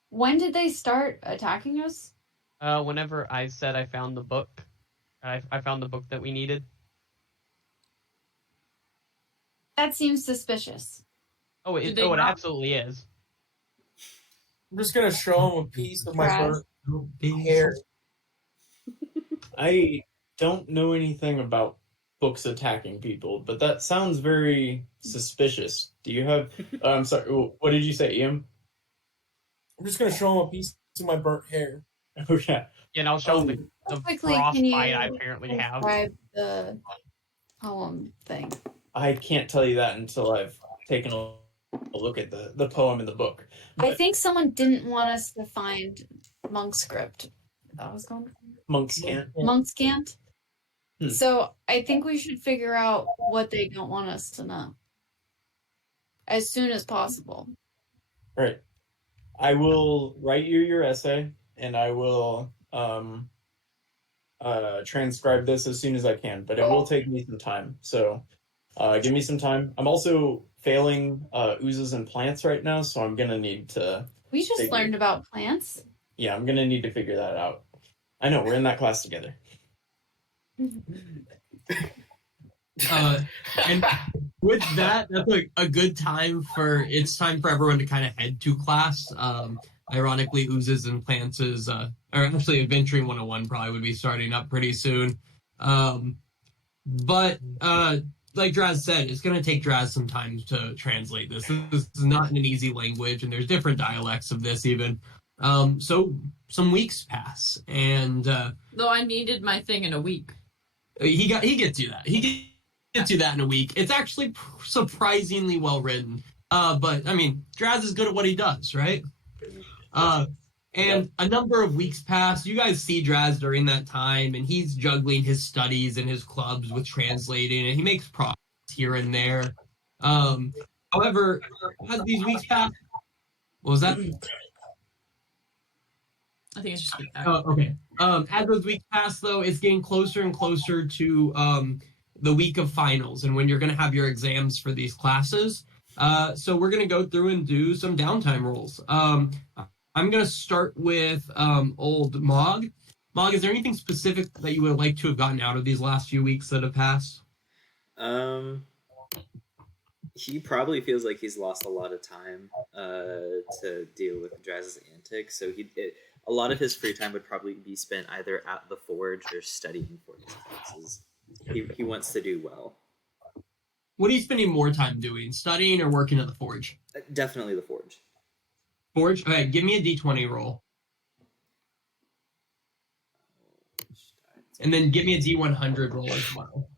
When did they start attacking us? Whenever I said I found the book, I found the book that we needed. That seems suspicious. Oh, Did it they not? absolutely is. I'm just gonna show him a piece of my Draz. burnt hair. I don't know anything about books attacking people, but that sounds very suspicious. Do you have? I'm sorry. What did you say, Ian? I'm just gonna show him a piece of my burnt hair. Oh yeah. And I'll show him the Real quickly, can frostbite you I apparently have. describe the poem thing? I can't tell you that until I've taken a look at the poem in the book. I think someone didn't want us to find Monk's script. That was called Monks can't. Monk's Cant. Hmm. So I think we should figure out what they don't want us to know as soon as possible. Right. I will write you your essay, and I will transcribe this as soon as I can. But it will take me some time. So Give me some time. I'm also failing oozes and plants right now, so I'm gonna need to. We just learned about plants. Yeah, I'm gonna need to figure that out. I know we're in that class together. And with that, that's like a good time it's time for everyone to kind of head to class. Ironically, oozes and plants is, or actually Adventuring 101 probably would be starting up pretty soon. But like Draz said, it's going to take Draz some time to translate this. This is not an easy language, and there's different dialects of this even. So some weeks pass, and Though I needed my thing in a week. he gets you that. He gets you that in a week. It's actually surprisingly well written. But I mean, Draz is good at what he does, right? And a number of weeks pass. You guys see Draz during that time, and he's juggling his studies and his clubs with translating, and he makes progress here and there. However, as these weeks pass, what was that? I think it's just feedback. Okay. As those weeks pass, though, it's getting closer and closer to the week of finals and when you're going to have your exams for these classes. So we're going to go through and do some downtime rolls. I'm going to start with old Mog. Mog, is there anything specific that you would like to have gotten out of these last few weeks that have passed? He probably feels like he's lost a lot of time to deal with Draz's antics, so a lot of his free time would probably be spent either at the forge or studying for his classes. He wants to do well. What are you spending more time doing, studying or working at the forge? Definitely the forge. Forge? Okay, give me a d20 roll. And then give me a d100 roll as well.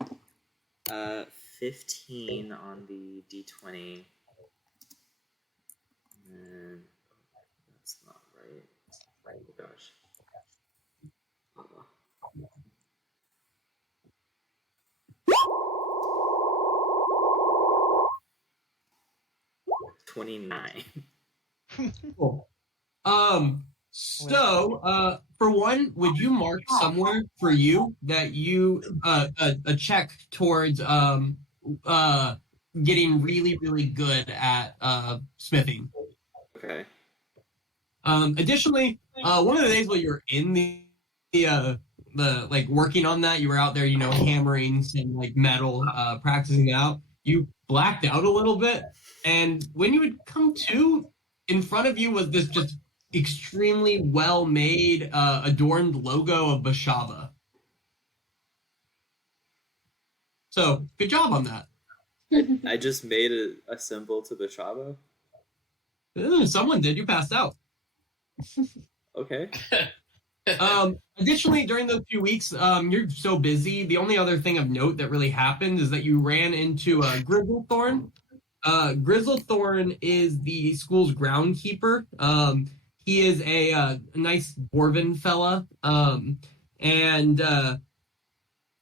Okay. 15 on the d20. And that's not right. Oh gosh. 29. Cool. So, for one, would you mark somewhere for you that you a check towards getting really, really good at smithing? Okay. Additionally, one of the days while you're in the like working on that, you were out there, hammering some like metal, practicing it out. You blacked out a little bit, and when you would come to, in front of you was this just extremely well-made, adorned logo of Bashaba. So, good job on that. I just made a symbol to Bashaba. Someone did. You passed out. Okay. Additionally, during those few weeks, you're so busy. The only other thing of note that really happened is that you ran into Grizzlethorn. Grizzlethorn is the school's groundkeeper. He is a nice dwarven fella, and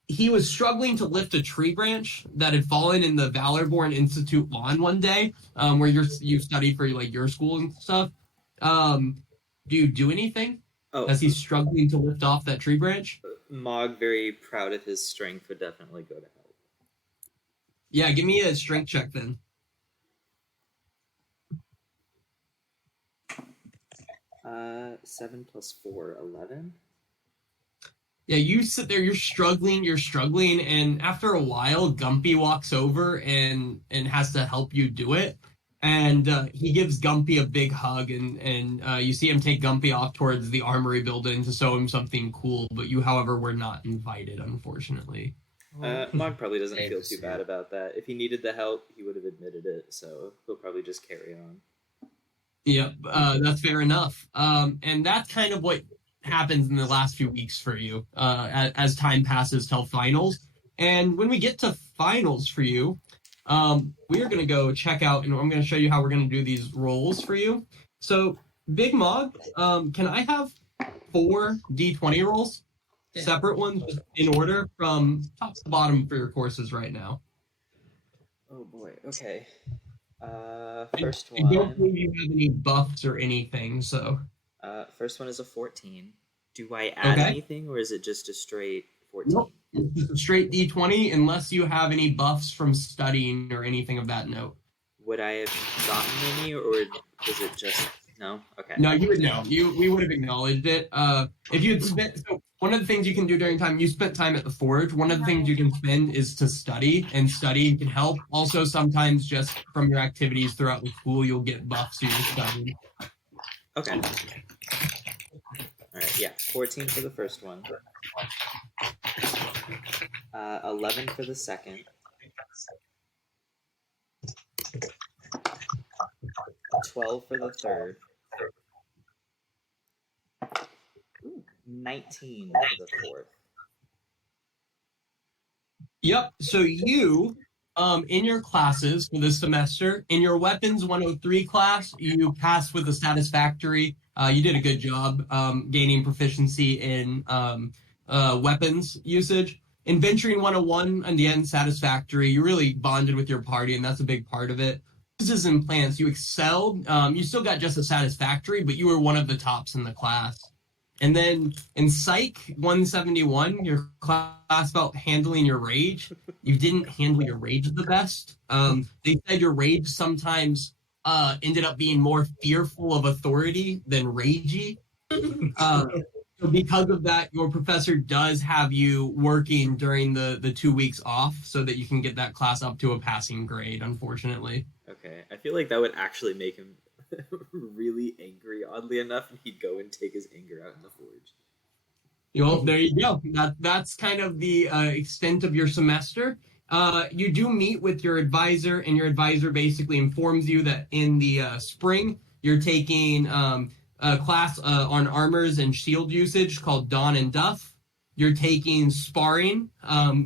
he was struggling to lift a tree branch that had fallen in the Valorborn Institute lawn one day, where you study for like your school and stuff. Do you do anything? Oh, As he's struggling to lift off that tree branch? Mog, very proud of his strength, would definitely go to help. Yeah, give me a strength check then. Uh, 7 plus 4, 11. Yeah, you sit there, you're struggling, and after a while, Gumpy walks over and has to help you do it. And he gives Gumpy a big hug, and you see him take Gumpy off towards the armory building to show him something cool, but you, however, were not invited, unfortunately. Mog probably doesn't feel too bad about that. If he needed the help, he would have admitted it, so he'll probably just carry on. Yep, that's fair enough. And that's kind of what happens in the last few weeks for you as time passes till finals. And when we get to finals for you, we are going to go check out, and I'm going to show you how we're going to do these rolls for you. So, Big Mog, can I have 4 D20 rolls? Yeah. Separate ones in order from top to bottom for your courses right now. Oh boy, okay. First I don't one. believe you have any buffs or anything, so. First one is a 14. Do I add Okay. anything, or is it just a straight 14? Nope. Just a straight D20 unless you have any buffs from studying or anything of that note. Would I have gotten any, or is it just no? Okay. No, you would know. We would have acknowledged it. If you had spent, so one of the things you can do during time, you spent time at the forge. One of the things you can spend is to study, and studying can help. Also, sometimes just from your activities throughout the school, you'll get buffs so you're studying. Okay. All right. Yeah. 14 for the first one. 11 for the second. 12 for the third. Ooh, 19 for the fourth. Yep. So you, in your classes for this semester, in your Weapons 103 class, you passed with a satisfactory. You did a good job gaining proficiency in weapons usage. In Venturing 101, in the end, satisfactory. You really bonded with your party, and that's a big part of it. Uses and plants, you excelled. You still got just a satisfactory, but you were one of the tops in the class. And then in Psych 171, your class about handling your rage. You didn't handle your rage the best. They said your rage sometimes ended up being more fearful of authority than ragey. So because of that, your professor does have you working during the 2 weeks off so that you can get that class up to a passing grade, unfortunately. Okay. I feel like that would actually make him really angry, oddly enough, and he'd go and take his anger out in the forge. Well, there you go. That's kind of the extent of your semester. You do meet with your advisor, and your advisor basically informs you that in the spring, you're taking a class on armors and shield usage called Dawn and Duff. You're taking sparring,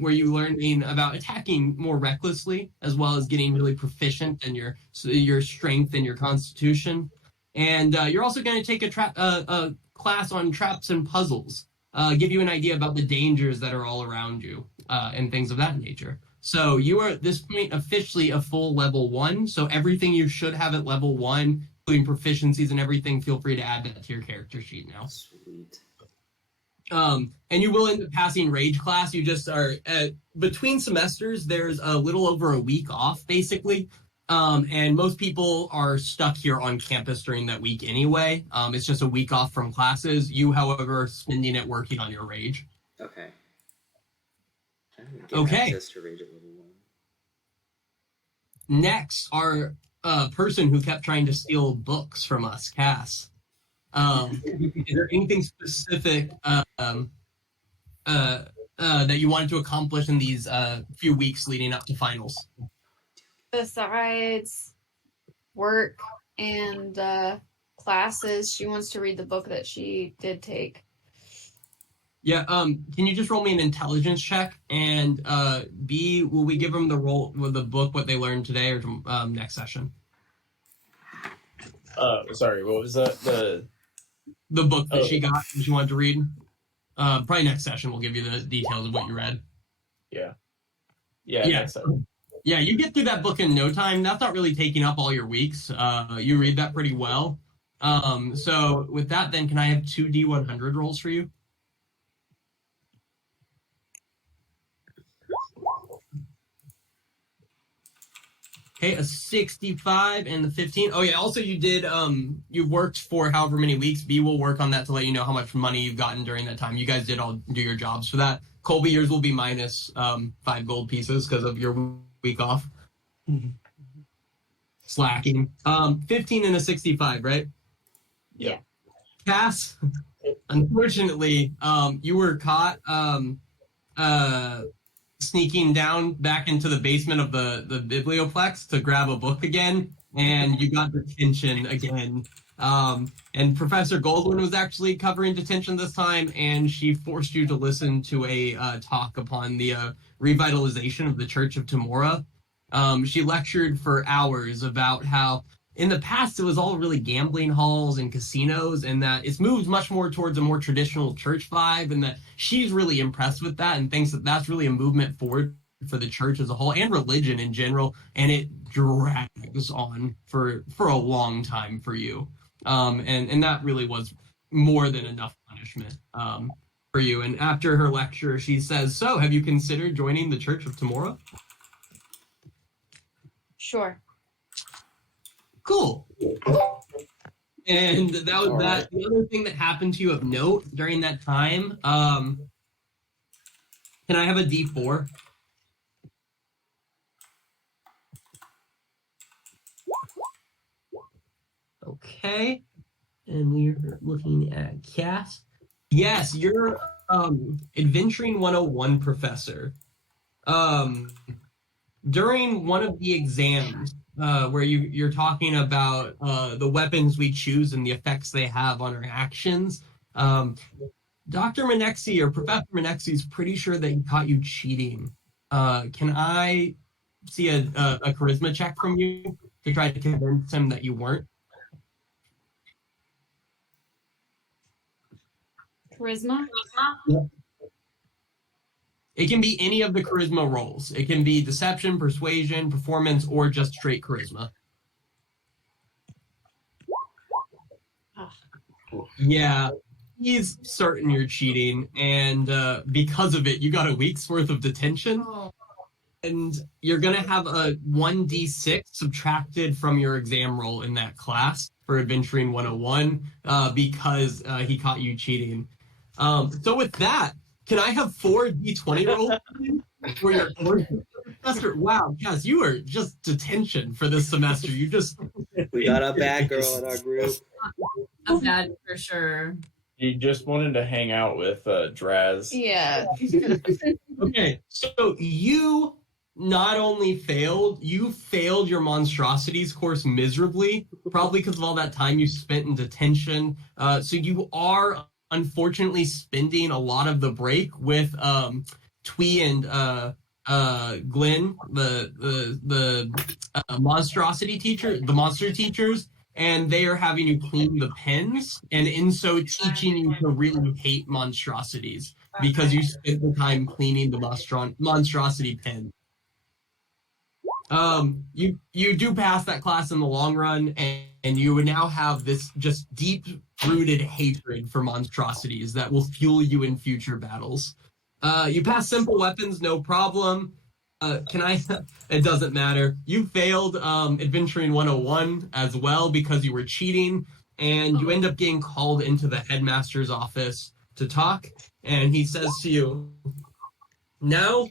where you learn about attacking more recklessly, as well as getting really proficient in your strength and your constitution. And you're also going to take a class on traps and puzzles, give you an idea about the dangers that are all around you, and things of that nature. So you are at this point officially a full level 1. So everything you should have at level 1, including proficiencies and everything, feel free to add that to your character sheet now. Sweet. And you will end up passing rage class. You just are between semesters. There's a little over a week off, basically. And most people are stuck here on campus during that week anyway. It's just a week off from classes. You, however, are spending it working on your rage. Okay. I didn't get Okay. access to rage at level 1. Next, our person who kept trying to steal books from us, Cass. Is there anything specific that you wanted to accomplish in these few weeks leading up to finals? Besides work and classes, she wants to read the book that she did take. Yeah. Can you just roll me an intelligence check? And B, will we give them the roll with the book what they learned today or next session? Sorry, what was that? The book that she got that she wanted to read. Probably next session we'll give you the details of what you read. Yeah. Yeah. Yeah, you get through that book in no time. That's not really taking up all your weeks. You read that pretty well. So with that, then, can I have 2 D100 rolls for you? Okay, a 65 and the 15. Oh yeah, also you did you worked for however many weeks. B will work on that to let you know how much money you've gotten during that time. You guys did all do your jobs for that. Colby, yours will be minus 5 gold pieces because of your week off. Slacking. 15 and a 65, right? Yeah. Cass, unfortunately, you were caught sneaking down back into the basement of the biblioplex to grab a book again, and you got detention again. And Professor Goldwyn was actually covering detention this time, and she forced you to listen to a talk upon the revitalization of the Church of Tamora. She lectured for hours about how in the past it was all really gambling halls and casinos, and that it's moved much more towards a more traditional church vibe, and that she's really impressed with that and thinks that that's really a movement forward for the church as a whole and religion in general, and it drags on for a long time for you. And that really was more than enough punishment. for you. And after her lecture, she says, "So, have you considered joining the Church of Tamora?" Sure. Cool. And that was All that. right. The other thing that happened to you of note during that time, can I have a D4? Okay. And we're looking at Cass. Yes, you're Adventuring 101 professor. During one of the exams, where you're talking about the weapons we choose and the effects they have on our actions, Dr. Menexi or Professor Menexi is pretty sure that he caught you cheating. Can I see a charisma check from you to try to convince him that you weren't? Charisma? It can be any of the charisma roles. It can be deception, persuasion, performance, or just straight charisma. Yeah, he's certain you're cheating, and because of it, you got a week's worth of detention, and you're gonna have a 1d6 subtracted from your exam roll in that class for Adventuring 101 because he caught you cheating. So with that, can I have 4 d20 rolls for your semester? Wow, Cass, you are just detention for this semester. You just We got a bad girl in our group. A bad for sure. He just wanted to hang out with Draz. Yeah. Okay, so you not only failed, you failed your monstrosities course miserably, probably because of all that time you spent in detention. So you are unfortunately spending a lot of the break with Twee and Glenn, the monstrosity teacher, the monster teachers, and they are having you clean the pens, and in so teaching you to really hate monstrosities because you spent the time cleaning the monstrosity pen. You do pass that class in the long run, and you would now have this just deep-rooted hatred for monstrosities that will fuel you in future battles. You pass simple weapons, no problem. It doesn't matter. You failed Adventuring 101 as well because you were cheating, and you end up getting called into the headmaster's office to talk, and he says to you, "Now,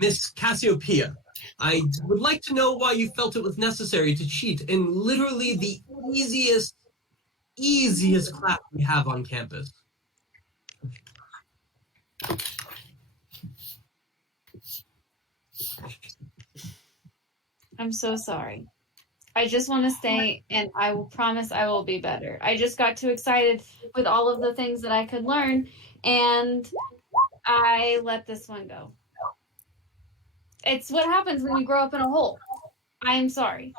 Miss Cassiopeia, I would like to know why you felt it was necessary to cheat in literally the easiest class we have on campus." I'm so sorry. I just want to stay, and I will promise I will be better. I just got too excited with all of the things that I could learn, and I let this one go. It's what happens when you grow up in a hole. I am sorry.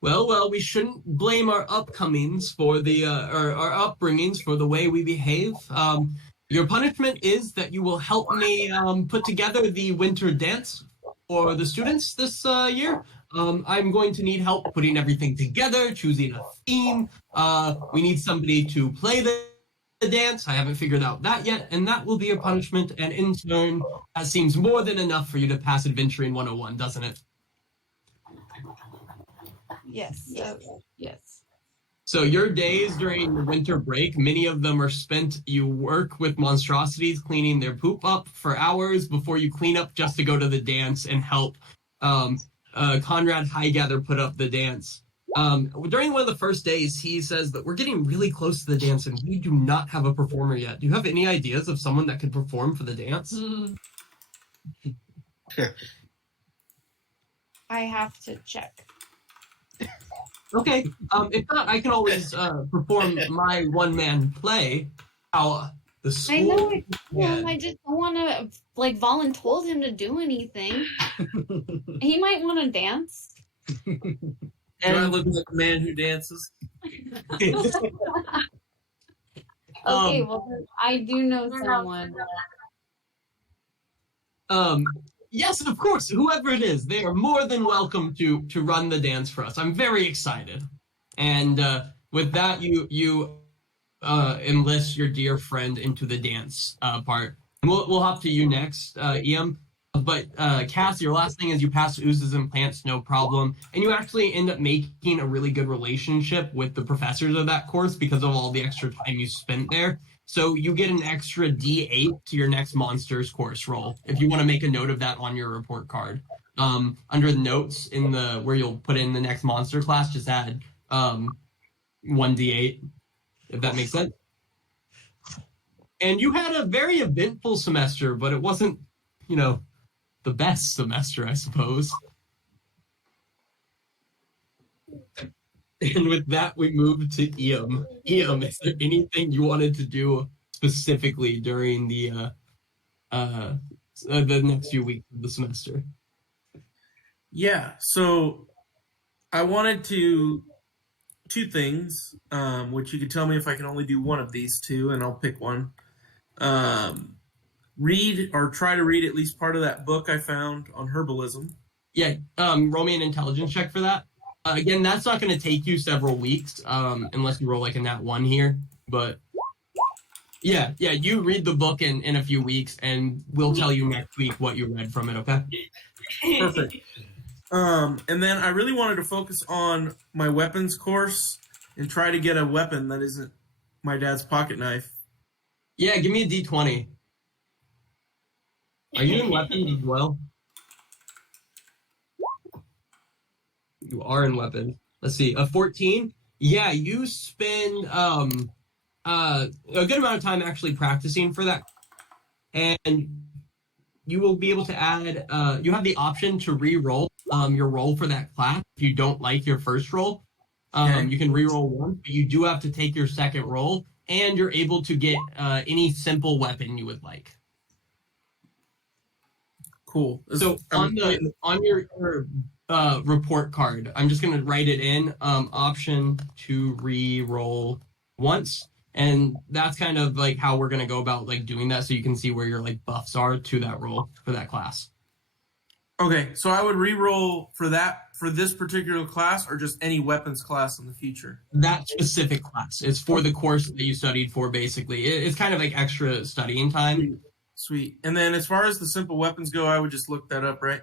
Well, we shouldn't blame our upcomings for the our upbringings for the way we behave. Your punishment is that you will help me put together the winter dance for the students this year. I'm going to need help putting everything together, choosing a theme. We need somebody to play the dance. I haven't figured out that yet, and that will be your punishment. And in turn, that seems more than enough for you to pass Adventuring 101, doesn't it? Yes. Yes. So your days during the winter break, many of them are spent, you work with monstrosities, cleaning their poop up for hours before you clean up just to go to the dance and help Conrad Highgather put up the dance. During one of the first days, he says that we're getting really close to the dance and we do not have a performer yet. Do you have any ideas of someone that could perform for the dance? I have to check. Okay. If not, I can always perform my one-man play. How the school. I know it's him. I just don't want to voluntold him to do anything. He might want to dance. Do I look like a man who dances? Okay, well then I do know someone. Yes, of course. Whoever it is, they are more than welcome to run the dance for us. I'm very excited. And with that, you enlist your dear friend into the dance part. We'll hop to you next, EM. But Cass, your last thing is you pass oozes and plants, no problem, and you actually end up making a really good relationship with the professors of that course because of all the extra time you spent there. So you get an extra D8 to your next monsters course roll if you want to make a note of that on your report card. Under the notes in the where you'll put in the next monster class, just add 1d8, if that makes sense. And you had a very eventful semester, but it wasn't, the best semester, I suppose. And with that, we move to Eam. Eam, is there anything you wanted to do specifically during the next few weeks of the semester? Yeah, so I wanted to two things, which you could tell me if I can only do one of these two, and I'll pick one. Read or try to read at least part of that book I found on herbalism. Yeah, roll me an intelligence check for that. Again, that's not going to take you several weeks, unless you roll like a nat 1 here. But yeah, you read the book in a few weeks, and we'll tell you next week what you read from it. Okay? Perfect. And then I really wanted to focus on my weapons course and try to get a weapon that isn't my dad's pocket knife. Yeah, give me a d20. Are you in weapons as well? You are in weapons. Let's see, a 14. Yeah, you spend a good amount of time actually practicing for that, and you will be able to add. You have the option to re-roll your roll for that class if you don't like your first roll. You can re-roll one, but you do have to take your second roll, and you're able to get any simple weapon you would like. Cool. So on your report card, I'm just gonna write it in option to re-roll once, and that's kind of like how we're gonna go about like doing that, so you can see where your like buffs are to that roll for that class. Okay, so I would re-roll for this particular class, or just any weapons class in the future. That specific class is for the course that you studied for. Basically, it's kind of like extra studying time. Sweet. And then as far as the simple weapons go, I would just look that up, right?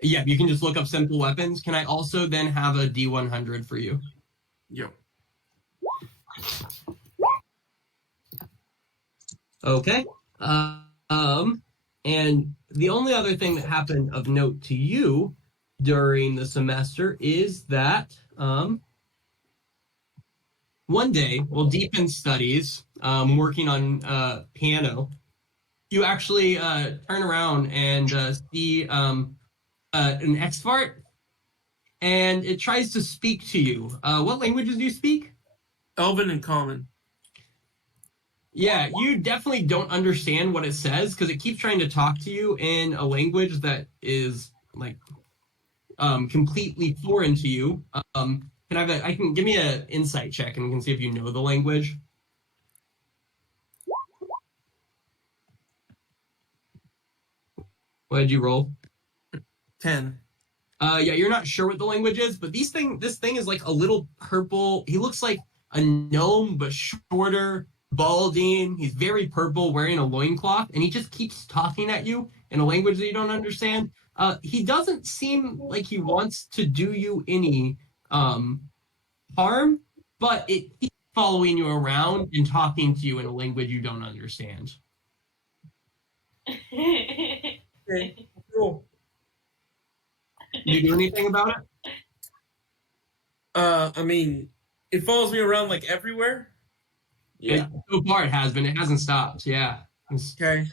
Yeah, you can just look up simple weapons. Can I also then have a D100 for you? Yep. Okay. And the only other thing that happened of note to you during the semester is that one day, while deep in studies, working on piano, you actually turn around and see an Xfart, and it tries to speak to you. What languages do you speak? Elven and Common. Yeah, you definitely don't understand what it says because it keeps trying to talk to you in a language that is like completely foreign to you. I can give me an insight check and we can see if you know the language. What did you roll? 10. Yeah, you're not sure what the language is, but this thing is like a little purple. He looks like a gnome, but shorter, balding. He's very purple, wearing a loincloth, and he just keeps talking at you in a language that you don't understand. He doesn't seem like he wants to do you any harm, but it keeps following you around and talking to you in a language you don't understand. Okay, cool. You do anything about it? I mean, it follows me around like everywhere. Yeah. So far it has been. It hasn't stopped. Yeah. Okay.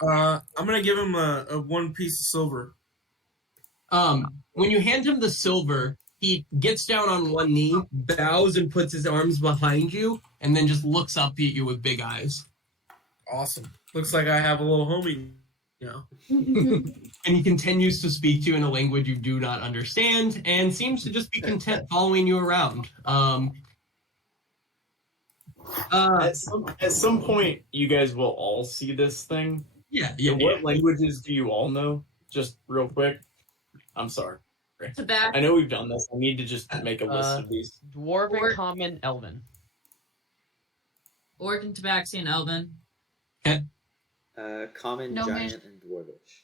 I'm gonna give him a 1 piece of silver. When you hand him the silver, he gets down on one knee, bows, and puts his arms behind you, and then just looks up at you with big eyes. Awesome. Looks like I have a little homie now. And he continues to speak to you in a language you do not understand, and seems to just be content following you around. At some point, you guys will all see this thing. Yeah. What languages do you all know? Just real quick. I'm sorry. Tobacco. I know we've done this. I need to just make a list of these. Dwarven, Common, Elven. Orc and Tabaxi and Elven. Common, Gnomish. giant, and dwarvish.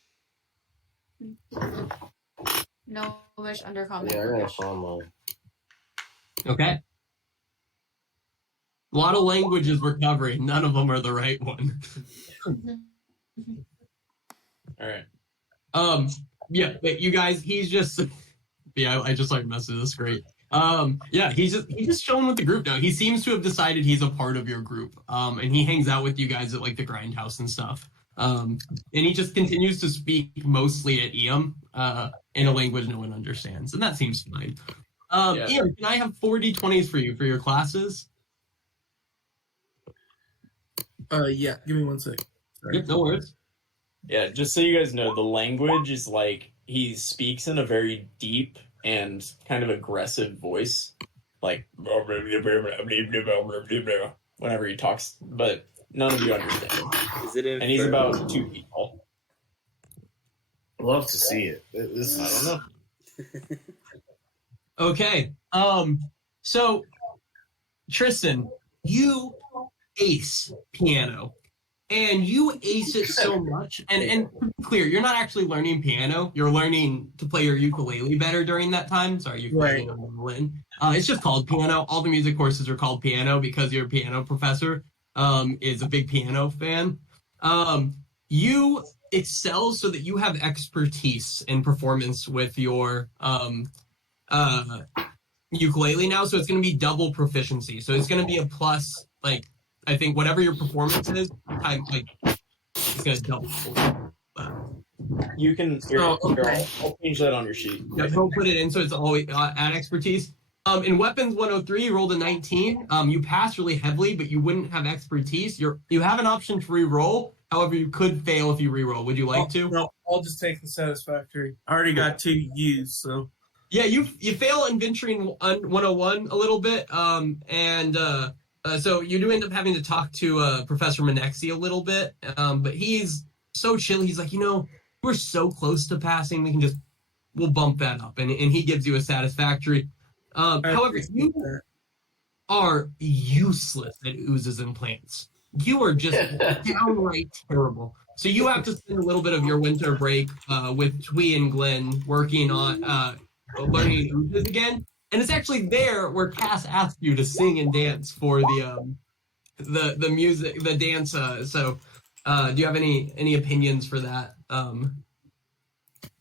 Gnomish, undercommon. Yeah, I gotta find mine. Okay. A lot of languages we're covering. None of them are the right one. All right. Yeah, but you guys, he's just yeah, I just like messing this great. Yeah, he's just chilling with the group now. He seems to have decided he's a part of your group. And he hangs out with you guys at like the grindhouse and stuff. And he just continues to speak mostly at Eam, in a language no one understands, and that seems fine. Yeah. Ian, can I have 4d20s for you for your classes? Yeah. Give me 1 sec. Sorry. Yep, no worries. Yeah, just so you guys know, the language is like he speaks in a very deep and kind of aggressive voice, like whenever he talks, but none of you understand. Is it And he's about 2 feet tall. Love to see it. This I is, don't know. Okay. So Tristan, you ace piano. And you ace it so much, and to be clear, you're not actually learning piano. You're learning to play your ukulele better during that time. Sorry, ukulele. Right. It's just called piano. All the music courses are called piano because your piano professor is a big piano fan. You excel so that you have expertise in performance with your ukulele now. So it's going to be double proficiency. So it's going to be a plus, like, I think whatever your performance is, it's gonna double. You can. I'll change that on your sheet. Yeah, don't put it in so it's always at expertise. In weapons 103, you rolled a 19. You passed really heavily, but you wouldn't have expertise. You have an option to re-roll. However, you could fail if you re-roll. Would you like to? No, I'll just take the satisfactory. I already got 2 used, so. Yeah, you fail in venturing 101 a little bit, so you do end up having to talk to Professor Menexi a little bit, but he's so chill. He's like, we're so close to passing. We'll bump that up, and he gives you a satisfactory. However, you are useless at oozes and plants. You are just downright terrible. So you have to spend a little bit of your winter break with Twee and Glenn working on learning oozes again. And it's actually there where Cass asked you to sing and dance for the music, the dance. So, do you have any opinions for that?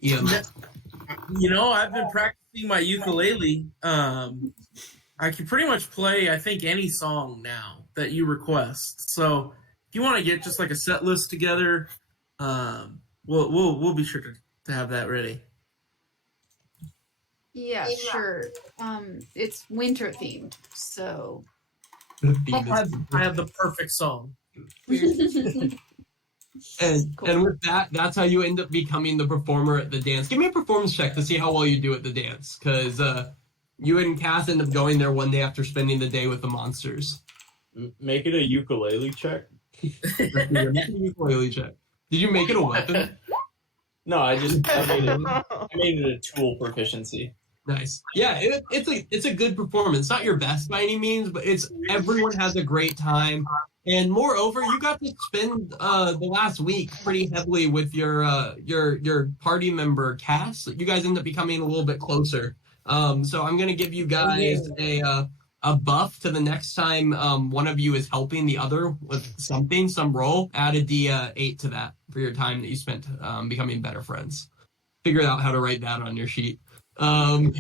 Ian? I've been practicing my ukulele. I can pretty much play, I think, any song now that you request. So, if you want to get just like a set list together, we'll be sure to have that ready. Yeah, sure. It's winter themed, so. I have the perfect song. And with that, that's how you end up becoming the performer at the dance. Give me a performance check to see how well you do at the dance, because you and Cass end up going there one day after spending the day with the monsters. Make it a ukulele check. Make a ukulele check. Did you make it a weapon? No, I made it a tool proficiency. Nice. Yeah, it's a good performance. Not your best by any means, but everyone has a great time. And moreover, you got to spend the last week pretty heavily with your party member Cass. You guys end up becoming a little bit closer. So I'm gonna give you guys a buff to the next time one of you is helping the other with some role. Add a D8 to that for your time that you spent becoming better friends. Figure out how to write that on your sheet. And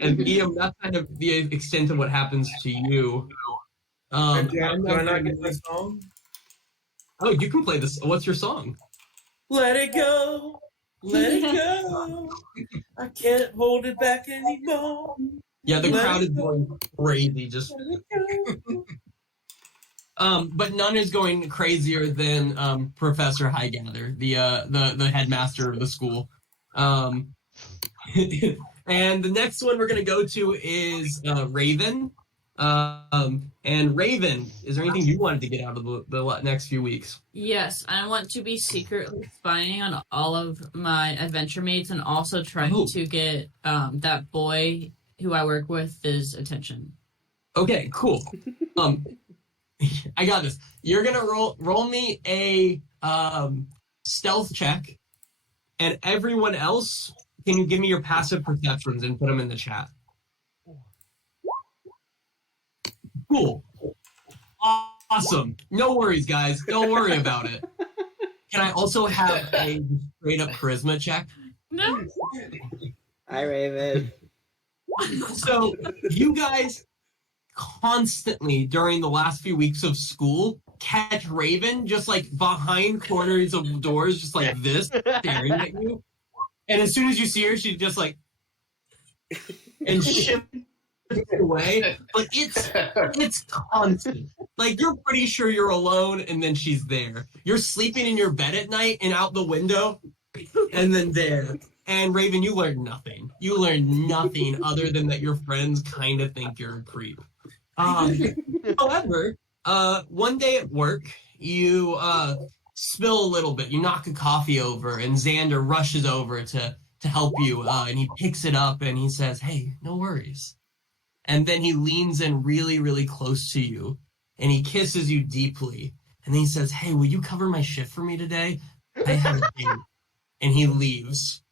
Ian, that's kind of the extent of what happens to you. Do I not get my song? Oh, you can play this. What's your song? Let it go, let it go. I can't hold it back anymore. Yeah, the Let crowd it is go. going crazy. Just Let it go. but none is going crazier than Professor Highgather, the headmaster of the school. And the next one we're going to go to is Raven. And Raven, is there anything you wanted to get out of the next few weeks? Yes, I want to be secretly spying on all of my adventure mates and also trying to get that boy who I work with his attention. Okay, cool. I got this. You're gonna roll me a stealth check, and everyone else, can you give me your passive perceptions and put them in the chat? Cool. Awesome. No worries, guys. Don't worry about it. Can I also have a straight up charisma check? No. Hi, Raven. So you guys constantly during the last few weeks of school catch Raven just like behind corners of doors, just like this, staring at you. And as soon as you see her, she's just like and shifts away. But it's constant. Like you're pretty sure you're alone, and then she's there. You're sleeping in your bed at night and out the window, and then there. And Raven, you learned nothing. You learned nothing other than that your friends kind of think you're a creep. However, one day at work, you spill a little bit. You knock a coffee over, and Xander rushes over to help you, and he picks it up, and he says, "Hey, no worries." And then he leans in really, really close to you, and he kisses you deeply. And then he says, "Hey, will you cover my shift for me today? I have a date." And he leaves.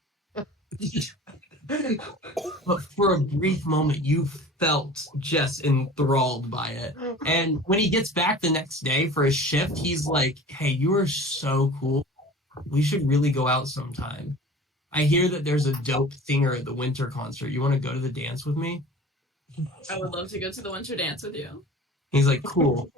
But for a brief moment, you felt just enthralled by it. And when he gets back the next day for his shift, he's like, "Hey, you are so cool. We should really go out sometime. I hear that there's a dope singer at the winter concert. You want to go to the dance with me?" I would love to go to the winter dance with you. He's like, "Cool.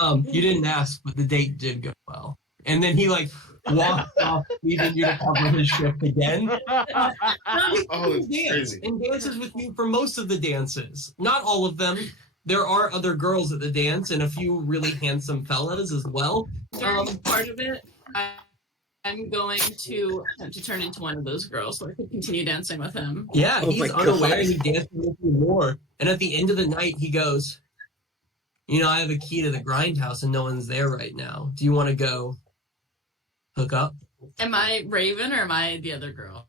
You didn't ask, but the date did go well." And then he like walks off, leaving you to cover his shift again. Oh, it's Dance crazy. and dances with you for most of the dances. Not all of them. There are other girls at the dance and a few really handsome fellas as well. During part of it, I'm going to attempt to turn into one of those girls so I can continue dancing with him. Yeah, Oh he's my unaware God. and he dances with you more. And at the end of the night, he goes, "I have a key to the grindhouse and no one's there right now. Do you want to go hook up?" Am I Raven or am I the other girl?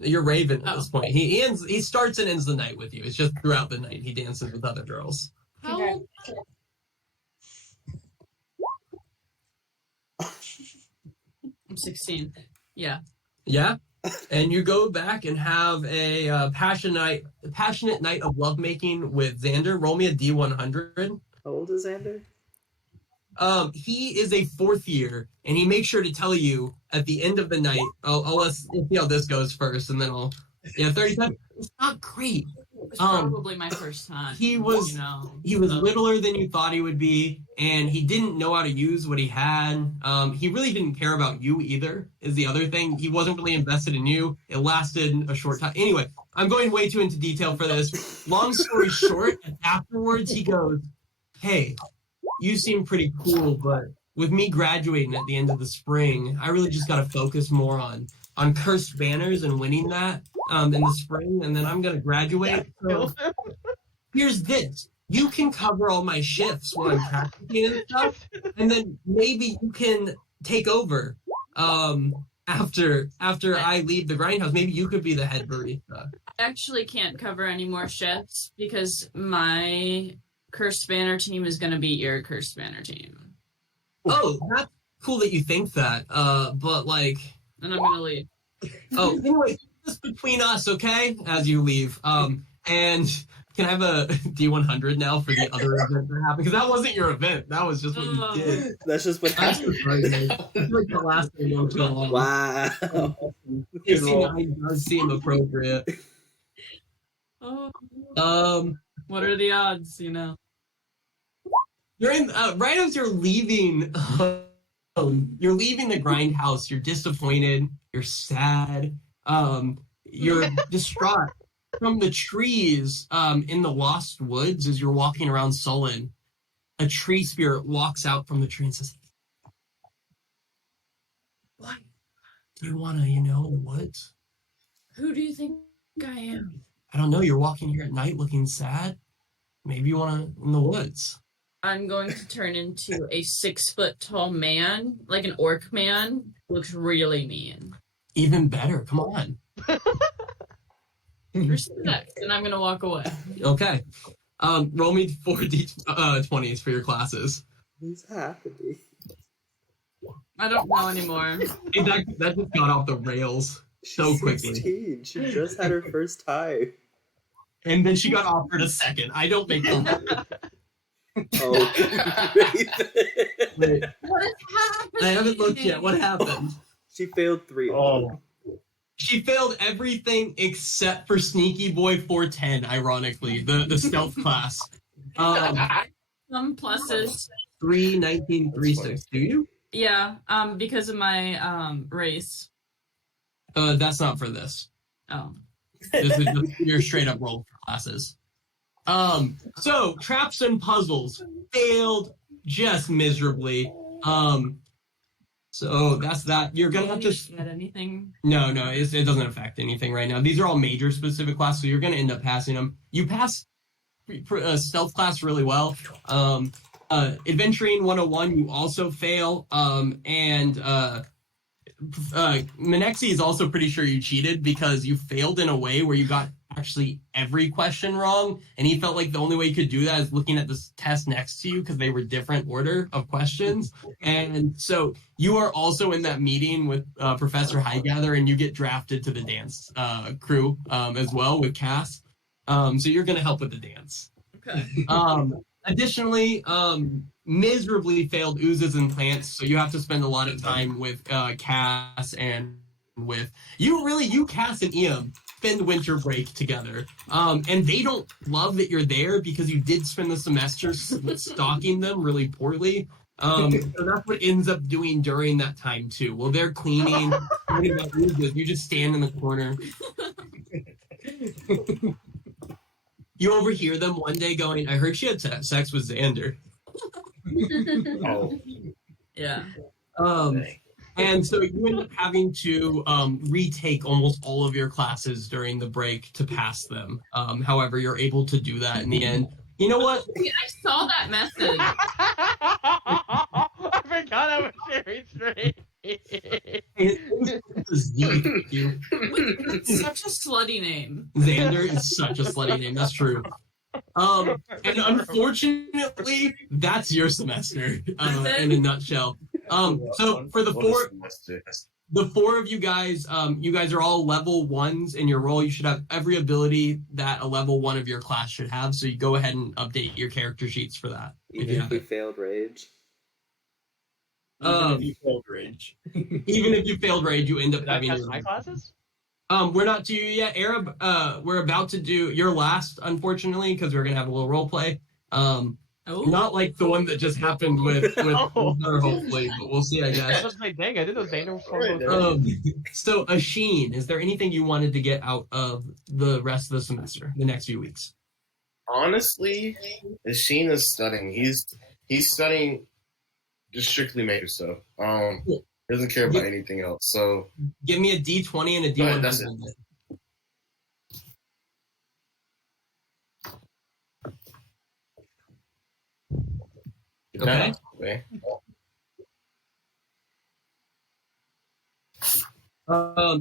You're Raven at this point. He starts and ends the night with you. It's just throughout the night he dances with other girls. How Okay. old? I'm 16. Yeah. Yeah, and you go back and have a passionate night of lovemaking with Xander. Roll me a D100. How old is Xander? He is a fourth year, and he makes sure to tell you at the end of the night. Let's see how this goes first, and then 35. It's not great. It's probably my first time. He was littler than you thought he would be, and he didn't know how to use what he had. He really didn't care about you either, is the other thing. He wasn't really invested in you. It lasted a short time. Anyway, I'm going way too into detail for this. Long story short, afterwards he goes, "Hey, you seem pretty cool, but with me graduating at the end of the spring, I really just got to focus more on cursed banners and winning that in the spring, and then I'm going to graduate. So here's this. You can cover all my shifts while I'm practicing and stuff, and then maybe you can take over after I leave the grindhouse. Maybe you could be the head barista." I actually can't cover any more shifts because my Cursed Banner team is going to beat your Cursed Banner team. Oh, that's cool that you think that, but like... And I'm going to leave. Oh, anyway, just between us, okay? As you leave. And can I have a D100 now for the other event that happened? Because that wasn't your event. That was just what you did. That's just what That's happened. surprising. That's like the last thing I'm going on. Wow. AC9 does seem appropriate. What are the odds, During right as you're leaving the grindhouse, you're disappointed, you're sad, you're distraught. From the trees in the Lost Woods, as you're walking around Sullen, a tree spirit walks out from the tree and says, "What? Do you want to, in the woods?" Who do you think I am? "I don't know. You're walking here at night looking sad. Maybe you want to in the woods." I'm going to turn into a 6-foot tall man, like an orc man. Looks really mean. Even better. Come on. Respect, and I'm going to walk away. Okay. Roll me 4 D20s for your classes. What's happening? I don't know anymore. Hey, that just got off the rails so She's quickly. 16. She just had her first time. And then she got offered a second. I don't make them. Oh, Wait, What is happening? I haven't looked yet. What happened? She failed 3 of them. She failed everything except for Sneaky Boy 410, ironically, the stealth class. Some pluses. 319, 36. Do you? Yeah, because of my race. That's not for this. Oh. This is just your straight up roll for classes. So traps and puzzles failed just miserably. So that's that. You're gonna have to. Add anything? No, it doesn't affect anything right now. These are all major specific classes, so you're gonna end up passing them. You pass stealth class really well. Adventuring 101, you also fail. Menexi is also pretty sure you cheated because you failed in a way where you got actually every question wrong, and he felt like the only way you could do that is looking at this test next to you because they were different order of questions. And so you are also in that meeting with Professor Highgather, and you get drafted to the dance crew as well with Cass. So you're going to help with the dance. Okay. Additionally, miserably failed oozes and plants, so you have to spend a lot of time with Cass and with you, Cass and Ian spend winter break together. And they don't love that you're there because you did spend the semester stalking them really poorly. So that's what ends up doing during that time too. While they're cleaning, you just stand in the corner. You overhear them one day going, I heard she had sex with Xander. Oh. Yeah. And so you end up having to retake almost all of your classes during the break to pass them. However, you're able to do that in the end. You know what? I saw that message. I forgot I was sharing straight. Such a slutty name. Xander is such a slutty name. That's true. And unfortunately, that's your semester in a nutshell. So for the four of you guys are all level 1s in your role. You should have every ability that a level 1 of your class should have. So you go ahead and update your character sheets for that. Even if we failed rage. Even if you failed rage. Even if you failed rage, you end up Did I having pass your my classes? We're not to you yet, Arab. We're about to do your last, unfortunately, because we're gonna have a little role play. Not like the one that just happened with her, hopefully, but we'll see, I I was guess. just like, dang, I did those Xander So, Asheen, is there anything you wanted to get out of the rest of the semester, the next few weeks? Honestly, Sheen is studying. He's studying just strictly major stuff. Doesn't care about anything else. So give me a D20 and a Go ahead, D100. that's it. Okay. Okay.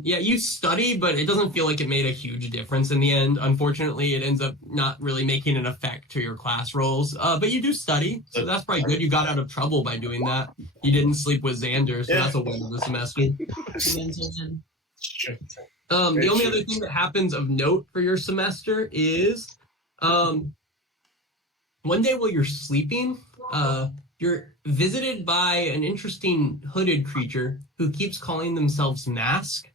Yeah, you study, but it doesn't feel like it made a huge difference in the end. Unfortunately, it ends up not really making an effect to your class rolls. But you do study, so that's probably good. You got out of trouble by doing that. You didn't sleep with Xander, so that's a win of the semester. The only other thing that happens of note for your semester is one day while you're sleeping, you're visited by an interesting hooded creature who keeps calling themselves Mask.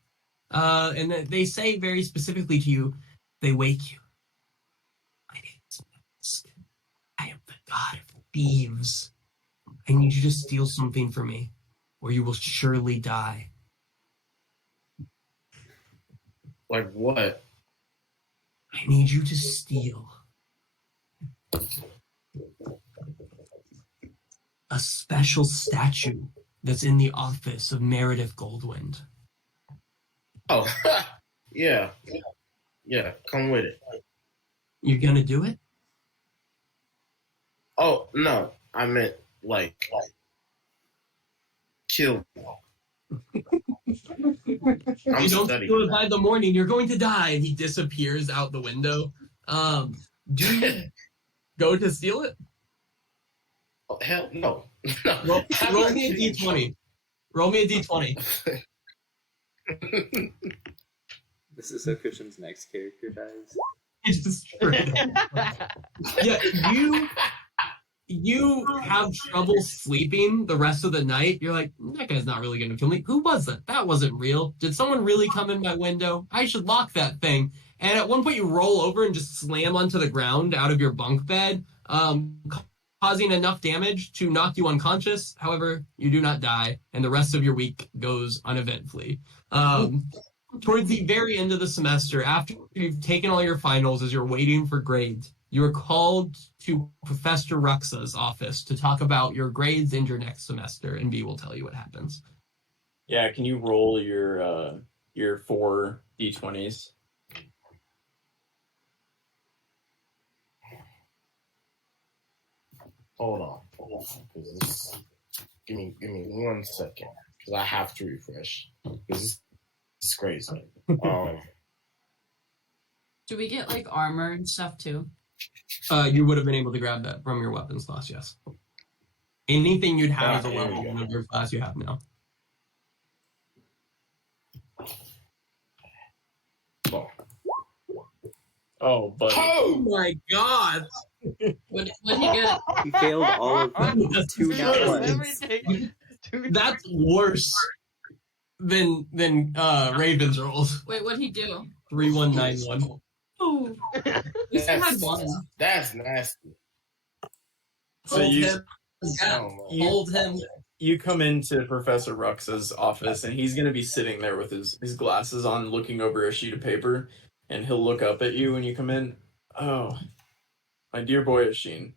And they say very specifically to you, they wake you. My name is Mask. I am the god of thieves. I need you to steal something for me, or you will surely die. Like what? I need you to steal a special statue that's in the office of Meredith Goldwind. Oh, yeah. Come with it. You're gonna do it? Oh no, I meant like kill. You don't do it by the morning, you're going to die. And he disappears out the window. Do you go to steal it? Oh, hell no. No. Roll me a d20. Roll me a d20. This is how Christian's next character dies. It's just straight up. Yeah, you have trouble sleeping the rest of the night. You're like, that guy's not really going to kill me. Who was it? That wasn't real. Did someone really come in my window? I should lock that thing. And at one point, you roll over and just slam onto the ground out of your bunk bed, causing enough damage to knock you unconscious. However, you do not die, and the rest of your week goes uneventfully. Towards the very end of the semester, after you've taken all your finals, as you're waiting for grades, you are called to Professor Ruxa's office to talk about your grades and your next semester, and B will tell you what happens. Yeah, can you roll your 4 d20s? Hold on. 'Cause this, give me 1 second, because I have to refresh. This is crazy. Do we get like armor and stuff too? You would have been able to grab that from your weapons class, yes. Anything you'd have as a Here we level go. 1 of your class, you have now. Oh, but Oh my god! What he get? He failed all of them. 2 nat ones. Everything. That's worse than Raven's rolls. Wait, what'd he do? 3191. Oh, we still had one. That's nasty. So Hold you- him. Yeah, Oh, hold him. you come into Professor Ruxa's office, and he's going to be sitting there with his glasses on, looking over a sheet of paper, and he'll look up at you when you come in. Oh, my dear boy, Asheen.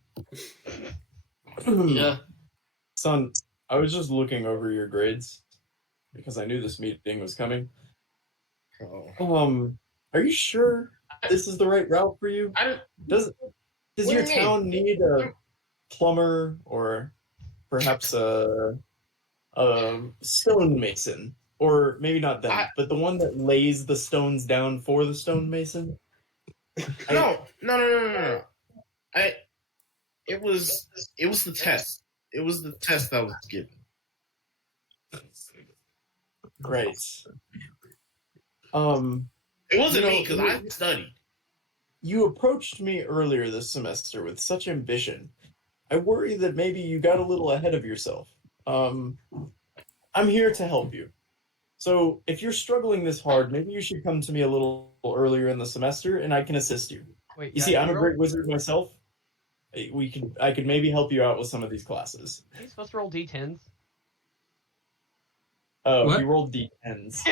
yeah. Son, I was just looking over your grades because I knew this meeting was coming. Oh. Are you sure this is the right route for you? Does What your do you mean? town need a plumber or perhaps a stonemason? Or maybe not that, but the one that lays the stones down for the stonemason? No. It was the test. It was the test that was given. Right. It wasn't You know, me because I studied. You approached me earlier this semester with such ambition. I worry that maybe you got a little ahead of yourself. I'm here to help you. So if you're struggling this hard, maybe you should come to me a little earlier in the semester and I can assist you. Wait, You see, I'm a great wizard myself. I could maybe help you out with some of these classes. Are you supposed to roll d10s? Oh, What? you rolled d10s.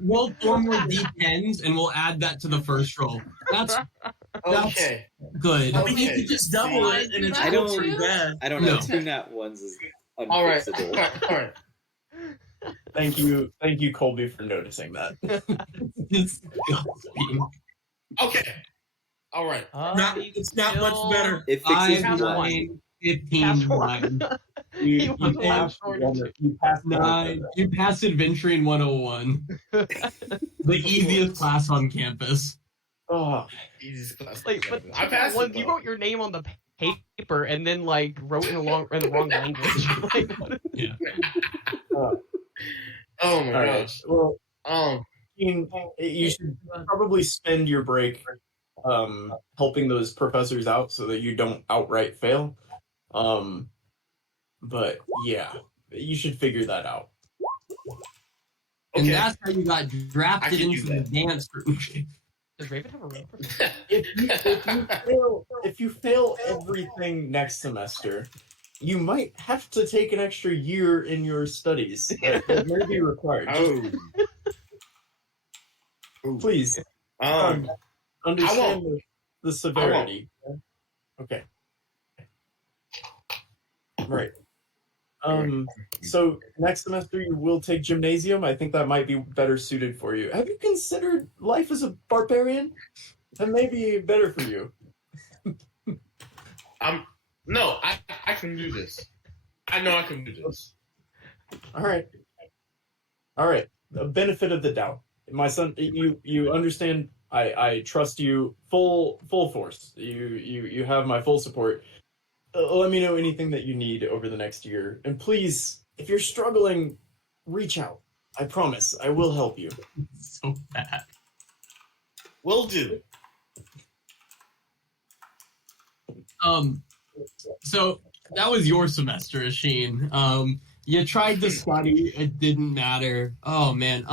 Roll 4 more d10s, and we'll add that to the first roll. That's Okay. good. I mean, you Okay. could just double it, and it's I still don't- pretty bad. I don't know. No. 2 nat ones is All right. unfixable. All right. Thank you, Colby, for noticing that. Disgusting. Okay. All right. It's not much better. It fixes 5, one. 9, 15, Pass one. 9. He You was passed shortage. you passed 9. You passed Adventuring 101. The easiest class on campus. Oh, Easiest class. Like, but I passed it, you though. wrote your name on the paper and then like wrote in the wrong language. Like, what is- Oh my all right. gosh. Well, you should probably spend your break helping those professors out so that you don't outright fail. But yeah, you should figure that out. And Okay. that's how you got I drafted can into do the dance group. Does Raven have a room? If you fail everything next semester, you might have to take an extra year in your studies. That may be required. Oh. Ooh. Please Um. understand the severity. Okay. Right. So next semester you will take gymnasium. I think that might be better suited for you. Have you considered life as a barbarian? That may be better for you. No, I can do this. I know I can do this. All right. A benefit of the doubt. My son, you understand I trust you full force. You have my full support. Let me know anything that you need over the next year. And please, if you're struggling, reach out. I promise, I will help you. So bad. Will do. So that was your semester, Asheen. You tried to study, it didn't matter. Oh man.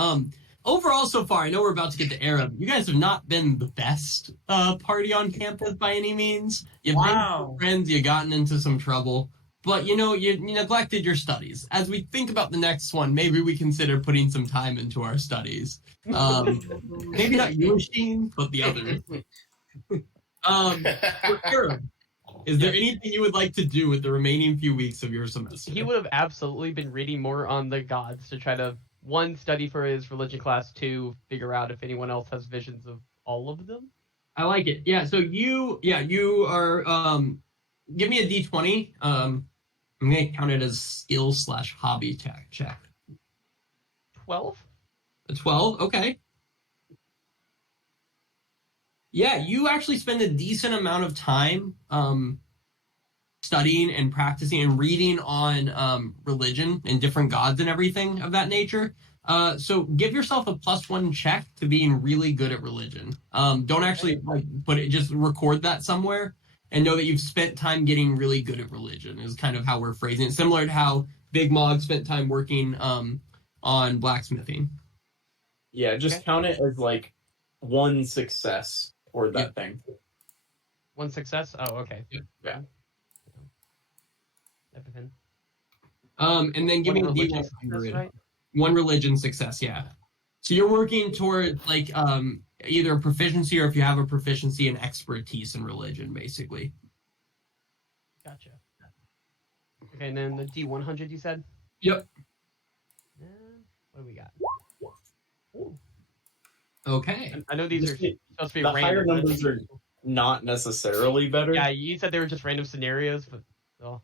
Overall so far, I know we're about to get to Arab. You guys have not been the best party on campus by any means. You've Wow. been friends, you've gotten into some trouble. But you neglected your studies. As we think about the next one, maybe we consider putting some time into our studies. Maybe not you, Asheen, but the others. For Arab, is there anything you would like to do with the remaining few weeks of your semester? He would have absolutely been reading more on the gods to try to, one, study for his religion class, two, figure out if anyone else has visions of all of them. I like it. Yeah, so you are, give me a D20. I'm going to count it as skill/hobby check. 12? A 12? Okay. Yeah, you actually spend a decent amount of time studying and practicing and reading on religion and different gods and everything of that nature. So give yourself a +1 check to being really good at religion. Don't actually put it, just record that somewhere and know that you've spent time getting really good at religion is kind of how we're phrasing it. Similar to how Big Mog spent time working on blacksmithing. Yeah, just count it as like 1 success for that thing. 1 success? Oh, okay. Yeah. Everything. And then give me a religion D1 success, right? 1 religion success, yeah. So you're working toward like either a proficiency or if you have a proficiency and expertise in religion, basically. Gotcha. Okay, and then the D100 you said? Yep. And what do we got? Ooh. Okay. I know these are supposed to be The random. higher numbers are not necessarily better. Yeah, you said they were just random scenarios, but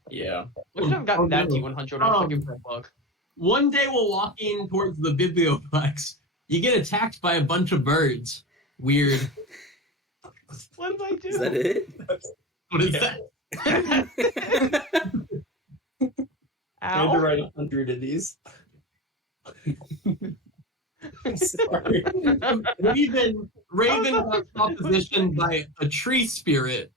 Yeah. we should have gotten that D100. I was looking for a bug. One day while walking towards the biblioplex, you get attacked by a bunch of birds. Weird. What did I do? Is that it? What is Yeah. that? I had to Ow. write 100 of these. I'm sorry. Raven got propositioned by a tree spirit,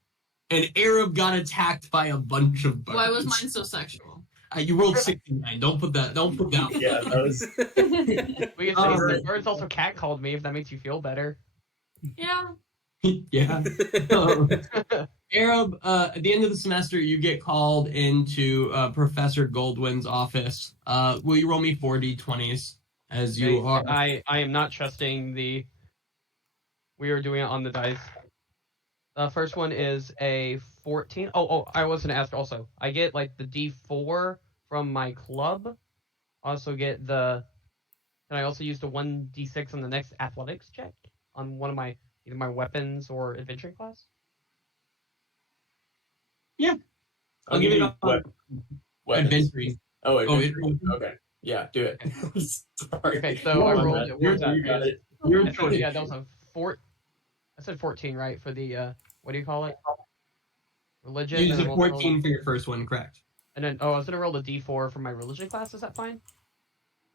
and Arab got attacked by a bunch of birds. Why was mine so sexual? You rolled 69. Don't put that. Yeah, that was. We can say the birds also catcalled me if that makes you feel better. Yeah. Yeah. Arab, at the end of the semester, you get called into Professor Goldwyn's office. Will you roll me 4 d20s as you are? I am not trusting the. We are doing it on the dice. The first one is a 14. Oh, I was gonna ask also. I get like the D4 from my club. Also get the. Can I also use the 1d6 on the next athletics check on one of my either my weapons or adventuring class? Yeah. I'll give you adventuring. Oh, adventuring. Okay. Yeah, do it. Sorry. Okay, so I rolled. What was that? You got it. Your Yeah, choice. yeah, that was a 4. I said 14, right? For the what do you call it? Religion. You and used then a we'll 14 roll- for your first one, correct? And then I was gonna roll the D4 for my religion class. Is that fine?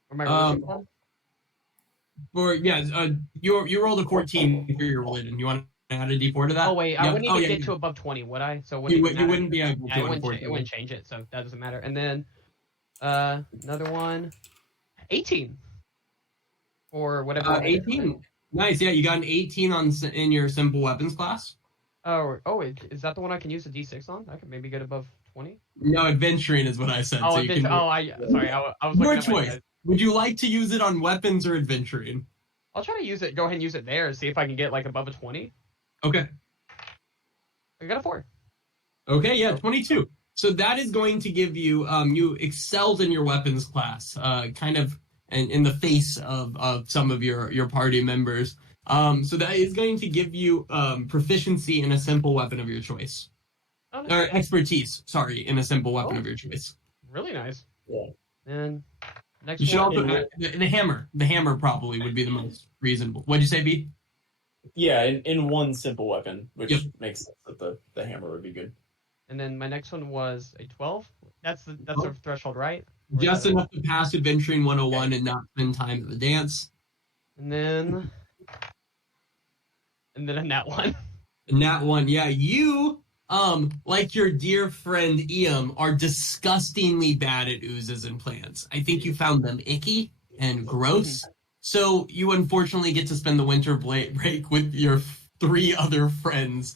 Or my Um, religion one? Or you rolled a 14 for your religion. You want to add a d4 to that? Oh wait, I Yep. wouldn't Oh, even yeah, get to above 20, would I? So it You, wouldn't would, even you matter. wouldn't be able to, Yeah, it wouldn't unfortunately. change it, so that doesn't matter. And then another one, 18 or whatever. 18. Nice. Yeah, you got an 18 in your simple weapons class. Is that the one I can use a D6 on? I could maybe get above 20. No, adventuring is what I said. Oh, so you can, sorry, I was your looking at my choice. guys. Would you like to use it on weapons or adventuring? I'll try to use it. Go ahead and use it there and see if I can get like above a 20. Okay. I got a 4. Okay, yeah, 22. So that is going to give you, you excelled in your weapons class, kind of in the face of some of your party members. So that is going to give you proficiency in a simple weapon of your choice. Oh, nice. Or expertise, sorry, in a simple weapon of your choice. Really nice. Yeah. And next You should one. also, the hammer. The hammer probably would be the most reasonable. What'd you say, B? Yeah, in one simple weapon, which Yep. makes sense that the hammer would be good. And then my next one was a 12. That's the threshold, right? Or is Just that enough to pass Adventuring 101 and not spend time at the dance. And then a nat one. And that one, yeah, you, like your dear friend Iam, are disgustingly bad at oozes and plants. I think you found them icky and gross. So you unfortunately get to spend the winter break with your 3 other friends,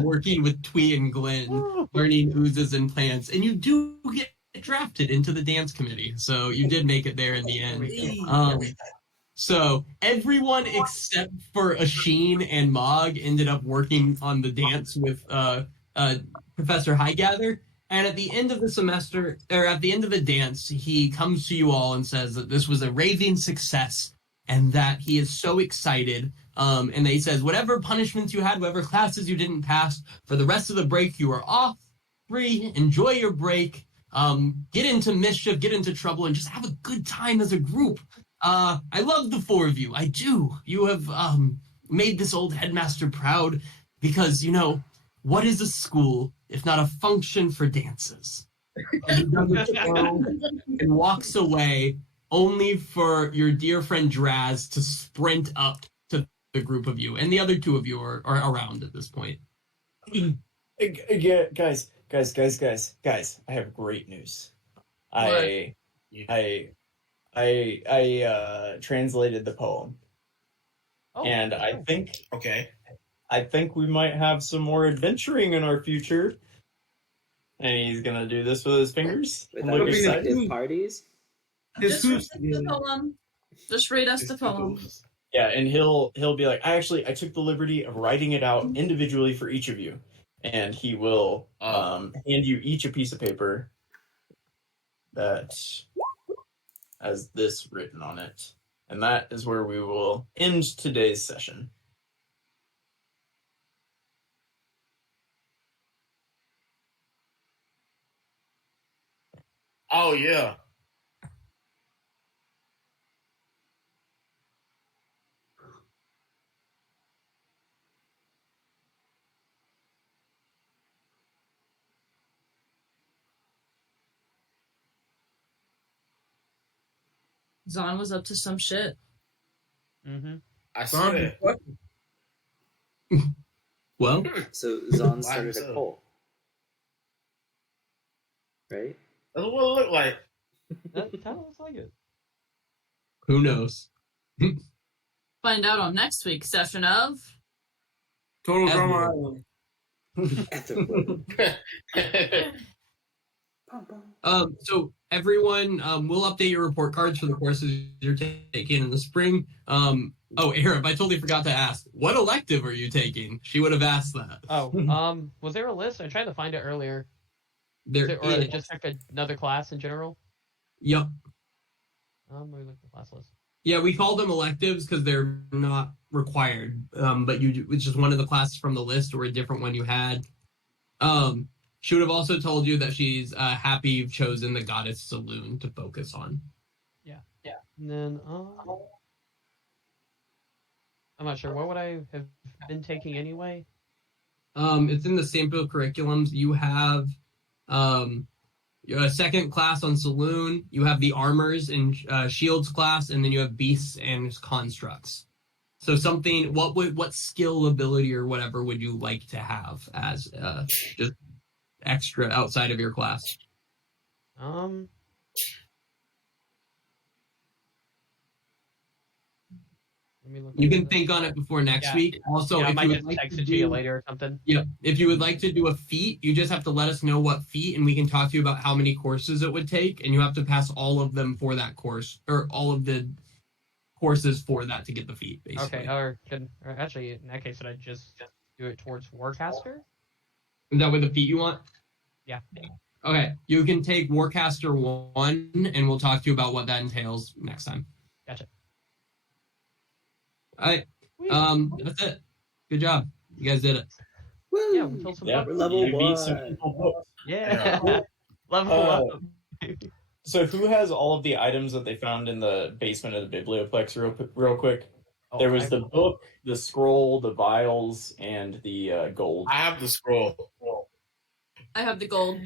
working with Twee and Glenn, learning oozes and plants. And you do get drafted into the dance committee. So you did make it there in the end. So everyone except for Asheen and Mog ended up working on the dance with Professor Highgather. And at the end of the semester, or at the end of the dance, he comes to you all and says that this was a raving success and that he is so excited. And he says, whatever punishments you had, whatever classes you didn't pass, for the rest of the break, you are off, free, enjoy your break, get into mischief, get into trouble, and just have a good time as a group. I love the 4 of you. I do. You have made this old headmaster proud because, what is a school if not a function for dances? And he does a twirl and walks away, only for your dear friend Draz to sprint up to the group of you. And the other 2 of you are around at this point. Yeah, guys, I have great news. I translated the poem, and I think we might have some more adventuring in our future. And he's gonna do this with his fingers. With I'm our like excited. respective parties. His Just read hoops us the poem. Just read us the poem. Yeah, and he'll be like, I took the liberty of writing it out individually for each of you, and he will hand you each a piece of paper that has this written on it. And that is where we will end today's session. Oh yeah. Zon was up to some shit. Mm-hmm. I Zon, swear. what? Well, So Zon Why started a so? cult. Right? That's what it looked like. That kind of looks like it. who knows? Find out on next week's session of Total Aetherwood. Drama Island. Aetherwood. So everyone, we'll update your report cards for the courses you're taking in the spring. Arab, I totally forgot to ask, what elective are you taking? She would have asked that. Oh, was there a list? I tried to find it earlier. There Or is- they just took another class in general? Yep. Let me look at the class list. Yeah, we call them electives because they're not required. But it's just one of the classes from the list or a different one you had. She would have also told you that she's happy you've chosen the Goddess Saloon to focus on. Yeah. And then, I'm not sure. What would I have been taking anyway? It's in the sample curriculums. You have a second class on Saloon. You have the Armors and Shields class, and then you have Beasts and Constructs. So something, what skill, ability, or whatever would you like to have as just extra outside of your class? Let me look You at can the- think on it before next Yeah. week. Also, Yeah, I if might you just would like text to it to you do, later or something. yeah, if you would like to do a feat, you just have to let us know what feat, and we can talk to you about how many courses it would take, and you have to pass all of them for that course, or all of the courses for that to get the feat, basically. Okay, or actually, in that case, should I just do it towards Warcaster? Is that what the feat you want? Yeah. Okay, you can take Warcaster 1, and we'll talk to you about what that entails next time. Gotcha. All right, that's it. Good job. You guys did it. Woo! Yeah, we told some Yeah, We're bugs. level you beat some one. people books. Yeah. Level up. So who has all of the items that they found in the basement of the Biblioplex real quick? Oh, There was the book, the scroll, the vials, and the gold. I have the scroll. I have the gold.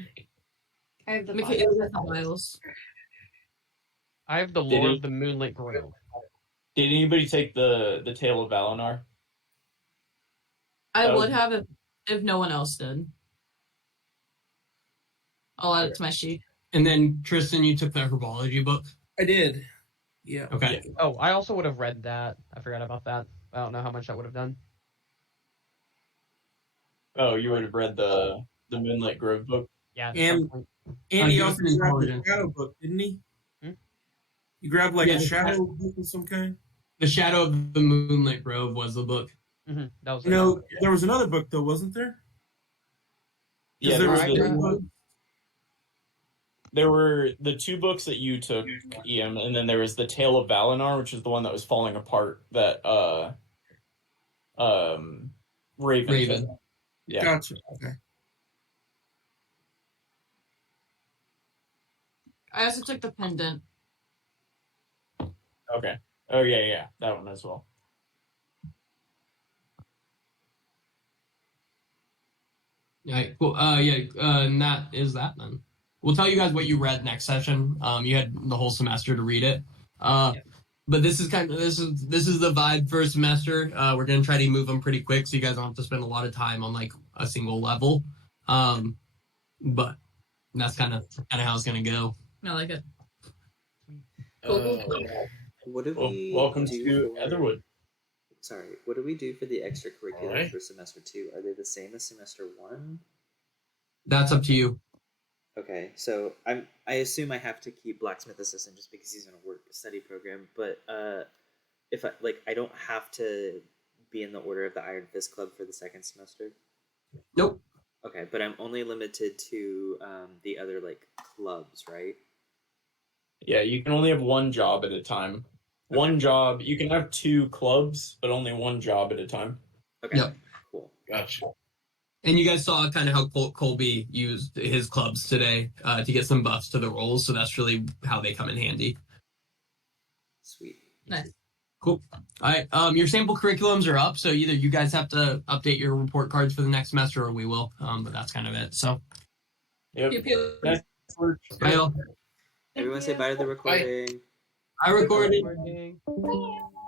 I have the Michaela has the vials. I have the Did lore he- of the Moonlit Grove. Did anybody take the Tale of Valinor? I That would was- have if no one else did. I'll add it to my sheet. And then Tristan, you took the herbology book. I did. Yeah. Okay. Oh, I also would have read that. I forgot about that. I don't know how much that would have done. Oh, you would have read the Moonlight Grove book. Yeah. at And- some point. And he give also us an grabbed the intelligence. shadow book, didn't he? Hmm? You grabbed like Yeah, a the shadow book of some kind. The Shadow of the Moonlit Grove was the book. That was You know, there was another book though, wasn't there? 'Cause Yeah, there there, was I was three grabbed- books. there were the two books that you took, Ian, and then there was the Tale of Valinor, which is the one that was falling apart. That Raven. took. Yeah. Gotcha. Okay. I also took the pendant. Okay. Oh yeah, that one as well. Yeah, cool. And that is that then. We'll tell you guys what you read next session. You had the whole semester to read it. But this is this is the vibe for a semester. We're gonna try to move them pretty quick, so you guys don't have to spend a lot of time on like a single level. But that's kind of how it's gonna go. I like it. What do Well, we welcome do to for, Aetherwood. Sorry, what do we do for the extracurriculars Alright. for semester 2? Are they the same as semester 1? That's up to you. Okay, so I assume I have to keep blacksmith assistant just because he's in a work study program. But if I don't have to be in the order of the Iron Fist Club for the second semester. Nope. Okay, but I'm only limited to the other like clubs, right? Yeah, you can only have one job at a time. One job. You can have 2 clubs, but only one job at a time. Okay, Yep. cool. Gotcha. And you guys saw kind of how Colby used his clubs today to get some buffs to the rolls, so that's really how they come in handy. Sweet. Nice. Cool. All right. Your sample curriculums are up, so either you guys have to update your report cards for the next semester, or we will. But that's kind of it. So, Yep. Pew, pew. Nice work. bye, all. Everyone say bye to the recording. I recorded. Recording.